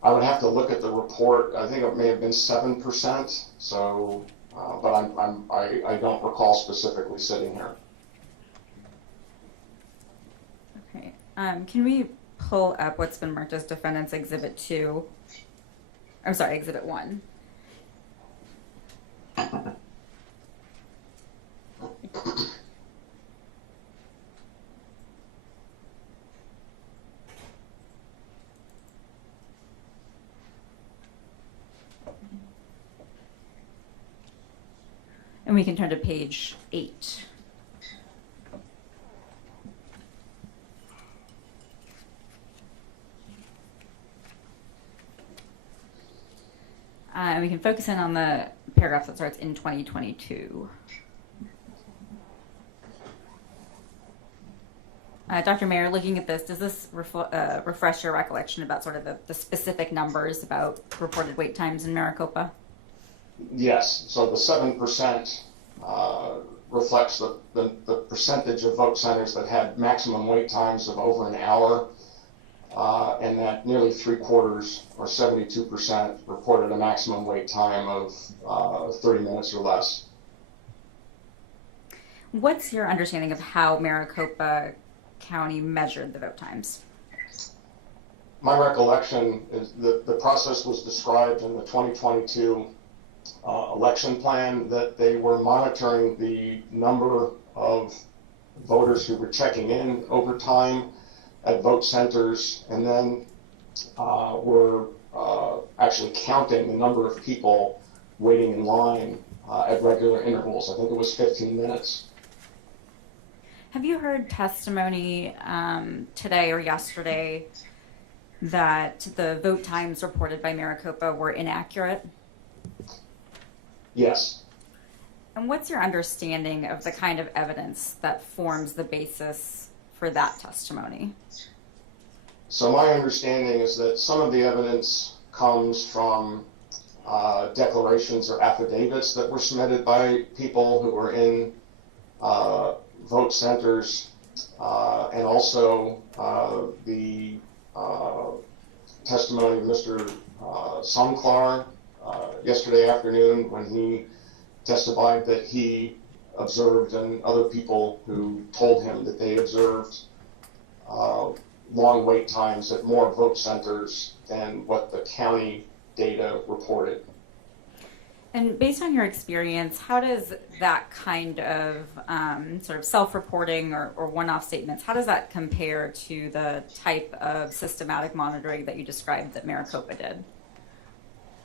I would have to look at the report. I think it may have been 7%. So, but I don't recall specifically sitting here. Okay. Can we pull up what's been marked as Defendant's Exhibit 2? I'm sorry, Exhibit 1. And we can turn to page 8. And we can focus in on the paragraph that starts in 2022. Dr. Mayer, looking at this, does this refresh your recollection about sort of the specific numbers about reported wait times in Maricopa? Yes. So the 7% reflects the percentage of vote centers that had maximum wait times of over an hour, and that nearly 3/4 or 72% reported a maximum wait time of 30 minutes or less. What's your understanding of how Maricopa County measured the vote times? My recollection is that the process was described in the 2022 election plan, that they were monitoring the number of voters who were checking in over time at vote centers, and then were actually counting the number of people waiting in line at regular intervals. I think it was 15 minutes. Have you heard testimony today or yesterday that the vote times reported by Maricopa were inaccurate? Yes. And what's your understanding of the kind of evidence that forms the basis for that testimony? So my understanding is that some of the evidence comes from declarations or affidavits that were submitted by people who were in vote centers, and also the testimony of Mr. Sumklar yesterday afternoon, when he testified that he observed, and other people who told him that they observed long wait times at more vote centers than what the county data reported. And based on your experience, how does that kind of sort of self-reporting or one-off statements, how does that compare to the type of systematic monitoring that you described that Maricopa did?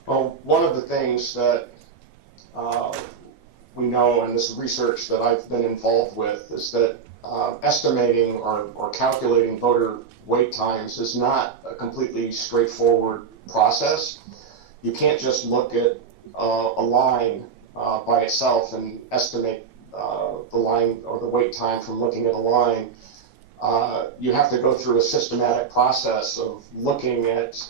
Well, one of the things that we know in this research that I've been involved with is that estimating or calculating voter wait times is not a completely straightforward process. You can't just look at a line by itself and estimate the line or the wait time from looking at a line. You have to go through a systematic process of looking at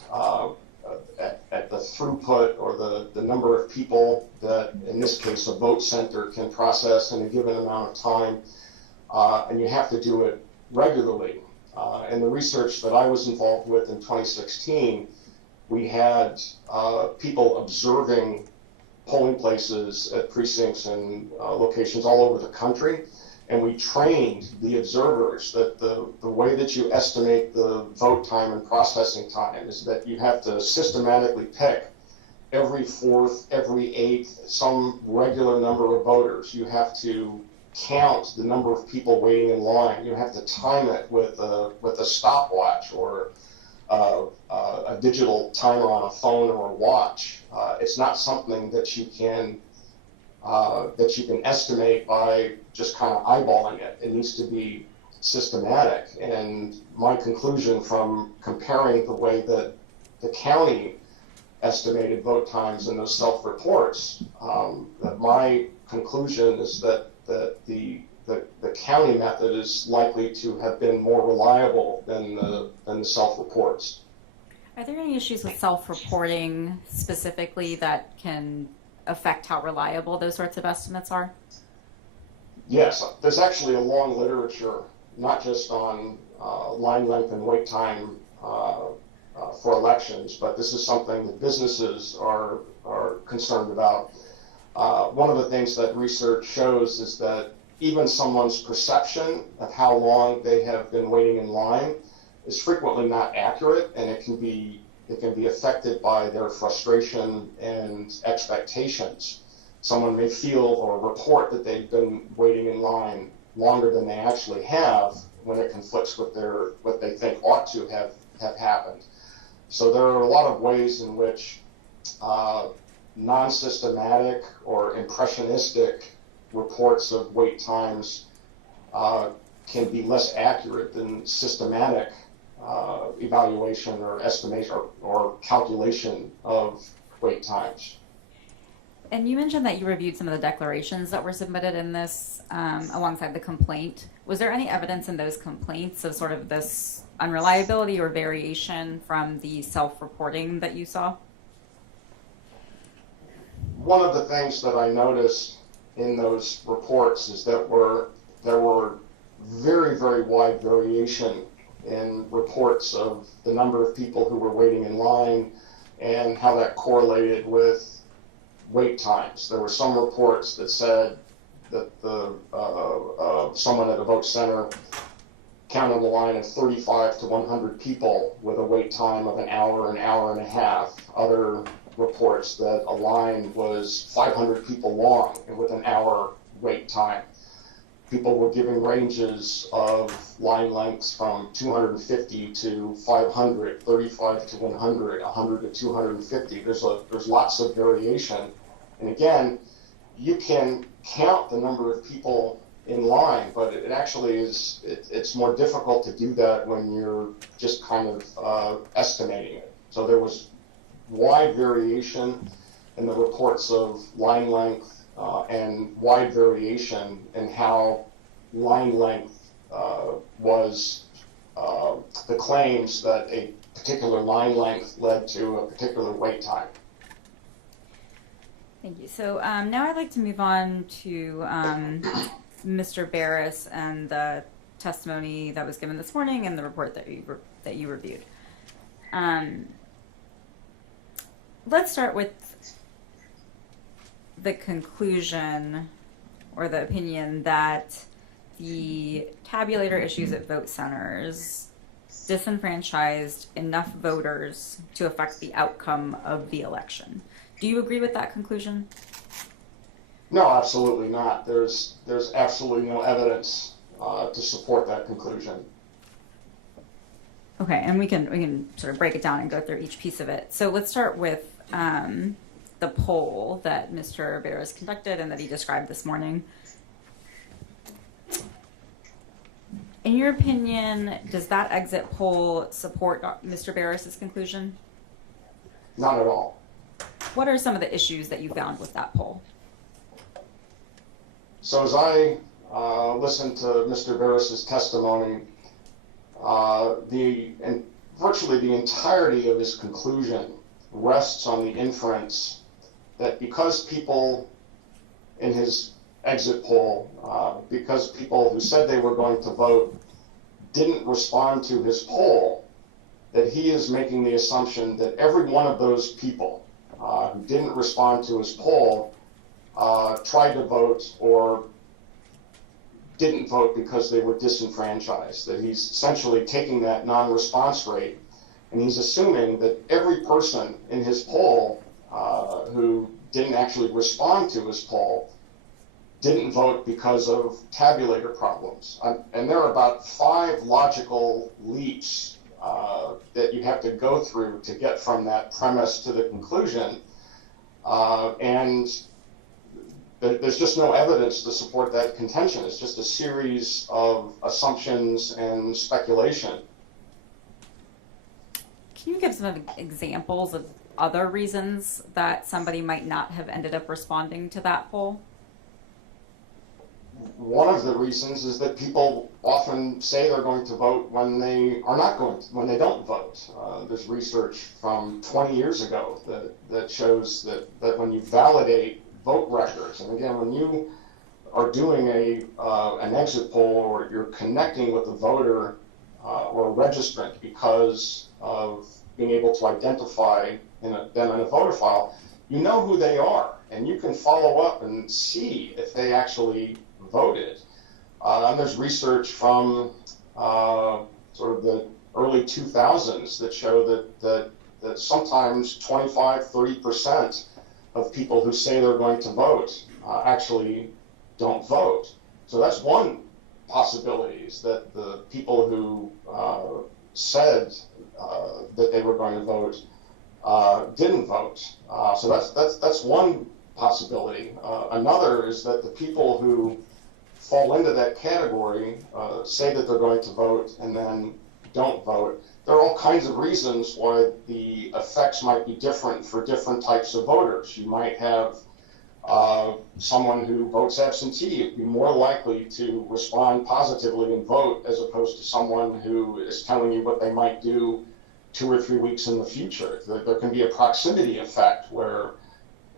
the throughput or the number of people that, in this case, a vote center can process in a given amount of time, and you have to do it regularly. In the research that I was involved with in 2016, we had people observing polling places at precincts and locations all over the country, and we trained the observers that the way that you estimate the vote time and processing time is that you have to systematically pick every fourth, every eighth, some regular number of voters. You have to count the number of people waiting in line. You have to time it with a stopwatch or a digital timer on a phone or a watch. It's not something that you can estimate by just kind of eyeballing it. It needs to be systematic. And my conclusion from comparing the way that the county estimated vote times in those self-reports, that my conclusion is that the county method is likely to have been more reliable than the self-reports. Are there any issues with self-reporting specifically that can affect how reliable those sorts of estimates are? Yes, there's actually a long literature, not just on line length and wait time for elections, but this is something that businesses are concerned about. One of the things that research shows is that even someone's perception of how long they have been waiting in line is frequently not accurate, and it can be affected by their frustration and expectations. Someone may feel or report that they've been waiting in line longer than they actually have when it conflicts with what they think ought to have happened. So there are a lot of ways in which non-systematic or impressionistic reports of wait times can be less accurate than systematic evaluation or estimation or calculation of wait times. And you mentioned that you reviewed some of the declarations that were submitted in this alongside the complaint. Was there any evidence in those complaints of sort of this unreliability or variation from the self-reporting that you saw? One of the things that I noticed in those reports is that there were very, very wide variation in reports of the number of people who were waiting in line and how that correlated with wait times. There were some reports that said that someone at a vote center counted a line of 35 to 100 people with a wait time of an hour and a half. Other reports that a line was 500 people long and with an hour wait time. People were giving ranges of line lengths from 250 to 500, 35 to 100, 100 to 250. There's lots of variation. And again, you can count the number of people in line, but it actually is, it's more difficult to do that when you're just kind of estimating it. So there was wide variation in the reports of line length and wide variation in how line length was the claims that a particular line length led to a particular wait time. Thank you. So now I'd like to move on to Mr. Barris and the testimony that was given this morning and the report that you reviewed. Let's start with the conclusion or the opinion that the tabulator issues at vote centers disenfranchised enough voters to affect the outcome of the election. Do you agree with that conclusion? No, absolutely not. There's absolutely no evidence to support that conclusion. Okay, and we can sort of break it down and go through each piece of it. So let's start with the poll that Mr. Barris conducted and that he described this morning. In your opinion, does that exit poll support Mr. Barris's conclusion? Not at all. What are some of the issues that you found with that poll? So as I listened to Mr. Barris's testimony, virtually the entirety of his conclusion rests on the inference that because people in his exit poll, because people who said they were going to vote didn't respond to his poll, that he is making the assumption that every one of those people who didn't respond to his poll tried to vote or didn't vote because they were disenfranchised, that he's essentially taking that non-response rate and he's assuming that every person in his poll who didn't actually respond to his poll didn't vote because of tabulator problems. And there are about 5 logical leaps that you have to go through to get from that premise to the conclusion. And there's just no evidence to support that contention. It's just a series of assumptions and speculation. Can you give some examples of other reasons that somebody might not have ended up responding to that poll? One of the reasons is that people often say they're going to vote when they are not going to, when they don't vote. There's research from 20 years ago that shows that when you validate vote records, and again, when you are doing an exit poll or you're connecting with a voter or a registrant because of being able to identify them in a voter file, you know who they are, and you can follow up and see if they actually voted. And there's research from sort of the early 2000s that show that sometimes 25-30% of people who say they're going to vote actually don't vote. So that's one possibility, is that the people who said that they were going to vote didn't vote. So that's one possibility. Another is that the people who fall into that category say that they're going to vote and then don't vote. There are all kinds of reasons why the effects might be different for different types of voters. You might have someone who votes absentee be more likely to respond positively and vote, as opposed to someone who is telling you what they might do 2 or 3 weeks in the future. There can be a proximity effect where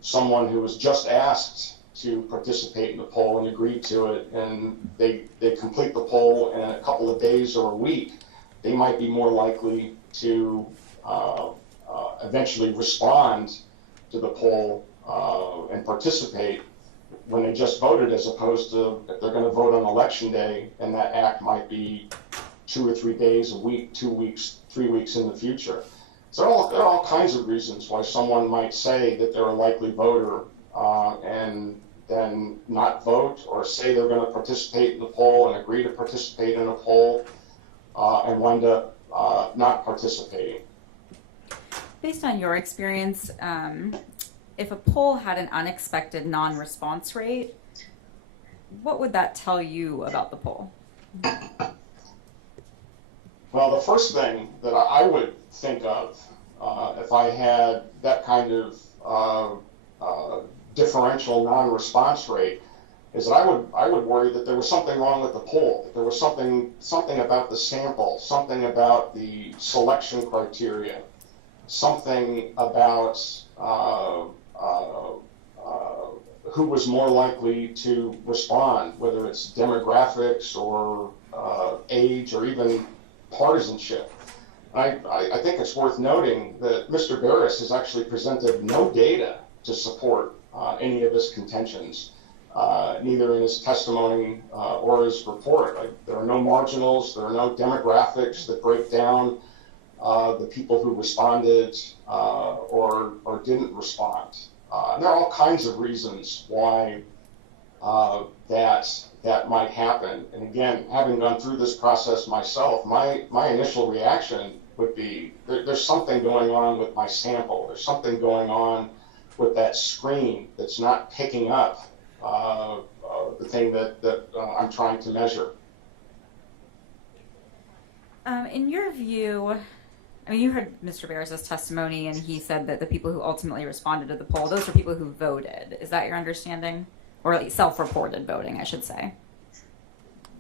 someone who was just asked to participate in the poll and agreed to it, and they complete the poll in a couple of days or a week, they might be more likely to eventually respond to the poll and participate when they just voted, as opposed to if they're going to vote on election day and that act might be 2 or 3 days, a week, 2 weeks, 3 weeks in the future. So there are all kinds of reasons why someone might say that they're a likely voter and then not vote, or say they're going to participate in the poll and agree to participate in a poll and wind up not participating. Based on your experience, if a poll had an unexpected non-response rate, what would that tell you about the poll? Well, the first thing that I would think of if I had that kind of differential non-response rate is that I would worry that there was something wrong with the poll. There was something about the sample, something about the selection criteria, something about who was more likely to respond, whether it's demographics or age or even partisanship. I think it's worth noting that Mr. Barris has actually presented no data to support any of his contentions, neither in his testimony or his report. There are no marginals, there are no demographics that break down the people who responded or didn't respond. There are all kinds of reasons why that might happen. And again, having gone through this process myself, my initial reaction would be there's something going on with my sample. There's something going on with that screen that's not picking up the thing that I'm trying to measure. In your view, I mean, you heard Mr. Barris's testimony, and he said that the people who ultimately responded to the poll, those are people who voted. Is that your understanding? Or at least self-reported voting, I should say.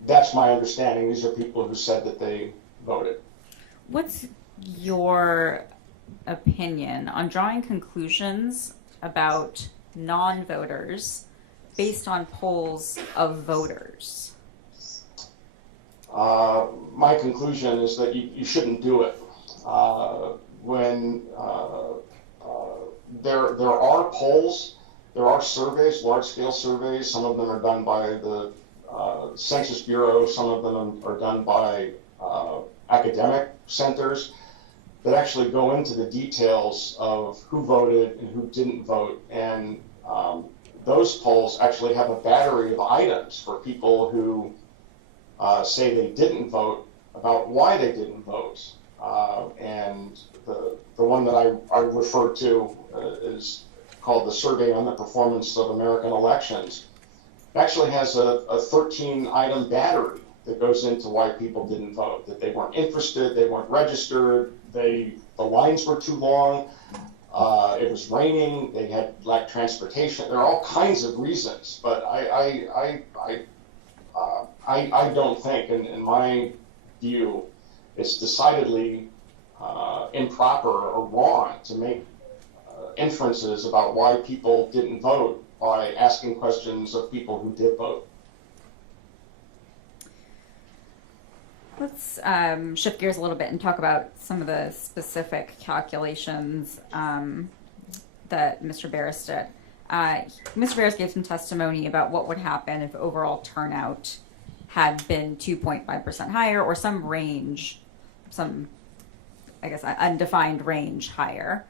That's my understanding. These are people who said that they voted. What's your opinion on drawing conclusions about non-voters based on polls of voters? My conclusion is that you shouldn't do it. When there are polls, there are surveys, large-scale surveys. Some of them are done by the Census Bureau. Some of them are done by academic centers that actually go into the details of who voted and who didn't vote. And those polls actually have a battery of items for people who say they didn't vote, about why they didn't vote. And the one that I refer to is called the Survey on the Performance of American Elections. It actually has a 13-item battery that goes into why people didn't vote, that they weren't interested, they weren't registered, the lines were too long, it was raining, they had lacked transportation. There are all kinds of reasons, but I don't think, in my view, it's decidedly improper or wrong to make inferences about why people didn't vote by asking questions of people who did vote. Let's shift gears a little bit and talk about some of the specific calculations that Mr. Barris did. Mr. Barris gave some testimony about what would happen if overall turnout had been 2.5% higher, or some range, some, I guess, undefined range higher.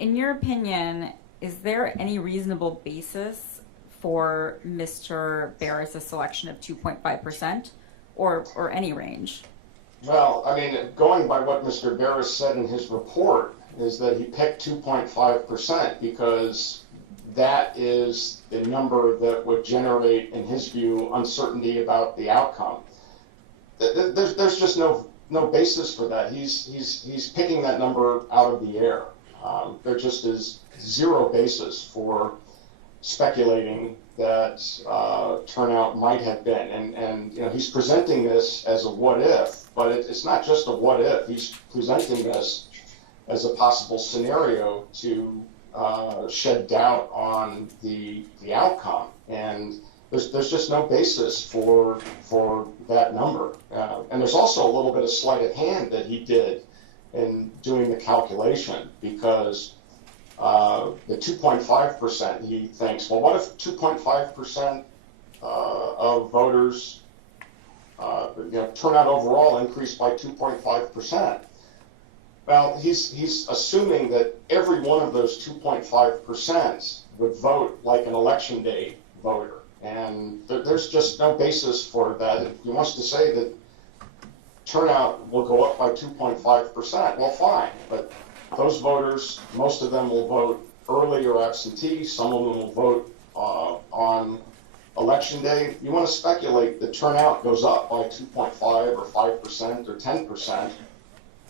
In your opinion, is there any reasonable basis for Mr. Barris' selection of 2.5%? Or any range? Well, I mean, going by what Mr. Barris said in his report, is that he picked 2.5% because that is the number that would generate, in his view, uncertainty about the outcome. There's just no basis for that. He's picking that number out of the air. There just is zero basis for speculating that turnout might have been, and you know, he's presenting this as a what if, but it's not just a what if. He's presenting this as a possible scenario to shed doubt on the outcome, and there's just no basis for that number. And there's also a little bit of sleight of hand that he did in doing the calculation, because the 2.5%, he thinks, well, what if 2.5% of voters, turnout overall increased by 2.5%? Well, he's assuming that every one of those 2.5% would vote like an election day voter, and there's just no basis for that. If he wants to say that turnout will go up by 2.5%, well, fine, but those voters, most of them will vote early or absentee. Some of them will vote on election day. If you want to speculate the turnout goes up by 2.5 or 5% or 10%,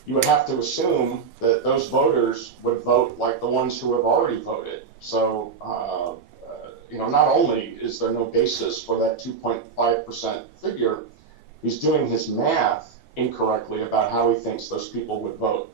you would have to assume that those voters would vote like the ones who have already voted. So, not only is there no basis for that 2.5% figure, he's doing his math incorrectly about how he thinks those people would vote.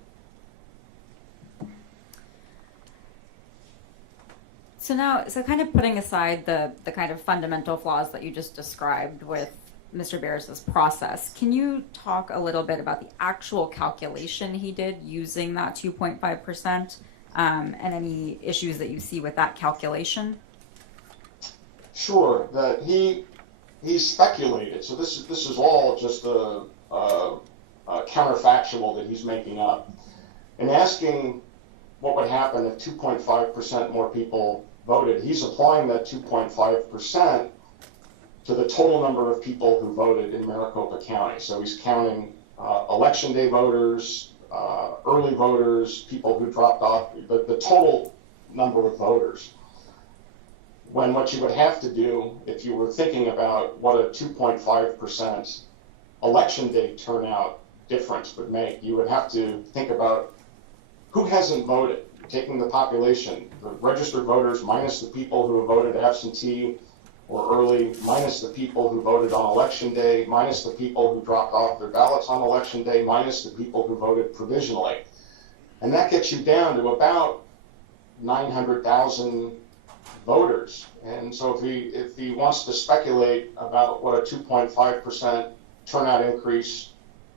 So kind of putting aside the kind of fundamental flaws that you just described with Mr. Barris's process, can you talk a little bit about the actual calculation he did using that 2.5%, and any issues that you see with that calculation? Sure, that he speculated. So this is all just a counterfactual that he's making up, and asking what would happen if 2.5% more people voted. He's applying that 2.5% to the total number of people who voted in Maricopa County. So he's counting election day voters, early voters, people who dropped off, the total number of voters. When what you would have to do, if you were thinking about what a 2.5% election day turnout difference would make, you would have to think about who hasn't voted, taking the population, the registered voters minus the people who have voted absentee or early, minus the people who voted on election day, minus the people who dropped off their ballots on election day, minus the people who voted provisionally. And that gets you down to about 900,000 voters. And so if he wants to speculate about what a 2.5% turnout increase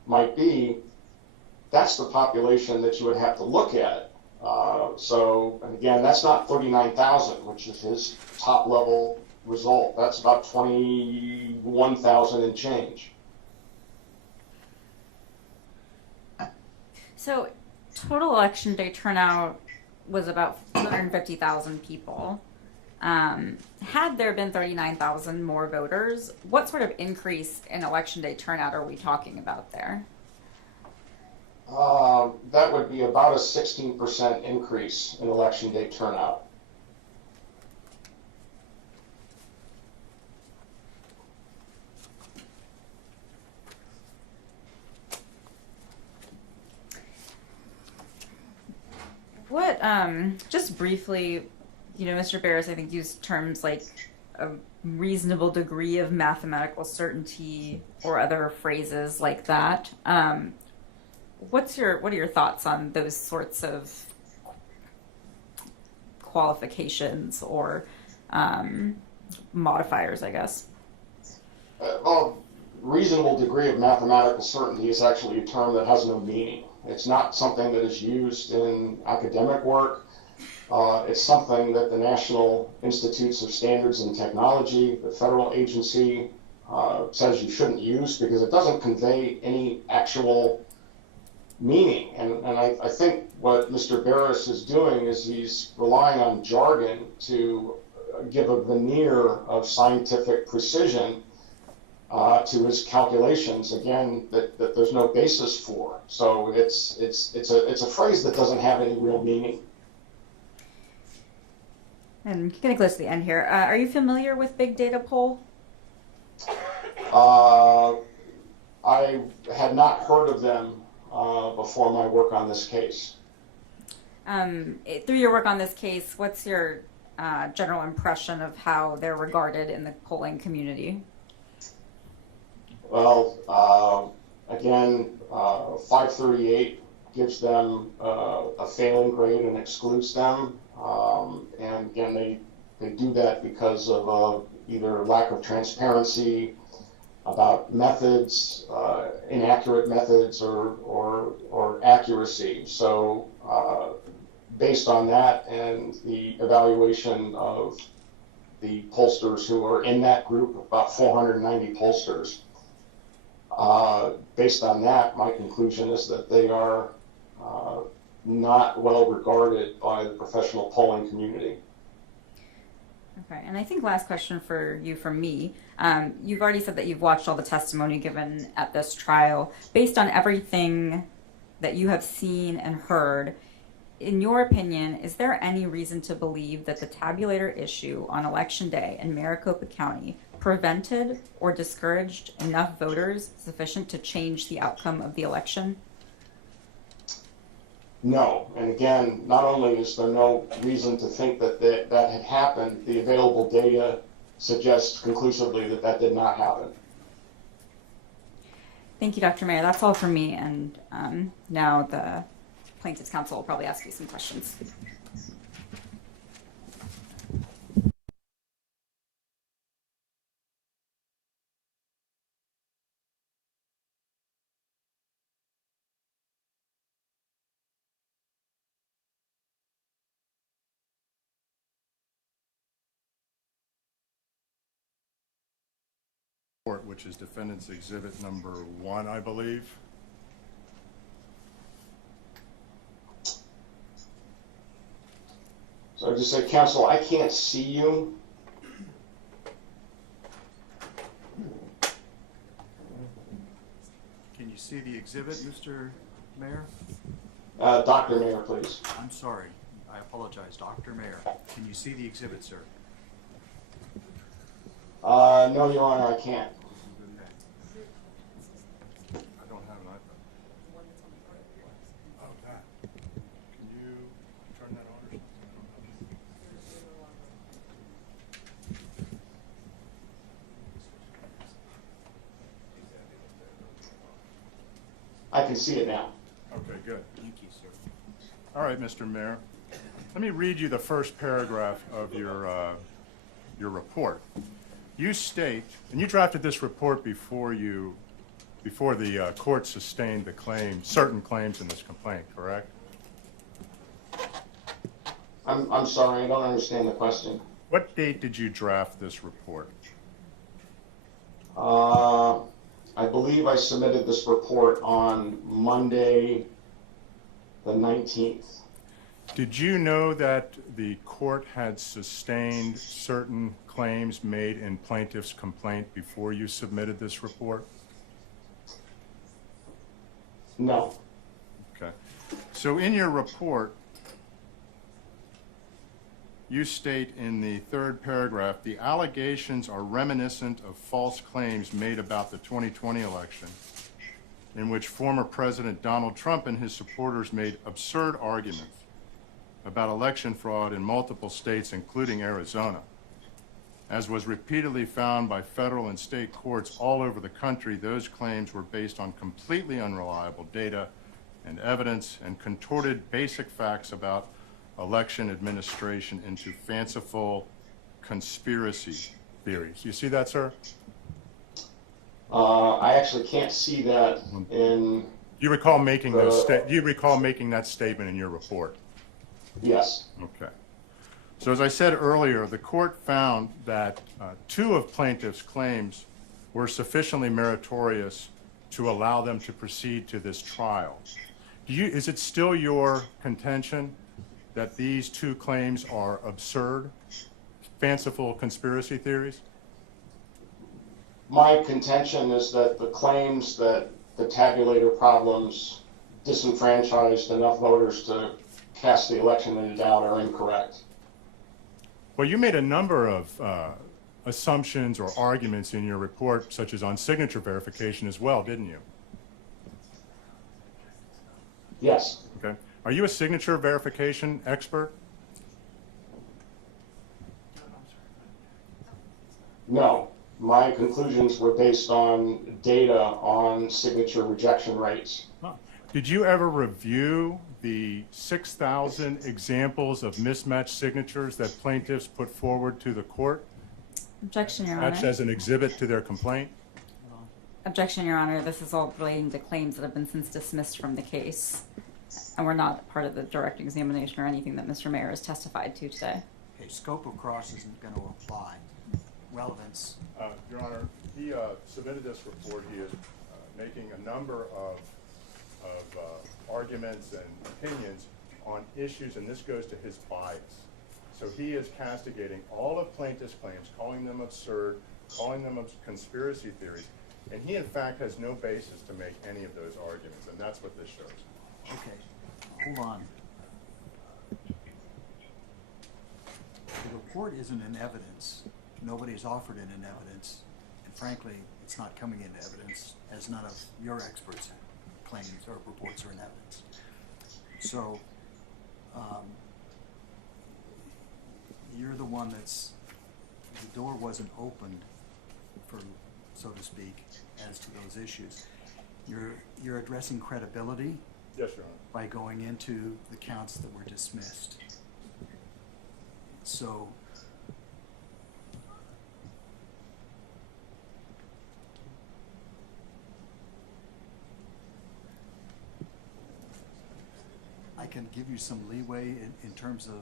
might be, that's the population that you would have to look at. And again, that's not 39,000, which is his top level result. That's about 21,000 and change. So total election day turnout was about 250,000 people. Had there been 39,000 more voters, what sort of increase in election day turnout are we talking about there? That would be about a 16% increase in election day turnout. What, just briefly, Mr. Barris, I think used terms like a reasonable degree of mathematical certainty or other phrases like that. What are your thoughts on those sorts of qualifications or modifiers, I guess? Well, reasonable degree of mathematical certainty is actually a term that has no meaning. It's not something that is used in academic work. It's something that the National Institutes of Standards and Technology, the federal agency, says you shouldn't use because it doesn't convey any actual meaning. And I think what Mr. Barris is doing is he's relying on jargon to give a veneer of scientific precision to his calculations, again, that there's no basis for. So it's a phrase that doesn't have any real meaning. And getting close to the end here, are you familiar with big data poll? I had not heard of them before my work on this case. Through your work on this case, what's your general impression of how they're regarded in the polling community? Well, again, 538 gives them a failing grade and excludes them. And again, they do that because of either lack of transparency about methods, inaccurate methods, or accuracy. So based on that and the evaluation of the pollsters who are in that group, about 490 pollsters, based on that, my conclusion is that they are not well regarded by the professional polling community. Okay, and I think last question for you from me. You've already said that you've watched all the testimony given at this trial. Based on everything that you have seen and heard, in your opinion, is there any reason to believe that the tabulator issue on Election Day in Maricopa County prevented or discouraged enough voters sufficient to change the outcome of the election? No, and again, not only is there no reason to think that that had happened, the available data suggests conclusively that that did not happen. Thank you, Dr. Mayer. That's all from me, and now the Plaintiff's Counsel will probably ask you some questions. Which is Defendant's Exhibit number 1, I believe. So I just say, Counsel, I can't see you. Can you see the exhibit, Mr. Mayor? Dr. Mayer, please. I'm sorry. I apologize. Dr. Mayer, can you see the exhibit, sir? No, Your Honor, I can't. I don't have an iPad. Oh, that. Can you turn that on or something? I can see it now. Okay, good. Thank you, sir. All right, Mr. Mayor. Let me read you the first paragraph of your report. You state, and you drafted this report before the court sustained the claim, certain claims in this complaint, correct? I'm sorry, I don't understand the question. What date did you draft this report? I believe I submitted this report on Monday, the 19th. Did you know that the court had sustained certain claims made in plaintiff's complaint before you submitted this report? No. So in your report, you state in the third paragraph, the allegations are reminiscent of false claims made about the 2020 election, in which former President Donald Trump and his supporters made absurd arguments about election fraud in multiple states, including Arizona. As was repeatedly found by federal and state courts all over the country, those claims were based on completely unreliable data and evidence and contorted basic facts about election administration into fanciful conspiracy theories. You see that, sir? I actually can't see that in. Do you recall making do you recall making that statement in your report? Yes. Okay. So as I said earlier, the court found that 2 of plaintiffs' claims were sufficiently meritorious to allow them to proceed to this trial. Is it still your contention that these 2 claims are absurd, fanciful conspiracy theories? My contention is that the claims that the tabulator problems disenfranchised enough voters to cast the election into doubt are incorrect. Well, you made a number of assumptions or arguments in your report, such as on signature verification as well, didn't you? Yes. Okay. Are you a signature verification expert? No. My conclusions were based on data on signature rejection rates. Did you ever review the 6,000 examples of mismatched signatures that plaintiffs put forward to the court? Objection, Your That's Honor. as an exhibit to their complaint? Objection, Your Honor. This is all relating to claims that have been since dismissed from the case. And we're not part of the direct examination or anything that Mr. Mayor has testified to today. Okay, scope of cross isn't going to apply. Relevance. Your Honor, he submitted this report. He is making a number of arguments and opinions on issues, and this goes to his bias. So he is castigating all of plaintiffs' claims, calling them absurd, calling them conspiracy theories, and he in fact has no basis to make any of those arguments, and that's what this shows. Okay, hold on. The report isn't in evidence. Nobody's offered it in evidence, and frankly, it's not coming into evidence, as none of your experts' claims or reports are in evidence. So, you're the one the door wasn't opened for, so to speak, as to those issues. You're addressing credibility. Yes, Your Honor. By going into the counts that were dismissed. So, I can give you some leeway in terms of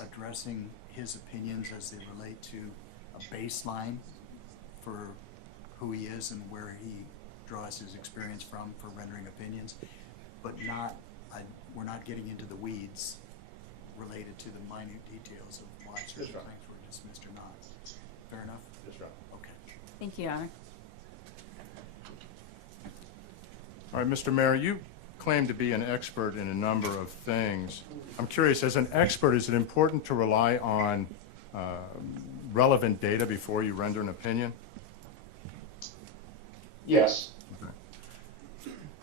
addressing his opinions as they relate to a baseline for who he is and where he draws his experience from for rendering opinions, but we're not getting into the weeds related to the minute details of why certain claims were dismissed or not. Fair enough? Yes, Your Honor. Okay. Thank you, Your Honor. All right, Mr. Mayor, you claim to be an expert in a number of things. I'm curious, as an expert, is it important to rely on relevant data before you render an opinion? Yes. Okay.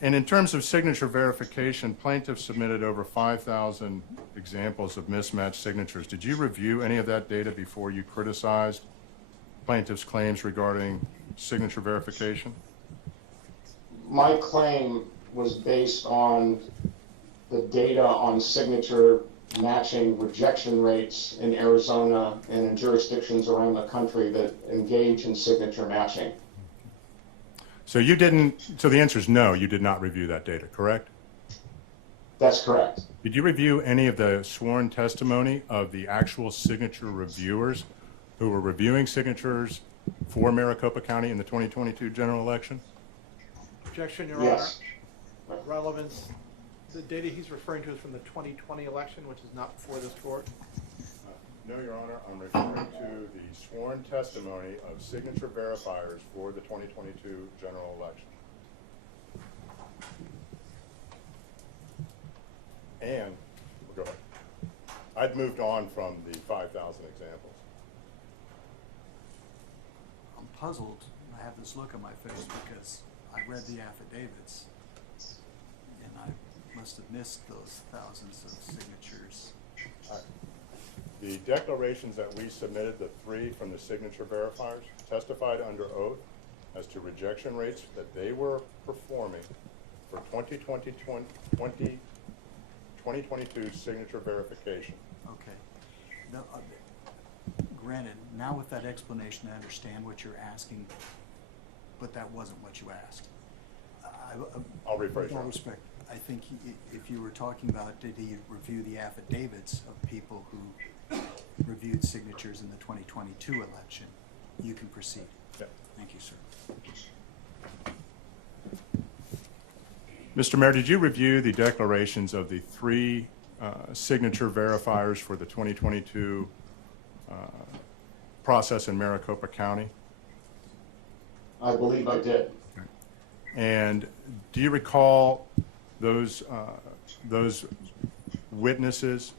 And in terms of signature verification, plaintiffs submitted over 5,000 examples of mismatched signatures. Did you review any of that data before you criticized plaintiffs' claims regarding signature verification? My claim was based on the data on signature matching rejection rates in Arizona and in jurisdictions around the country that engage in signature matching. So you didn't, so the answer is no, you did not review that data, correct? That's correct. Did you review any of the sworn testimony of the actual signature reviewers who were reviewing signatures for Maricopa County in the 2022 general election? Objection, Your Yes. Honor. Relevance, the data he's referring to is from the 2020 election, which is not before this court. No, Your Honor, I'm referring to the sworn testimony of signature verifiers for the 2022 general election. And, go ahead. I'd moved on from the 5,000 examples. I'm puzzled. I have this look on my face because I read the affidavits and I must have missed those thousands of signatures. The declarations that we submitted, the 3 from the signature verifiers, testified under oath as to rejection rates that they were performing for 2022 signature verification. Okay. Now, granted, now with that explanation, I understand what you're asking, but that wasn't what you asked. I'll rephrase With all that. respect, I think if you were talking about did he review the affidavits of people who reviewed signatures in the 2022 election, you can proceed. Yeah. Thank you, sir. Mr. Mayor, did you review the declarations of the 3 signature verifiers for the 2022 process in Maricopa County? I believe I did. And do you recall those witnesses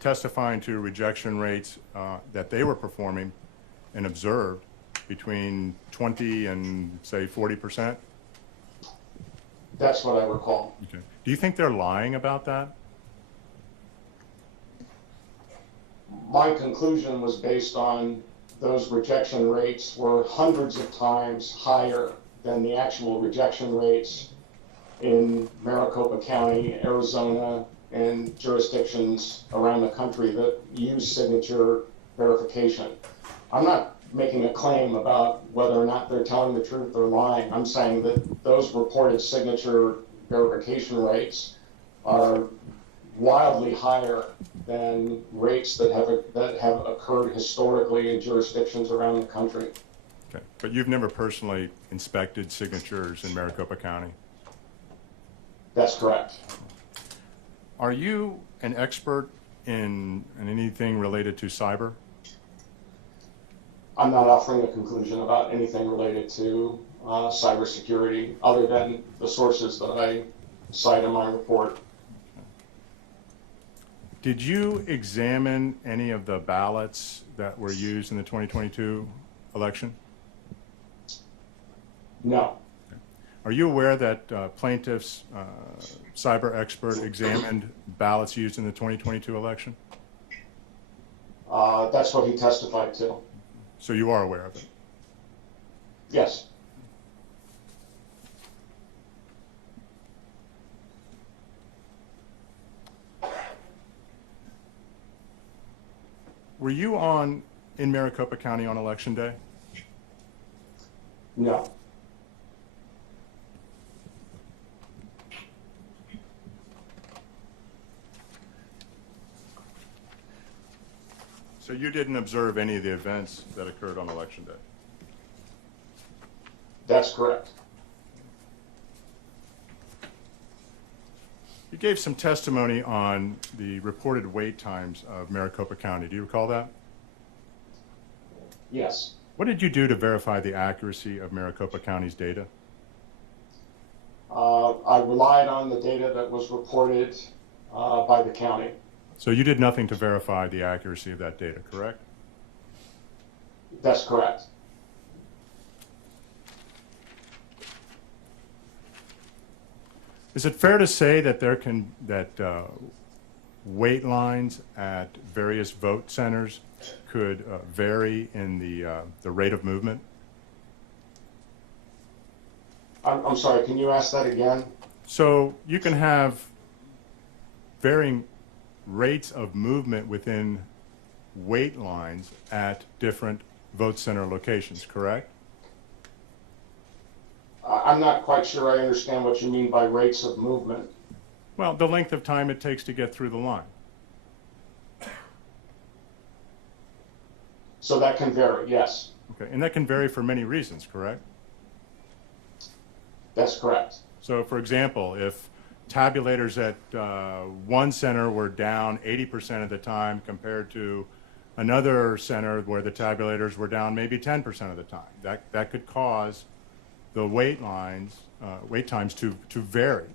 testifying to rejection rates that they were performing and observed between 20 and, say, 40%? That's what I recall. Okay. Do you think they're lying about that? My conclusion was based on those rejection rates were hundreds of times higher than the actual rejection rates in Maricopa County, Arizona, and jurisdictions around the country that use signature verification. I'm not making a claim about whether or not they're telling the truth or lying. I'm saying that those reported signature verification rates are wildly higher than rates that have occurred historically in jurisdictions around the country. Okay. But you've never personally inspected signatures in Maricopa County? That's correct. Are you an expert in anything related to cyber? I'm not offering a conclusion about anything related to cybersecurity other than the sources that I cite in my report. Did you examine any of the ballots that were used in the 2022 election? No. Are you aware that plaintiff's cyber expert examined ballots used in the 2022 election? That's what he testified to. So you are aware of it? Yes. Were you in Maricopa County on election day? No. So you didn't observe any of the events that occurred on election day? That's correct. You gave some testimony on the reported wait times of Maricopa County. Do you recall that? Yes. What did you do to verify the accuracy of Maricopa County's data? I relied on the data that was reported by the county. So you did nothing to verify the accuracy of that data, correct? That's correct. Is it fair to say that wait lines at various vote centers could vary in the rate of movement? I'm sorry, can you ask that again? So you can have varying rates of movement within wait lines at different vote center locations, correct? I'm not quite sure I understand what you mean by rates of movement. Well, the length of time it takes to get through the line. So that can vary, yes. Okay, and that can vary for many reasons, correct? That's correct. So, for example, if tabulators at one center were down 80% of the time compared to another center where the tabulators were down maybe 10% of the time, that could cause the wait times to vary,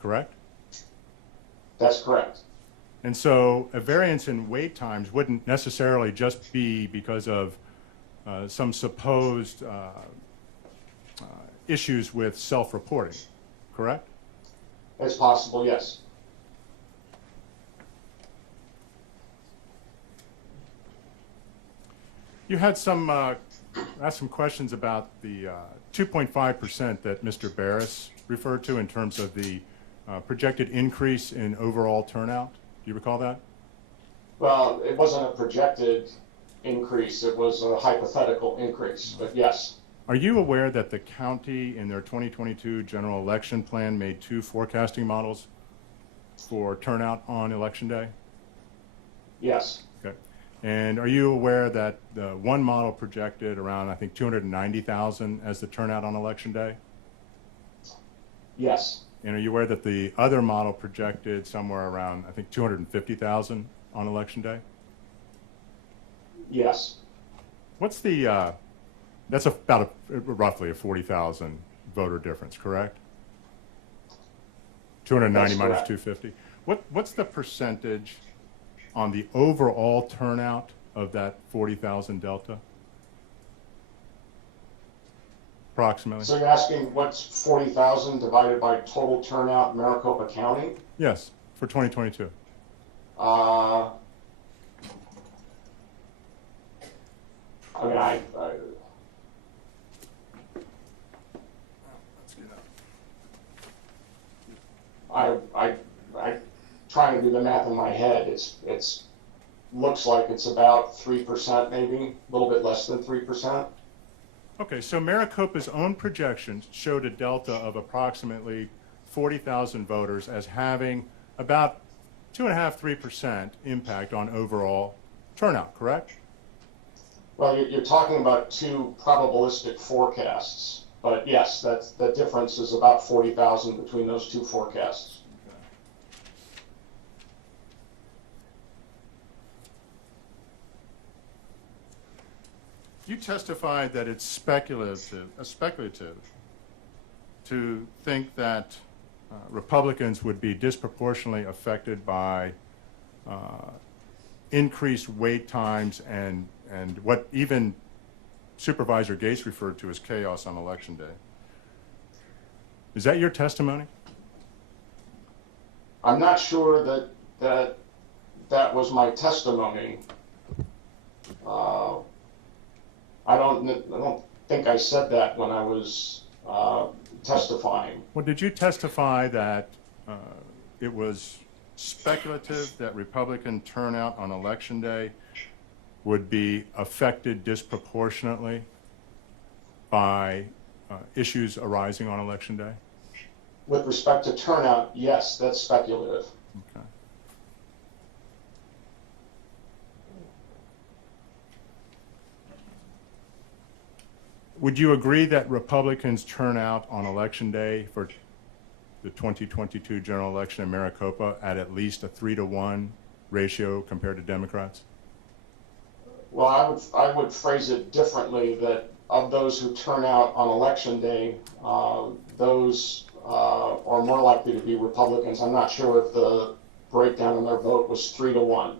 correct? That's correct. And so a variance in wait times wouldn't necessarily just be because of some supposed issues with self-reporting, correct? It's possible, yes. You had some asked some questions about the 2.5% that Mr. Barris referred to in terms of the projected increase in overall turnout. Do you recall that? Well, it wasn't a projected increase, it was a hypothetical increase, but yes. Are you aware that the county in their 2022 general election plan made 2 forecasting models for turnout on election day? Yes. Okay. And are you aware that the one model projected around, I think, 290,000 as the turnout on election day? Yes. And are you aware that the other model projected somewhere around, I think, 250,000 on election day? Yes. What's the, that's about roughly a 40,000 voter difference, correct? 290 That's minus correct. 250. What's the percentage on the overall turnout of that 40,000 delta? Approximately. So you're asking what's 40,000 divided by total turnout in Maricopa County? Yes, for 2022. I mean, I trying to do the math in my head. It's looks like it's about 3%, maybe a little bit less than 3%. Okay, so Maricopa's own projections showed a delta of approximately 40,000 voters as having about 2.5–3% impact on overall turnout, correct? Well, you're talking about 2 probabilistic forecasts, but yes, the difference is about 40,000 between those 2 forecasts. You testified that it's speculative to think that Republicans would be disproportionately affected by increased wait times and what even Supervisor Gates referred to as chaos on Election Day. Is that your testimony? I'm not sure that was my testimony. I don't think I said that when I was testifying. Well, did you testify that it was speculative that Republican turnout on Election Day would be affected disproportionately by issues arising on Election Day? With respect to turnout, yes, that's speculative. Okay. Would you agree that Republicans turn out on Election Day for the 2022 general election in Maricopa at least a 3-to-1 ratio compared to Democrats? Well, I would phrase it differently, that of those who turn out on Election Day, those are more likely to be Republicans. I'm not sure if the breakdown in their vote was 3-to-1.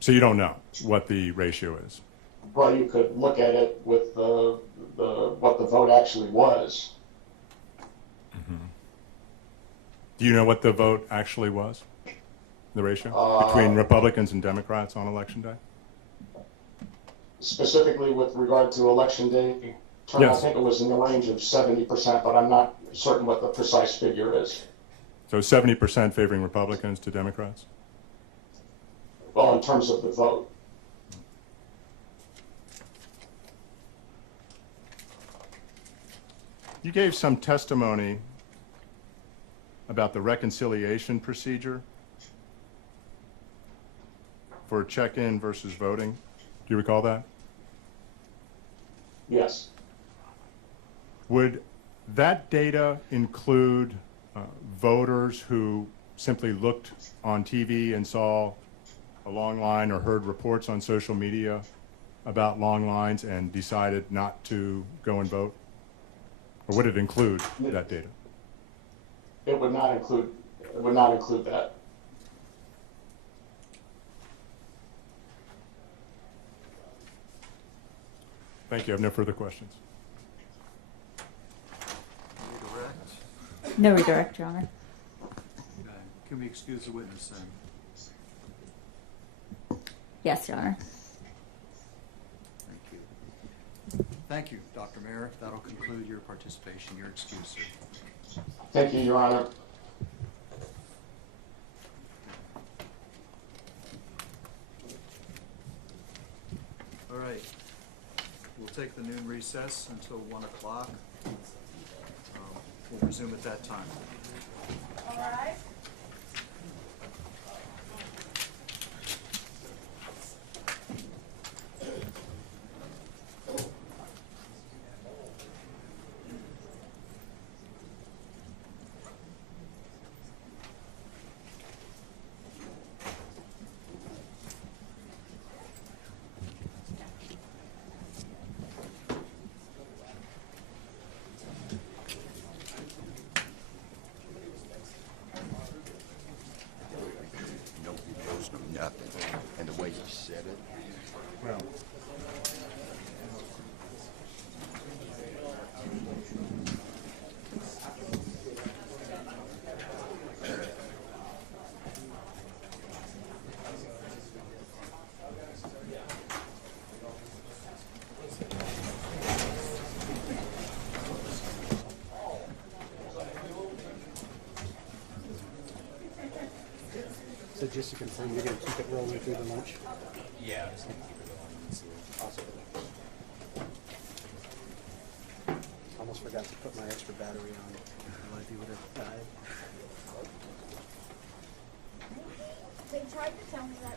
So you don't know what the ratio is? Well, you could look at it with what the vote actually was. Mm-hmm. Do you know what the vote actually was? The ratio between Republicans and Democrats on Election Day? Specifically with regard to Election Day turnout, Yes. I think it was in the range of 70%, but I'm not certain what the precise figure is. So 70% favoring Republicans to Democrats? Well, in terms of the vote. You gave some testimony about the reconciliation procedure for check-in versus voting. Do you recall that? Yes. Would that data include voters who simply looked on TV and saw a long line or heard reports on social media about long lines and decided not to go and vote? Or would it include that data? It would not include that. Thank you. I have no further questions. Redirect. No redirect, Your Honor. Okay. Can we excuse the witness then? Yes, Your Honor. Thank you. Thank you, Dr. Mayer. That'll conclude your participation. You're excused, sir. Thank you, Your Honor. All right. We'll take the noon recess until 1 o'clock. We'll resume at that time. All right. Nothing. And the way you said it. Well. So just to confirm, you're gonna keep it rolling through the lunch? Yeah. Awesome. Almost forgot to put my extra battery on. Otherwise you would have died. They tried to tell me that